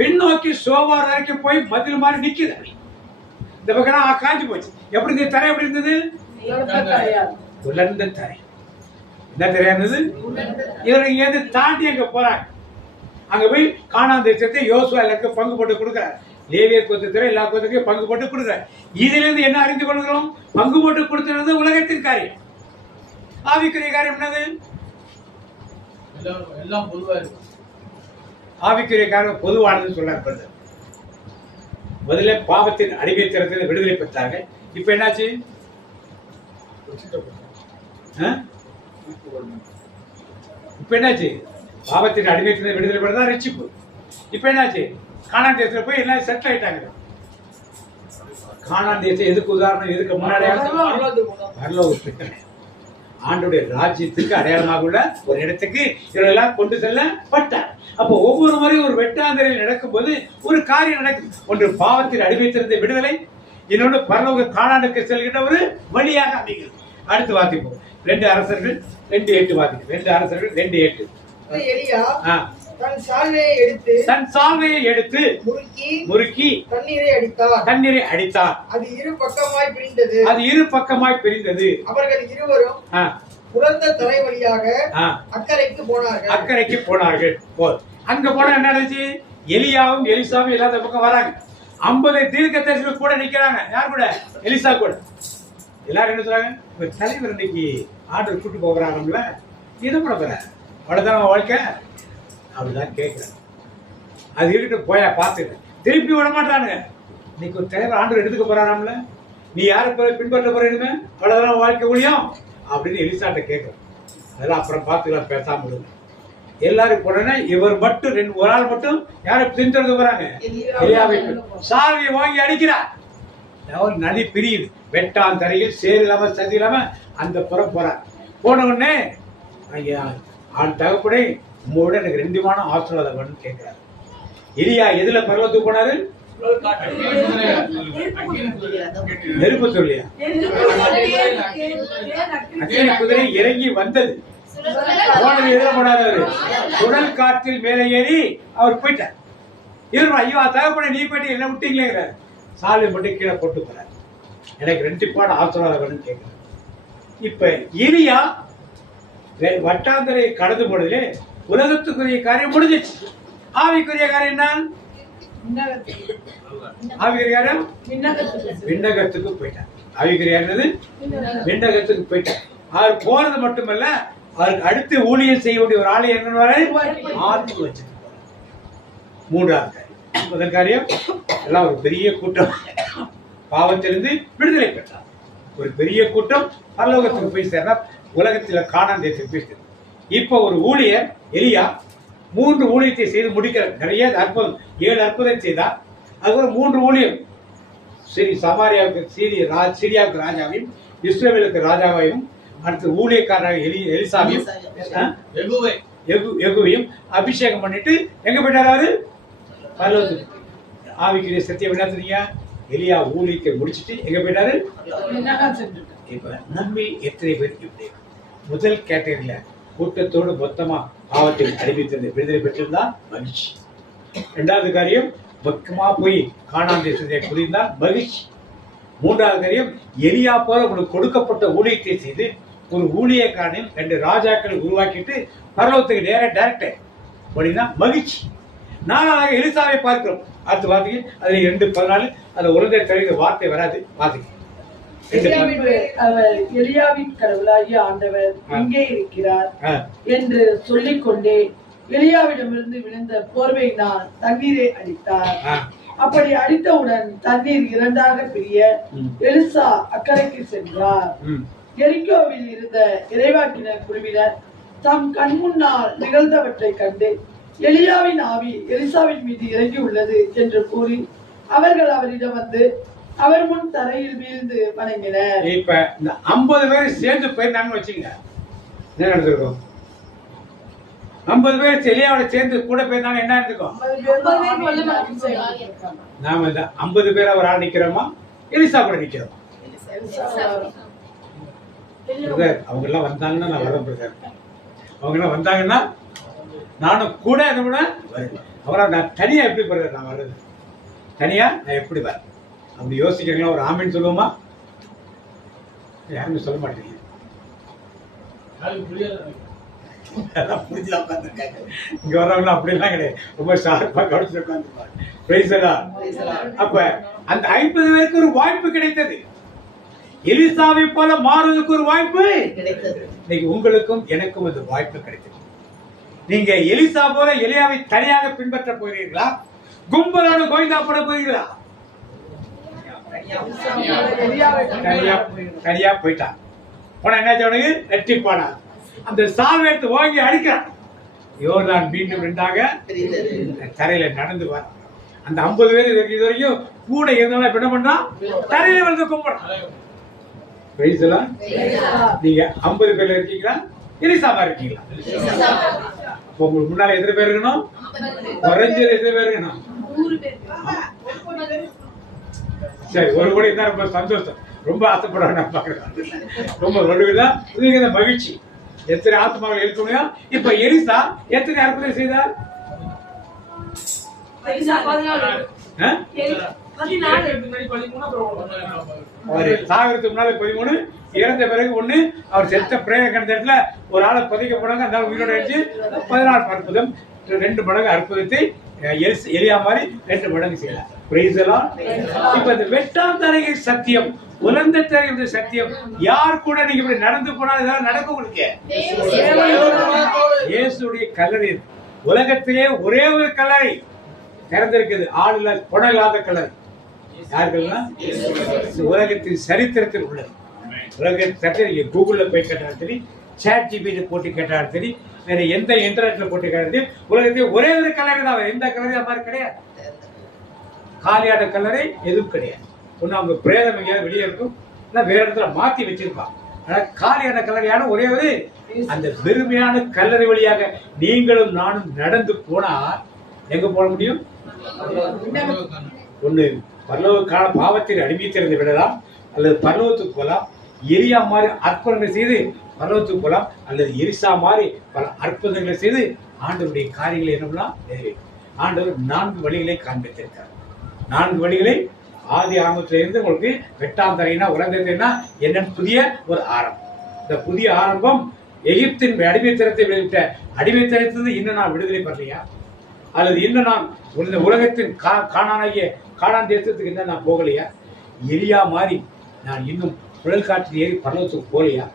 பின்னோக்கி சோவார் வரைக்கும் போய் மதில் மாதிரி நிக்குது. இந்த பக்கம் காஞ்சி போச்சு. எப்படி இந்த தரை எப்படி இருந்தது? உலர்ந்த தரை. என்ன தரையா இருந்தது? இவர் இங்க தாண்டி அங்க போறாங்க. அங்க போய் கானான் தேசத்தை யோசுவா எல்லாருக்கும் பங்கு போட்டு கொடுக்கிறார். லேவியர் கோத்திரத்தில் எல்லா கோத்திரத்தையும் பங்கு போட்டு கொடுக்கிறார். இதுல இருந்து என்ன அறிந்து கொள்கிறோம்? பங்கு போட்டு கொடுத்தது உலகத்தின் காரியம். ஆவிக்குரிய காரியம் என்னது? எல்லாம் பொதுவா இருக்கு. ஆவிக்குரிய காரியம் பொதுவானது சொல்றாரு. முதல்ல பாவத்தின் அடிமைத்தனத்தில் விடுதலை பெற்றார்கள். இப்ப என்னாச்சு? இப்ப என்னாச்சு? பாவத்தின் அடிமைத்தனத்தில் விடுதலை பெற்றதா ரட்சிப்பு. இப்ப என்னாச்சு? கானான் தேசத்துல போய் எல்லாம் செட்டில் ஆயிட்டாங்க. கானான் தேசம் எதுக்கு உதாரணம்? எதுக்கு முன்னாடி ஆண்டுடைய ராஜ்யத்துக்கு அடையாளமாக உள்ள ஒரு இடத்துக்கு இவரெல்லாம் கொண்டு செல்லப்பட்டார். அப்போ ஒவ்வொரு முறையும் ஒரு வெட்டாந்தரையில் நடக்கும்போது ஒரு காரியம் நடக்கும். ஒன்று பாவத்தின் அடிமைத்திருந்த விடுதலை, இன்னொன்று பரலோக கானானுக்கு செல்கின்ற ஒரு வழியாக அமைகிறது. அடுத்து வாசிப்போம். 2 அரசர்கள் 2:8 வாசிப்போம். 2 அரசர்கள் 2:8. எலியா தன் சால்வையை எடுத்து முறுக்கி தண்ணீரை அடித்தார். அது இரு பக்கமாய் பிரிந்தது. அவர்கள் இருவரும் உலர்ந்த தரை வழியாக அக்கறைக்கு போனார்கள். அங்க போனா என்ன நடந்துச்சு? எலியாவும் எலிசாவும் எல்லா பக்கம் வராங்க. 50 தீர்க்கதரிசிகள் கூட நிக்கிறாங்க. யார் கூட? எலிசா கூட. எல்லாரும் என்ன சொல்றாங்க? தலைவர் இன்னைக்கு ஆர்டர் கூட்டு போகிறாங்கல்ல, இது பண்ண போற அவ்வளவுதான் வாழ்க்கை அப்படிதான் கேட்கிறேன். அது இருக்கட்டும், போயா பார்த்துட்டு திருப்பி விட மாட்டானுங்க. இன்னைக்கு ஒரு தலைவர் ஆண்டு எடுத்துக்க போறாராம்ல, நீ யாரை பின்பற்ற போறீங்க, அவ்வளவுதான் வாழ்க்கை முடியும் அப்படின்னு எலிசாட்ட கேட்கிறேன். அதெல்லாம் அப்புறம் பார்த்துக்கலாம், பேசாம விடுங்க. எல்லாரும் போனோன்னா இவர் மட்டும் ஒரு ஆள் மட்டும் யாரை பின்தொடர்ந்து போறாங்க? எலியாவை சாவியை வாங்கி அடிக்கிறார். ஒரு நதி பிரியுது, வெட்டான் தரையில் சேரு இல்லாம சதி இல்லாம அந்த புறம் போறார். போன உடனே ஆண் தகப்படை உங்களோட எனக்கு 2 மாதம் ஆசீர்வாதம் வேணும்னு கேட்கிறார். எலியா எதுல பரவத்துக்கு போனாரு? நெருப்பு சொல்லியா அக்கினி குதிரை இறங்கி வந்தது. போனது எதிர போனாரு, சுழல் காற்றில் மேலே ஏறி அவர் போயிட்டார். இவர் ஐயோ தகப்பனை நீ போயிட்டு என்ன விட்டீங்களேங்கிறார். சாலை மட்டும் கீழே போட்டு போறார். எனக்கு 2 பாடம் ஆசீர்வாதம் வேணும்னு கேட்கிறார். இப்ப எலியா வட்டாந்தரை கடந்து போனதுல உலகத்துக்குரிய காரியம் முடிஞ்சிச்சு. ஆவிக்குரிய காரியம் என்ன? ஆவிக்குரிய காரியம் விண்ணகத்துக்கு போயிட்டார். ஆவிக்குரிய என்னது? விண்ணகத்துக்கு போயிட்டார். அவர் போறது மட்டுமல்ல, அவருக்கு அடுத்து ஊழியம் செய்ய வேண்டிய ஒரு ஆளை என்ன ஆத்ம வச்சுட்டு போறார். 3வது காரியம். முதல் காரியம் எல்லாம் ஒரு பெரிய கூட்டம் பாவத்திலிருந்து விடுதலை பெற்றார். ஒரு பெரிய கூட்டம் பரலோகத்துக்கு போய் சேர்ந்தா, உலகத்தில் கானான் தேசத்துக்கு போய் சேர்ந்தார். இப்போ ஒரு ஊழியர் எலியா 3 ஊழியத்தை செய்து முடிக்கிறார். நிறைய அற்புதம், 7 அற்புதம் செய்தார். அதுக்கப்புறம் 3 ஊழியம் சீரியாவுக்கு ராஜாவையும் இஸ்ரவேலுக்கு ராஜாவையும் அடுத்து ஊழியக்காரராக எலிசாவையும் எகுவையும் அபிஷேகம் பண்ணிட்டு எங்க போயிட்டாரு? பரலோகத்துக்கு. ஆவிக்குரிய சத்தியம் என்ன தெரியுங்க? எலியா ஊழியத்தை முடிச்சுட்டு எங்க போயிட்டாரு? இப்ப நம்மை எத்தனை பேர் இப்படி முதல் கேட்டகரியில கூட்டத்தோடு மொத்தமா பாவத்தை அறிவித்தது விடுதலை பெற்றிருந்தா மகிழ்ச்சி. 2வது காரியம் பக்கமா போய் கானான் தேசத்தை புரிந்தால் மகிழ்ச்சி. 3வது காரியம் எலியா போல உங்களுக்கு கொடுக்கப்பட்ட ஊழியத்தை செய்து ஒரு ஊழியக்காரனையும் 2 ராஜாக்களை உருவாக்கிட்டு பரலோகத்துக்கு டைரக்ட் அப்படின்னா மகிழ்ச்சி. 4வது எலிசாவை பார்க்கிறோம். அடுத்து பார்த்தீங்க அதுல 2:14 அதுல உலக தெரிந்த வார்த்தை வராது. பார்த்தீங்க எலியாவின் கடவுளாகிய ஆண்டவர் எங்கே இருக்கிறார் என்று சொல்லிக்கொண்டே எலியாவிடமிருந்து விழுந்த போர்வையினால் தண்ணீரை அடித்தார். அப்படி அடித்தவுடன் தண்ணீர் 2ஆக பிரிய எலிசா அக்கறைக்கு சென்றார். எரிகோவில் இருந்த இறைவாக்கினர் குழுவினர் தம் கண் முன்னால் நிகழ்ந்தவற்றை கண்டு எலியாவின் ஆவி எலிசாவின் மீது இறங்கி உள்ளது என்று கூறி அவர்கள் அவரிடம் வந்து அவர் முன் தரையில் வீழ்ந்து வணங்கினர். இப்ப இந்த 50 பேர் சேர்ந்து போயிருந்தாங்கன்னு வச்சுங்க, என்ன நடந்திருக்கும்? 50 பேர் எலியாவோட சேர்ந்து கூட போயிருந்தாங்க, என்ன நடந்திருக்கும்? நாம இந்த 50 பேர் ஒரு ஆள் நிக்கிறோமா, எலிசா கூட நிக்கிறோமா? அவங்க எல்லாம் வந்தாங்கன்னா நான் வர பிரதர். அவங்க எல்லாம் வந்தாங்கன்னா நானும் கூட என்ன பண்ண வருவேன். அவரை நான் தனியா எப்படி போறது? நான் வர்றது தனியா நான் எப்படி வரேன்? அப்படி யோசிக்கிறீங்களா? ஒரு ஆமின்னு சொல்லுவோமா? யாருமே சொல்ல மாட்டீங்க. இங்க வர்றவங்க அப்படிலாம் கிடையாது, ரொம்ப ஷார்ப்பா கவனிச்சு உட்காந்துருப்பாங்க. அப்ப அந்த 50 பேருக்கு ஒரு வாய்ப்பு கிடைத்தது. எலிசாவை போல மாறுவதற்கு ஒரு வாய்ப்பு கிடைத்தது. இன்னைக்கு உங்களுக்கும் எனக்கும் அந்த வாய்ப்பு கிடைத்தது. நீங்க எலிசா போல எலியாவை தனியாக பின்பற்ற போகிறீர்களா, கும்பலோடு கோவிந்தா போட போகிறீர்களா? தனியா போயிட்டான். போனா என்ன சொன்னது? ரெட்டிப்பானா அந்த சால்வை எடுத்து வாங்கி அடிக்கிறான். யோர்தான் மீண்டும் 2ஆக தரையில நடந்து வர. அந்த 50 பேர் இது வரைக்கும் கூட இருந்தாலும் என்ன பண்றா? தரையில வந்து கும்பிடுறான். நீங்க 50 பேர்ல இருக்கீங்களா, எலிசாவா இருக்கீங்களா? உங்களுக்கு முன்னால எத்தனை பேர் இருக்கணும்? குறைஞ்சது எத்தனை பேர் இருக்கணும்? சரி, ஒரு கோடி இருந்தா ரொம்ப சந்தோஷம். ரொம்ப ஆசைப்படுறாங்க பாக்குறேன். ரொம்ப ஒழுங்குதான் மகிழ்ச்சி. எத்தனை ஆத்மாக்கள் இருக்கணும். இப்ப எலிசா எத்தனை அற்புதம் செய்தார்? சாகரத்துக்கு முன்னால 13, இறந்த பிறகு 1, அவர் செத்த பிரேத கிடந்த ஒரு ஆளை பதிக்க போனாங்க. அந்த உயிரோட அடிச்சு 14 அற்புதம், 2 மடங்கு அற்புதத்தை எலியா மாதிரி 2 மடங்கு செய்யலாம். இப்ப இந்த வெட்டாம் தரையை சத்தியம், உலர்ந்த தரை சத்தியம். யார் கூட நீங்க இப்படி நடந்து போனா இதெல்லாம் நடக்கும். உங்களுக்கு இயேசுடைய கல்லறை உலகத்திலே ஒரே ஒரு கல்லறை திறந்திருக்குது. ஆள் இல்ல, பணம் இல்லாத கல்லறை. யாருக்கெல்லாம்? உலகத்தின் சரித்திரத்தில் உள்ளது. உலகத்தின் கூகுள்ல போய் கேட்டாலும் சரி, ChatGPT போட்டு கேட்டாலும் சரி, வேற எந்த இன்டர்நெட்ல போட்டு கேட்டாலும் சரி, உலகத்தில் ஒரே ஒரு கல்லறை தான், எந்த கல்லறை அது மாதிரி கிடையாது. காலியான கல்லறை எதுவும் கிடையாது. ஒன்று அவங்க பிரேதம் எங்கேயாவது வெளியே இருக்கும், இல்லை வேற இடத்துல மாற்றி வச்சிருப்பாங்க. ஆனால் காலியான கல்லறையான ஒரே ஒரு அந்த பெருமையான கல்லறை வழியாக நீங்களும் நானும் நடந்து போனா எங்க போக முடியும்? ஒண்ணு பரலோகக்கான பாவத்தில் அடிமைத்திறந்து விடலாம், அல்லது பரலோகத்துக்கு போகலாம். எலியா மாதிரி அற்புதங்களை செய்து பரலோகத்துக்கு போகலாம், அல்லது எலிசா மாதிரி பல அற்புதங்களை செய்து ஆண்டவருடைய காரியங்களை என்னலாம் நிறைவேற்றும். ஆண்டவர் 4 வழிகளை காண்பித்திருக்கார். 4 வழிகளை ஆதி ஆரம்பத்திலிருந்து உங்களுக்கு வெட்டாந்தரைனா உலகத்தினா என்னன்னு புதிய ஒரு ஆரம்பம். இந்த புதிய ஆரம்பம் எகிப்தின் அடிமைத்தனத்தை விளைவிட்ட அடிமைத்தனத்திலிருந்து இன்னும் நான் விடுதலை பெறலையா, அல்லது இன்னும் நான் இந்த உலகத்தின் காணானாகிய காணான் தேசத்துக்கு இன்னும் நான் போகலையா, எலியா மாதிரி நான் இன்னும் புழல் காற்றில் ஏறி பரலோகத்துக்கு போகலையா,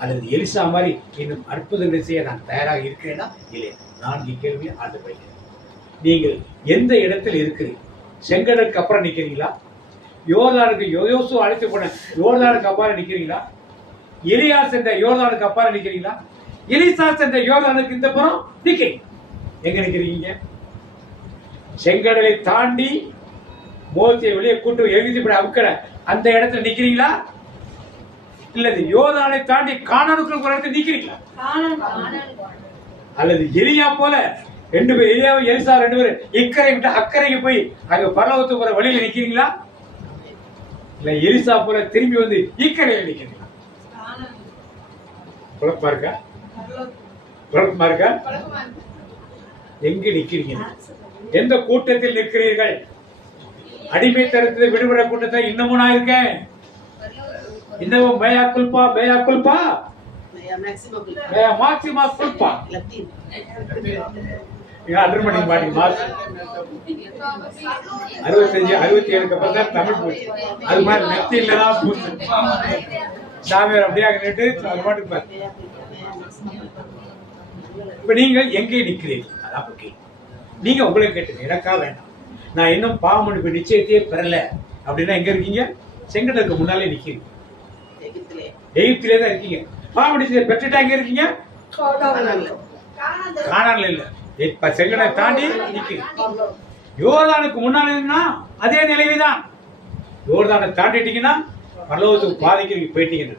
அல்லது எலிசா மாதிரி இன்னும் அற்புதங்களை செய்ய நான் தயாராக இருக்கிறேன்னா இல்லையா? 4 கேள்வியை ஆண்டு வைக்கிறேன். நீங்கள் எந்த இடத்தில் இருக்கிறீங்க? செங்கடலுக்கு அப்புறம் நிற்கிறீங்களா? யோர்தானுக்கு யோசு அழைத்து போன யோர்தானுக்கு அப்பாறம் நிற்கிறீங்களா? எலியா சென்ற யோர்தானுக்கு அப்பாறம் நிற்கிறீங்களா? எலிசா சென்ற யோர்தானுக்கு இந்த புறம் நிற்கிறீங்க. எங்க நிற்கிறீங்க? செங்கடலை தாண்டி மோசையை வெளியே கூட்டு எழுதிப்பட அவுக்கிற அந்த இடத்துல நிற்கிறீங்களா? இல்லது யோர்தானை தாண்டி கானானுக்குள்ள ஒரு இடத்துல நிற்கிறீங்களா? அல்லது எலியா போல 2 பேர், எலியாவும் எலிசா 2 பேர் இக்கரை விட்டு அக்கறைக்கு போய் அங்க பரலோகத்துக்கு போற வழியில நிற்கிறீங்களா? இல்ல எலிசா போல திரும்பி வந்து இக்கரையில் நிற்கிறீங்களா? குழப்பமா இருக்கா? குழப்பமா இருக்கா? எங்க நிற்கிறீங்க? எந்த கூட்டத்தில் நிற்கிறீர்கள்? அடிமைத்தனத்தில் விடுபட கூட்டத்தை இன்னமும் நான் இருக்கேன். இன்னமும் மேயா குல்பா மாக்சிமா குல்பா அட்டன் பண்ணி பாடி மார்ச் 65 67 அப்புறம் தான் தமிழ் போச்சு. அது மாதிரி நெத்தி இல்லதான் போச்சு. சாமியார் அப்படியாக நின்று அது பாட்டுக்கு பாரு. இப்ப நீங்கள் எங்கே நிற்கிறீர்கள்? அதான் முக்கியம். நீங்க உங்களை கேட்டுங்க, எனக்கா வேண்டாம். நான் இன்னும் பாவமன்னிப்பு நிச்சயத்தையே பெறல அப்படின்னா எங்க இருக்கீங்க? செங்கடலுக்கு முன்னாலே நிக்கிறீங்க. எகிப்திலே தான் இருக்கீங்க. பாவமன்னிப்பு பெற்றுட்டா எங்க இருக்கீங்க? கானான்ல இல்ல, இப்ப செங்கடலை தாண்டி நிக்கிறீங்க. யோர்தானுக்கு முன்னால அதே நிலைமைதான். யோர்தானை தாண்டிட்டீங்கன்னா பரலோகத்துக்கு பாதிக்கு போயிட்டீங்க.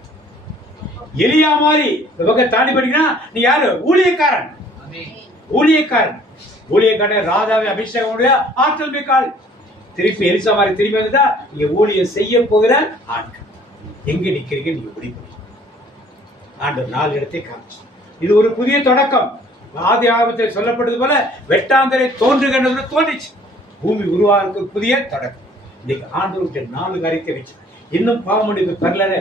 எலியா மாதிரி இந்த பக்கம் தாண்டி போயிட்டீங்கன்னா நீ யாரு? ஊழியக்காரன். ஊழியக்காரன் ராஜாவை அபிஷேகமுடைய ஆற்றல் மிக்காள். திருப்பி எலிசா மாதிரி திரும்பி வந்துட்டா நீங்க ஊழியம் செய்ய போகிற ஆட்கள். எங்க நிக்கிறீங்க? நீங்க முடிவு ஆண்டவர் 4 இடத்தை காமிச்சு. இது ஒரு புதிய தொடக்கம். ஆதி ஆகமத்தில் சொல்லப்பட்டது போல வெட்டாந்தரை தோன்றுகின்றது தோன்றிச்சு. பூமி உருவாக்கு புதிய தொடக்கம். இன்னைக்கு ஆண்டவருக்கு 4 காரியத்தை வச்சு இன்னும் பாவமன்னிப்பு பெறல,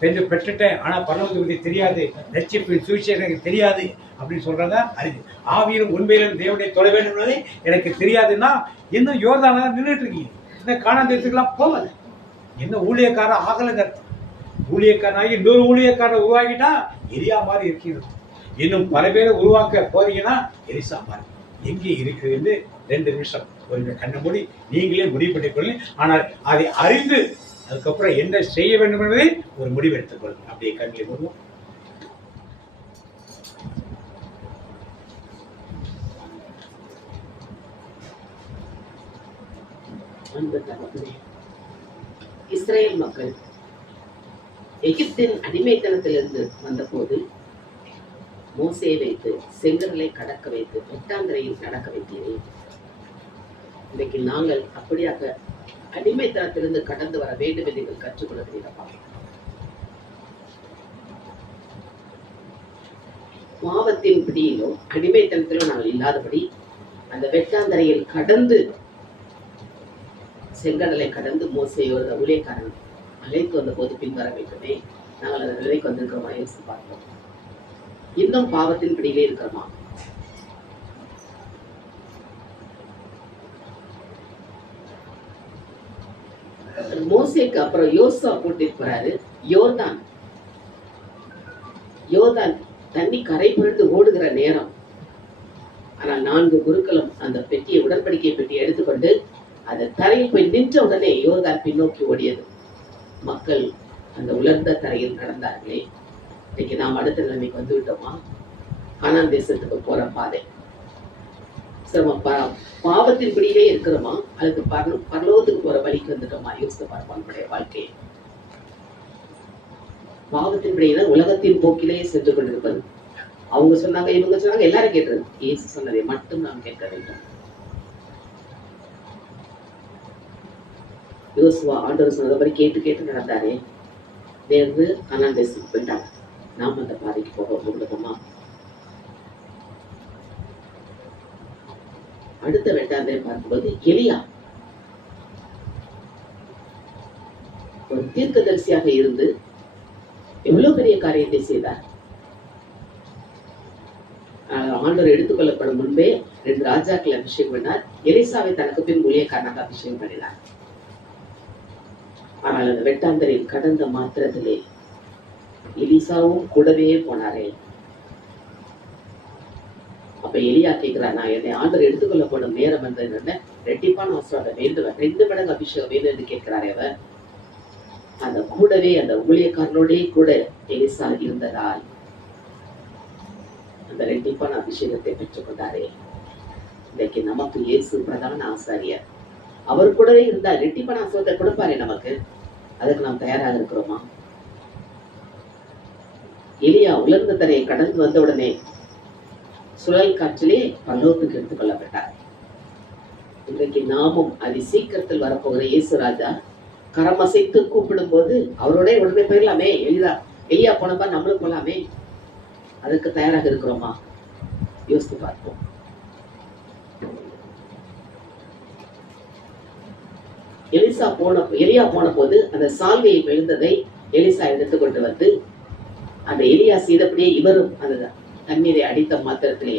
கொஞ்சம் பெற்றுட்டேன், ஆனா பரலோகத்தை பற்றி தெரியாது, ரட்சிப்பு சுவிசேஷம் எனக்கு தெரியாது அப்படின்னு சொல்றாங்க. அறிவு ஆவியிலும் உண்மையிலும் தேவனுடைய தொலை வேண்டும் என்பதை எனக்கு தெரியாதுன்னா இன்னும் யோர்தான நின்றுட்டு இருக்கீங்க. இன்னும் காணான் தேசத்துக்குலாம் போகல. என்ன ஊழியக்காரன் ஆகலைங்க. ஊழியக்காரனாகி இன்னொரு ஊழியக்காரன் உருவாக்கிட்டா எலியா மாதிரி இருக்கிறது. இன்னும் பல பேரை உருவாக்க போறீங்கன்னா எலிசா மாதிரி எங்கே இருக்குது? 2 நிமிஷம் ஒரு கண்ண மூடி நீங்களே முடிவு பண்ணிக் கொள்ளுங்க. ஆனால் அதை அறிந்து அதுக்கப்புறம் என்ன செய்ய வேண்டும் என்பதை ஒரு முடிவு எடுத்துக் கொள்ளுங்க. அப்படியே கண்ணிலே போடுவோம். இஸ்ரேல் மக்கள் எகிப்தின் அடிமைத்தனத்திலிருந்து வந்தபோது மோசேயை வைத்து செங்கடலை கடக்க வைத்து வெட்டாந்தரையில் நடக்க வைத்தீர்கள். இன்றைக்கு நாங்கள் அப்படியாக அடிமைத்தனத்திலிருந்து கடந்து வர வேண்டும் என்று நீங்கள் கற்றுக் கொடுக்கிறீர்களா? பாவத்தின் பிடியிலோ அடிமைத்தனத்திலோ நாங்கள் இல்லாதபடி அந்த வெட்டாந்தரையில் கடந்து செங்கடலை கடந்து மோசேயோட ஊழியக்காரன் அழைத்து வந்த போது பின்வர வேண்டுமே. நாங்கள் அதை நிலைக்கு வந்திருக்கிறோமா யோசித்து பார்ப்போம். இன்னும் பாவத்தின் பிடியிலே இருக்கிறோமா? மோசேக்கு அப்புறம் யோசுவா கூட்டிட்டு போறாரு. யோர்தான் தண்ணி கரை புரண்டு ஓடுகிற நேரம். ஆனால் 4 குருக்களும் அந்த பெட்டியை, உடன்படிக்கை பெட்டியை எடுத்துக்கொண்டு அதை தரையில் போய் நின்ற உடனே யோர்தான் பின்னோக்கி ஓடியது. மக்கள் அந்த உலர்ந்த தரையில் நடந்தார்களே, இன்னைக்கு நாம் அடுத்த நிலைமைக்கு வந்து விட்டோமா? கானான் தேசத்துக்கு போற பாதை பாவத்தின் பிடியிலே இருக்கிறோமா, அல்லது பரலோகத்துக்கு போற வழிக்கு வந்துட்டோமா? யோசித்து பார்ப்போம் நம்முடைய வாழ்க்கையை. பாவத்தின் பிடியில உலகத்தின் போக்கிலேயே சென்று கொண்டிருப்பது. அவங்க சொன்னாங்க, இவங்க சொன்னாங்க, எல்லாரும் கேட்டது. இயேசு சொன்னதை மட்டும் நாம் கேட்க வேண்டும். யோசுவா ஆண்டவர் சொன்னதை மாதிரி கேட்டு கேட்டு நடந்தாரே, நேர்ந்து கானான் தேசத்துக்கு போயிட்டாங்க. நாம் அந்த பாதைக்கு போக முடியுமா? அடுத்த 2 பார்க்கும்போது எலியா ஒரு தீர்க்கதரிசியாக இருந்து எவ்வளவு பெரிய காரியத்தை செய்தார். ஆண்டவர் எடுத்துக்கொள்ளப்படும் முன்பே 2 ராஜாக்கள் அபிஷேகம் பண்ணார். எலிசாவை தனக்கு பின் ஊழியக்காரனாக அபிஷேகம் பண்ணினார். ஆனால் அந்த வெட்டாந்தரில் கடந்த மாத்திரத்திலே எலிசாவும் கூடவே போனாரே. அப்ப எலியா கேட்கிறார், நான் என்னை ஆண்டவர் எடுத்துக்கொள்ளப்படும் நேரம் வந்து ரெட்டிப்பான ஆசீர்வாதம் வேண்டுவேன், 2 மடங்கு அபிஷேகம் வேண்டும் என்று கேட்கிறாரே. அவர் அந்த கூடவே அந்த ஊழியக்காரனோடே கூட எலிசா இருந்ததால் அந்த ரெட்டிப்பான அபிஷேகத்தை பெற்றுக் கொண்டாரே. இன்னைக்கு நமக்கு இயேசு பிரதான ஆசாரியர். அவர் கூடவே இருந்தால் ரெட்டிப்பான ஆசீர்வாதத்தை கொடுப்பாரே நமக்கு. அதுக்கு நாம் தயாராக இருக்கிறோமா? எலியா உலர்ந்த தரையை கடந்து வந்த உடனே சுழல் காற்றிலே பரலோகத்துக்கு எடுத்துக் கொள்ளப்பட்டார். இன்றைக்கு நாமும் அதி சீக்கிரத்தில் வரப்போகிற இயேசு ராஜா கரம் அசைத்து கூப்பிடும் போது அவரோட உடனே போயிடலாமே. எலியா போனப்பா நம்மளும் போலாமே. அதுக்கு தயாராக இருக்கிறோமா? யோசித்து பார்ப்போம். எலியா போன போது அந்த சால்வையை விழுந்ததை எலிசா எடுத்துக்கொண்டு வந்து அந்த எலியா செய்தபடியே இவரும் அந்த தண்ணீரை அடித்த மாத்திரத்திலே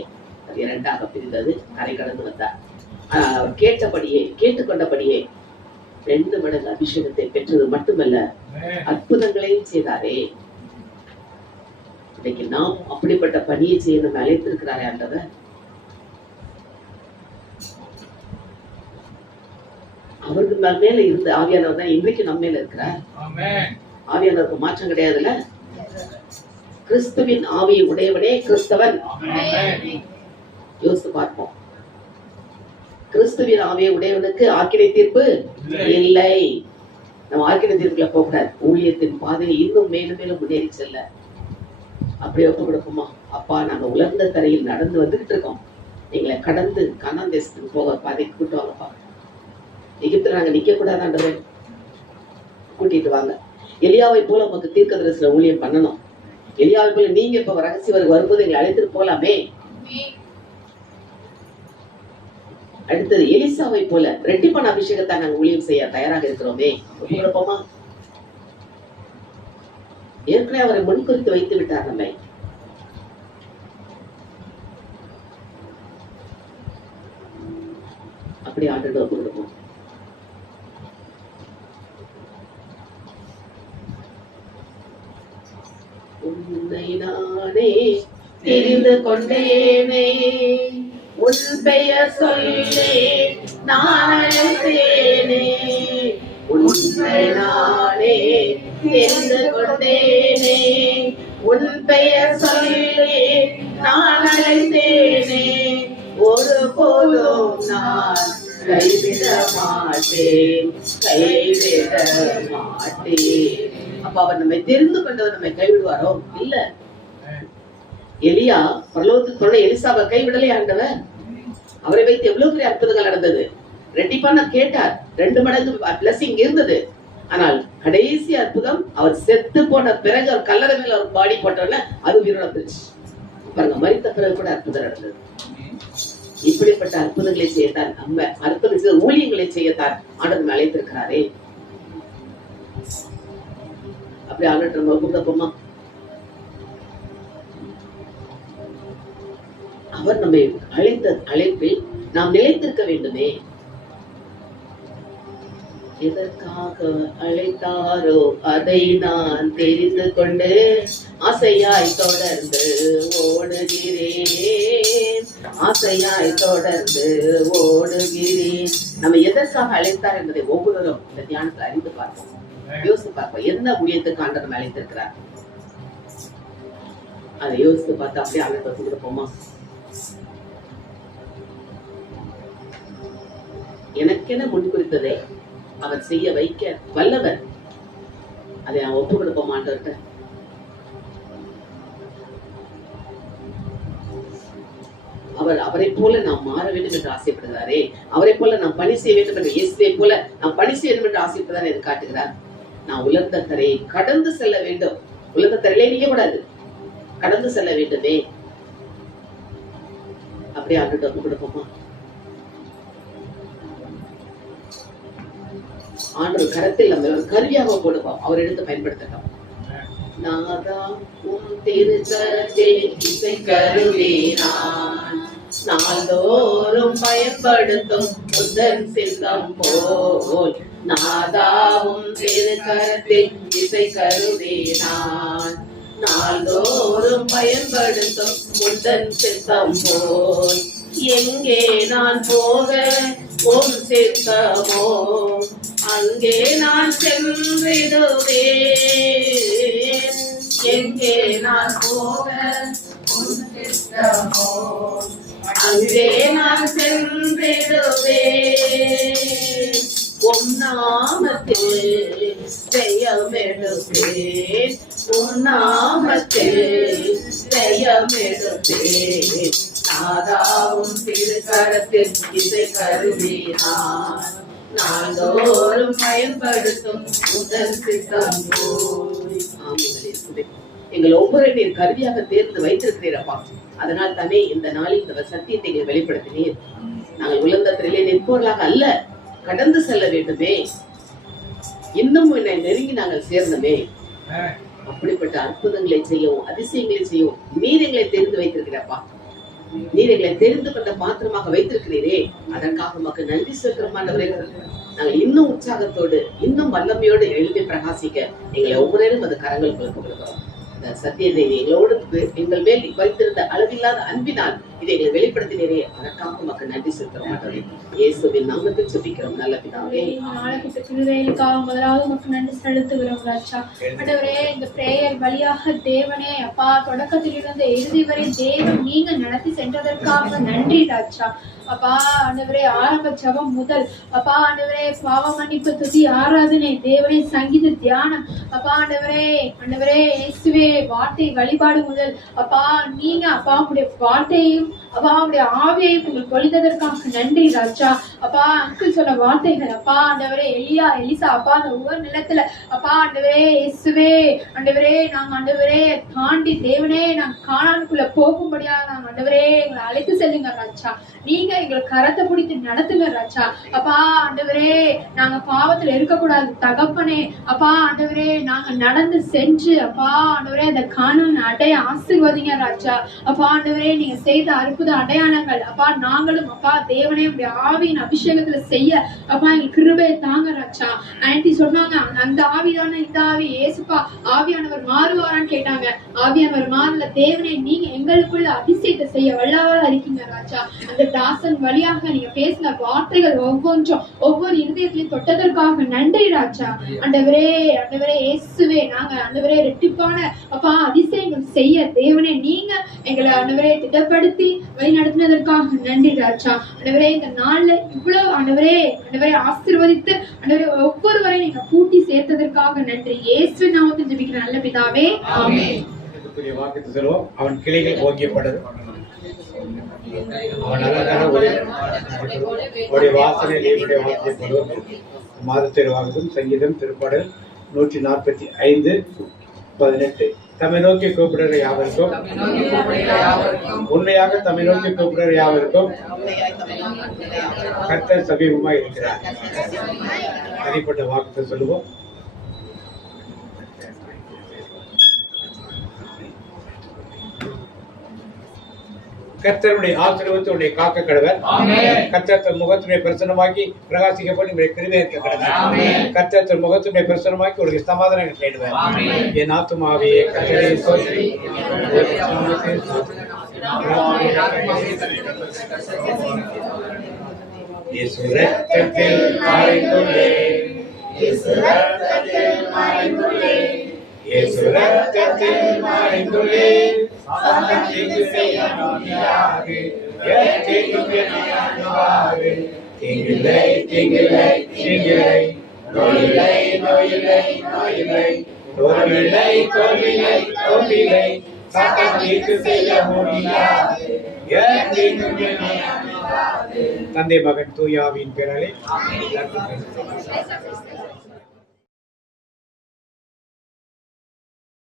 அது 2ஆக பிரிந்தது. கரை கடந்து வந்தார். அவர் கேட்டுக்கொண்டபடியே 2 மடங்கு அபிஷேகத்தை பெற்றது மட்டுமல்ல, அற்புதங்களையும் செய்தாரே. இன்னைக்கு நாம் அப்படிப்பட்ட பணியை செய்ய நம்ம அழைத்திருக்கிறாரே ஆண்டவர். அவருக்கு மேல இருந்த ஆவியானவர் தான் இன்றைக்கு நம்ம மேல இருக்கிறார். ஆவியானவருக்கு மாற்றம் கிடையாதுல்ல. கிறிஸ்துவின் ஆவியை உடையவனே கிறிஸ்தவன். யோசித்து பார்ப்போம். கிறிஸ்துவின் ஆவியை உடையவனுக்கு ஆக்கினை தீர்ப்பு இல்லை. நம்ம ஆக்கினை தீர்ப்புல போகக்கூடாது. ஊழியத்தின் பாதையை இன்னும் மேலும் மேலும் முன்னேறி செல்ல அப்படியே ஒப்பு கொடுப்போமா? அப்பா, நாங்க உலர்ந்த தரையில் நடந்து வந்துகிட்டு இருக்கோம். எங்களை கடந்து கானான் தேசத்துக்கு போக பாதைக்கு கூட்டு வாங்கப்பா. எகிப்துல நாங்க நிக்க கூடாதான்றதை கூட்டிட்டு வாங்க. எலியாவை போல நமக்கு தீர்க்கதரிசில ஊழியம் பண்ணணும். எலியாவை போல நீங்க இப்ப ரகசிய வரும்போது எங்களை அழைத்துட்டு போகலாமே. அடுத்தது எலிசாவை போல ரெட்டிப்பான அபிஷேகத்தை நாங்கள் ஊழியம் செய்ய தயாராக இருக்கிறோமே. ஒப்புக்கொடுப்போமா? ஏற்கனவே அவரை முன்குறித்து வைத்து விட்டார் நம்மை. அப்படி ஆண்டு ஒப்புக்கொடுப்போம். உன்னை நானே தெரிந்து கொண்டேனே, உன் பெயர் சொல்லி நான் அழைத்தேனே. உன்னை நானே தெரிந்து கொண்டேனே, உன் பெயர் சொல்லி நான் அழைத்தேனே. ஒரு போதும் நான் கைவிட மாட்டேன், கைவிட மாட்டேன். அப்ப அவர் நம்மை தெரிந்து கொண்டவர் நம்மை கைவிடுவாரோ? இல்ல. எலியா பரலோகத்துக்கு சொன்ன எலிசாவை கைவிடலே ஆண்டவர். அவரை வைத்து எவ்வளவு பெரிய அற்புதங்கள் நடந்தது. ரெட்டிப்பான கேட்டார், 2 மடங்கு பிளஸிங் இருந்தது. ஆனால் கடைசி அற்புதம், அவர் செத்து போன பிறகு அவர் கல்லறை மேல அவர் பாடி போட்டோன்னு அது உயிரிழந்துச்சு. பாருங்க, மரித்த பிறகு கூட அற்புதம் நடந்தது. இப்படிப்பட்ட அற்புதங்களை செய்யத்தான் நம்ம அற்புதம் செய்த ஊழியங்களை செய்யத்தான் ஆண்டவர் அழைத்திருக்கிறாரே. அப்படி ஆகட்டும். நம்ம கூப்பிடப்போமா? அவர் நம்மை அழைத்த அழைப்பில் நாம் நிலைத்திருக்க வேண்டுமே. எதற்காக அழைத்தாரோ அதை நான் தெரிந்து கொண்டு ஆசையாய் தொடர்ந்து ஓடுகிறேன், ஆசையாய் தொடர்ந்து ஓடுகிறேன். நம்ம எதற்காக அழைத்தார் என்பதை ஒவ்வொருவரும் இந்த தியானத்தில் அறிந்து பார்ப்போம், யோசித்து பார்ப்போம். எந்த ஊழியத்துக்கு ஆண்டவர் அழைத்திருக்கிறார்? அதை யோசித்து பார்த்து அப்படியே ஆண்டவர்கிட்ட ஒப்பு கொடுப்போமா? எனக்கென முன்குறித்ததை அவர் செய்ய வைக்க வல்லவர். அதை நான் ஒப்பு கொடுப்போம் ஆண்டவர்கிட்ட. அவரை போல நாம் மாற வேண்டும் என்று ஆசைப்படுகிறாரே, அவரை போல நாம் பணி செய்ய வேண்டும் என்று, இயேசுவை போல நாம் பணி செய்ய வேண்டும் என்று ஆசைப்படுகிறார் என்று காட்டுகிறார். நான் உலர்ந்த கரையை கடந்து செல்ல வேண்டும். உலர்ந்த கரையிலே நிக்க கூடாது, கடந்து செல்ல வேண்டுமே. அப்படியே ஆண்டு ஒப்பு கொடுப்போமா? ஆண்டு கரத்தில் நம்ம ஒரு கருவியாக போடுவோம், அவர் எடுத்து பயன்படுத்தட்டும். நாதா உன் திருக்கரத்தில் இசை கருவி நான் நாள்தோறும் பயன்படுத்தும் புத்தன் சித்தம் போல். நாதாவும் திருக்கரத்தில் இசை கருவி நான் நாள்தோறும் பயன்படுத்தும் புத்தன் சித்தம் போல். எங்கே நான் போக உம் சித்தமோ அங்கே நான் சென்றிடுவேன். எங்கே நான் போக உம் சித்தமோ அங்கே நான் சென்றிடுவேன். உம் நாமத்தில் ஜெயமெடுப்பேன், உம் நாமத்தில் ஜெயமெடுப்பேன். நாதாவும் திருக்கரத்தில் இசை கருவி நான் நாள்தோறும் பயன்படுத்தும் முதல் சித்தம் போய். எங்கள் ஒவ்வொரு நீர் கருவியாக தேர்ந்து வைத்திருக்கிறீரப்பா. அதனால் தானே இந்த நாளில் இந்த சத்தியத்தை நீங்கள் வெளிப்படுத்தினீர். நாங்கள் உலகத்திலே நிற்பவர்களாக அல்ல, கடந்து செல்ல வேண்டுமே. இன்னும் என்னை நெருங்கி நாங்கள் சேர்ந்தமே. அப்படிப்பட்ட அற்புதங்களை செய்யவும் அதிசயங்களை செய்யவும் நீர் எங்களை தெரிந்து வைத்திருக்கிறப்பா. நீர் எங்களை தெரிந்து கொண்ட பாத்திரமாக வைத்திருக்கிறீரே, அதற்காக உமக்கு நன்றி செலுத்துகிறோம் ஆண்டவரே. நாங்கள் இன்னும் உற்சாகத்தோடு இன்னும் வல்லமையோடு எழுதி பிரகாசிக்க எங்களை ஒவ்வொருவரும் அது கரங்களுக்கு கொடுக்கிறோம். இந்த சத்தியத்தை எங்களோடு எங்கள் மேல் வைத்திருந்த அளவில்லாத அன்பினால் இதை எங்களை வெளிப்படுத்தினரே, அதற்காக உமக்கு நன்றி செலுத்துகிறோம் ஆண்டவரே. இயேசுவின் நாமத்தில் ஜெபிக்கிறோம் நல்ல பிதாவே. முதலாவது உமக்கு நன்றி செலுத்துகிறோம் ராஜா. ஆண்டவரே, இந்த பிரேயர் வழியாக தேவனே அப்பா, தொடக்கத்திலிருந்து இறுதி வரை தேவன் நீங்க நடத்தி சென்றதற்காக நன்றி ராஜா. அப்பா ஆண்டவரே, ஆரம்ப ஜெபம் முதல் அப்பா ஆண்டவரே, பாவ மன்னிப்பு, துதி, ஆராதனை, தேவனே, சங்கீத, தியானம் அப்பா ஆண்டவரே, ஆண்டவரே இயேசுவே, வார்த்தை வழிபாடு முதல் அப்பா நீங்க அப்பா உங்களுடைய வார்த்தையும் அப்பா உங்களுடைய ஆவியையும் உங்களுக்கு பொழிந்ததற்காக நன்றி ராஜா. அப்பா அங்கிள் சொன்ன வார்த்தைகள் அப்பா ஆண்டவரே, எலியா எலிசா அப்பா அந்த ஒவ்வொரு நிலத்துல அப்பா ஆண்டவரே இயேசுவே, ஆண்டவரே நாங்க ஆண்டவரே தாண்டி தேவனே நாங்க கானானுக்குள்ள போகும்படியா நாங்க ஆண்டவரே எங்களை அழைத்து செல்லுங்க ராஜா. நீங்க எங்களை கரத்தை பிடித்து நடத்துங்க ராஜா. அப்பா ஆண்டவரே, நாங்க பாவத்துல இருக்கக்கூடாது தகப்பனே. அப்பா ஆண்டவரே, நாங்க நடந்து சென்று அப்பா ஆண்டவரே அந்த கானான் அடைய ஆசீர்வதிங்க ராஜா. அப்பா ஆண்டவரே, நீங்க செய்த அற்புத அடையாளங்கள் அப்பா நாங்களும் அப்பா தேவனே உடைய ஆவியின் அபிஷேகத்துல செய்ய அப்பா எங்களுக்கு கிருபையை தாங்க ராஜா. ஆன்டி சொன்னாங்க, அந்த ஆவிதானே இந்த ஆவி, ஏசுப்பா ஆவியானவர் மாறுவாரான்னு கேட்டாங்க. ஆவியானவர் மாறல, தேவனே நீங்க எங்களுக்குள்ள அதிசயத்தை செய்ய வல்லவரா இருக்கீங்க ராஜா. அந்த தாசன் வழியாக நீங்க பேசின வார்த்தைகள் ஒவ்வொன்றும் ஒவ்வொரு இருதயத்திலையும் தொட்டதற்காக நன்றி ராஜா. ஆண்டவரே ஆண்டவரே இயேசுவே, நாங்க ஆண்டவரே ரெட்டிப்பான அப்பா அதிசயங்கள் செய்ய தேவனே நீங்க எங்களை ஆண்டவரே திட்டப்படுத்தி வழி நடத்தினதற்காக நன்றி ராஜா. ஆண்டவரே, இந்த நாள்ல இவ்வளவு ஆண்டவரே ஆண்டவரே ஆசீர்வதித்து ஆண்டவரே ஒவ்வொருவரையும் நீங்க கூட்டி சேர்த்ததற்காக நன்றி. இயேசுவின் நாமத்தில் ஜெபிக்கிற நல்ல பிதாவே, ஆமென். வாக்குத்து சொல்லுவோம், அவன் கிளைகள் ஓங்கியப்பட்டது, அவன் அழகான ஒரு வாசனை தேவனுடைய வார்த்தையை போடுவோம். மாதத்திற்காகவும் சங்கீதம் திருப்பாடல் 145:18. தம்மை நோக்கி கூப்பிடுற யாவருக்கும், உண்மையாக தம்மை நோக்கி கூப்பிடுற யாவருக்கும் கர்த்தர் சமீபமாய் இருக்கிறார். தனிப்பட்ட வாக்குத்தை சொல்லுவோம். கர்த்தருடைய ஆசீர்வாதத்தை உன்னை காக்க கடவர். கர்த்தர் தன் முகத்துடைய பிரசன்னமாக்கி பிரகாசிக்கப்பட்டு உங்களை கிருபையேற்க கடவர். கர்த்தர் தன் முகத்துடைய பிரசன்னமாக்கி உடைய சமாதானம் கேடுவார். என் ஆத்துமாவே கர்த்தரை ஸ்தோத்திரி. இயேசு ரத்தத்தில் மறைந்துள்ளேன், இயேசு ரத்தத்தில் மறைந்துள்ளேன், இயேசு ரத்தத்தில் மறைந்துள்ளேன் சாத்தான் தீங்கு செய்ய முடியாது என் தீங்கும் என்னை அணுகாது தீங்கில்லை தீங்கில்லை தீங்கில்லை நோயில்லை நோயில்லை நோயில்லை தோல்வில்லை தோல்வில்லை தோல்வில்லை சாத்தான் தீங்கு செய்ய முடியாது என் தீங்கும் என்னை அணுகாது. தந்தை மகன் தூயாவின் பேராலே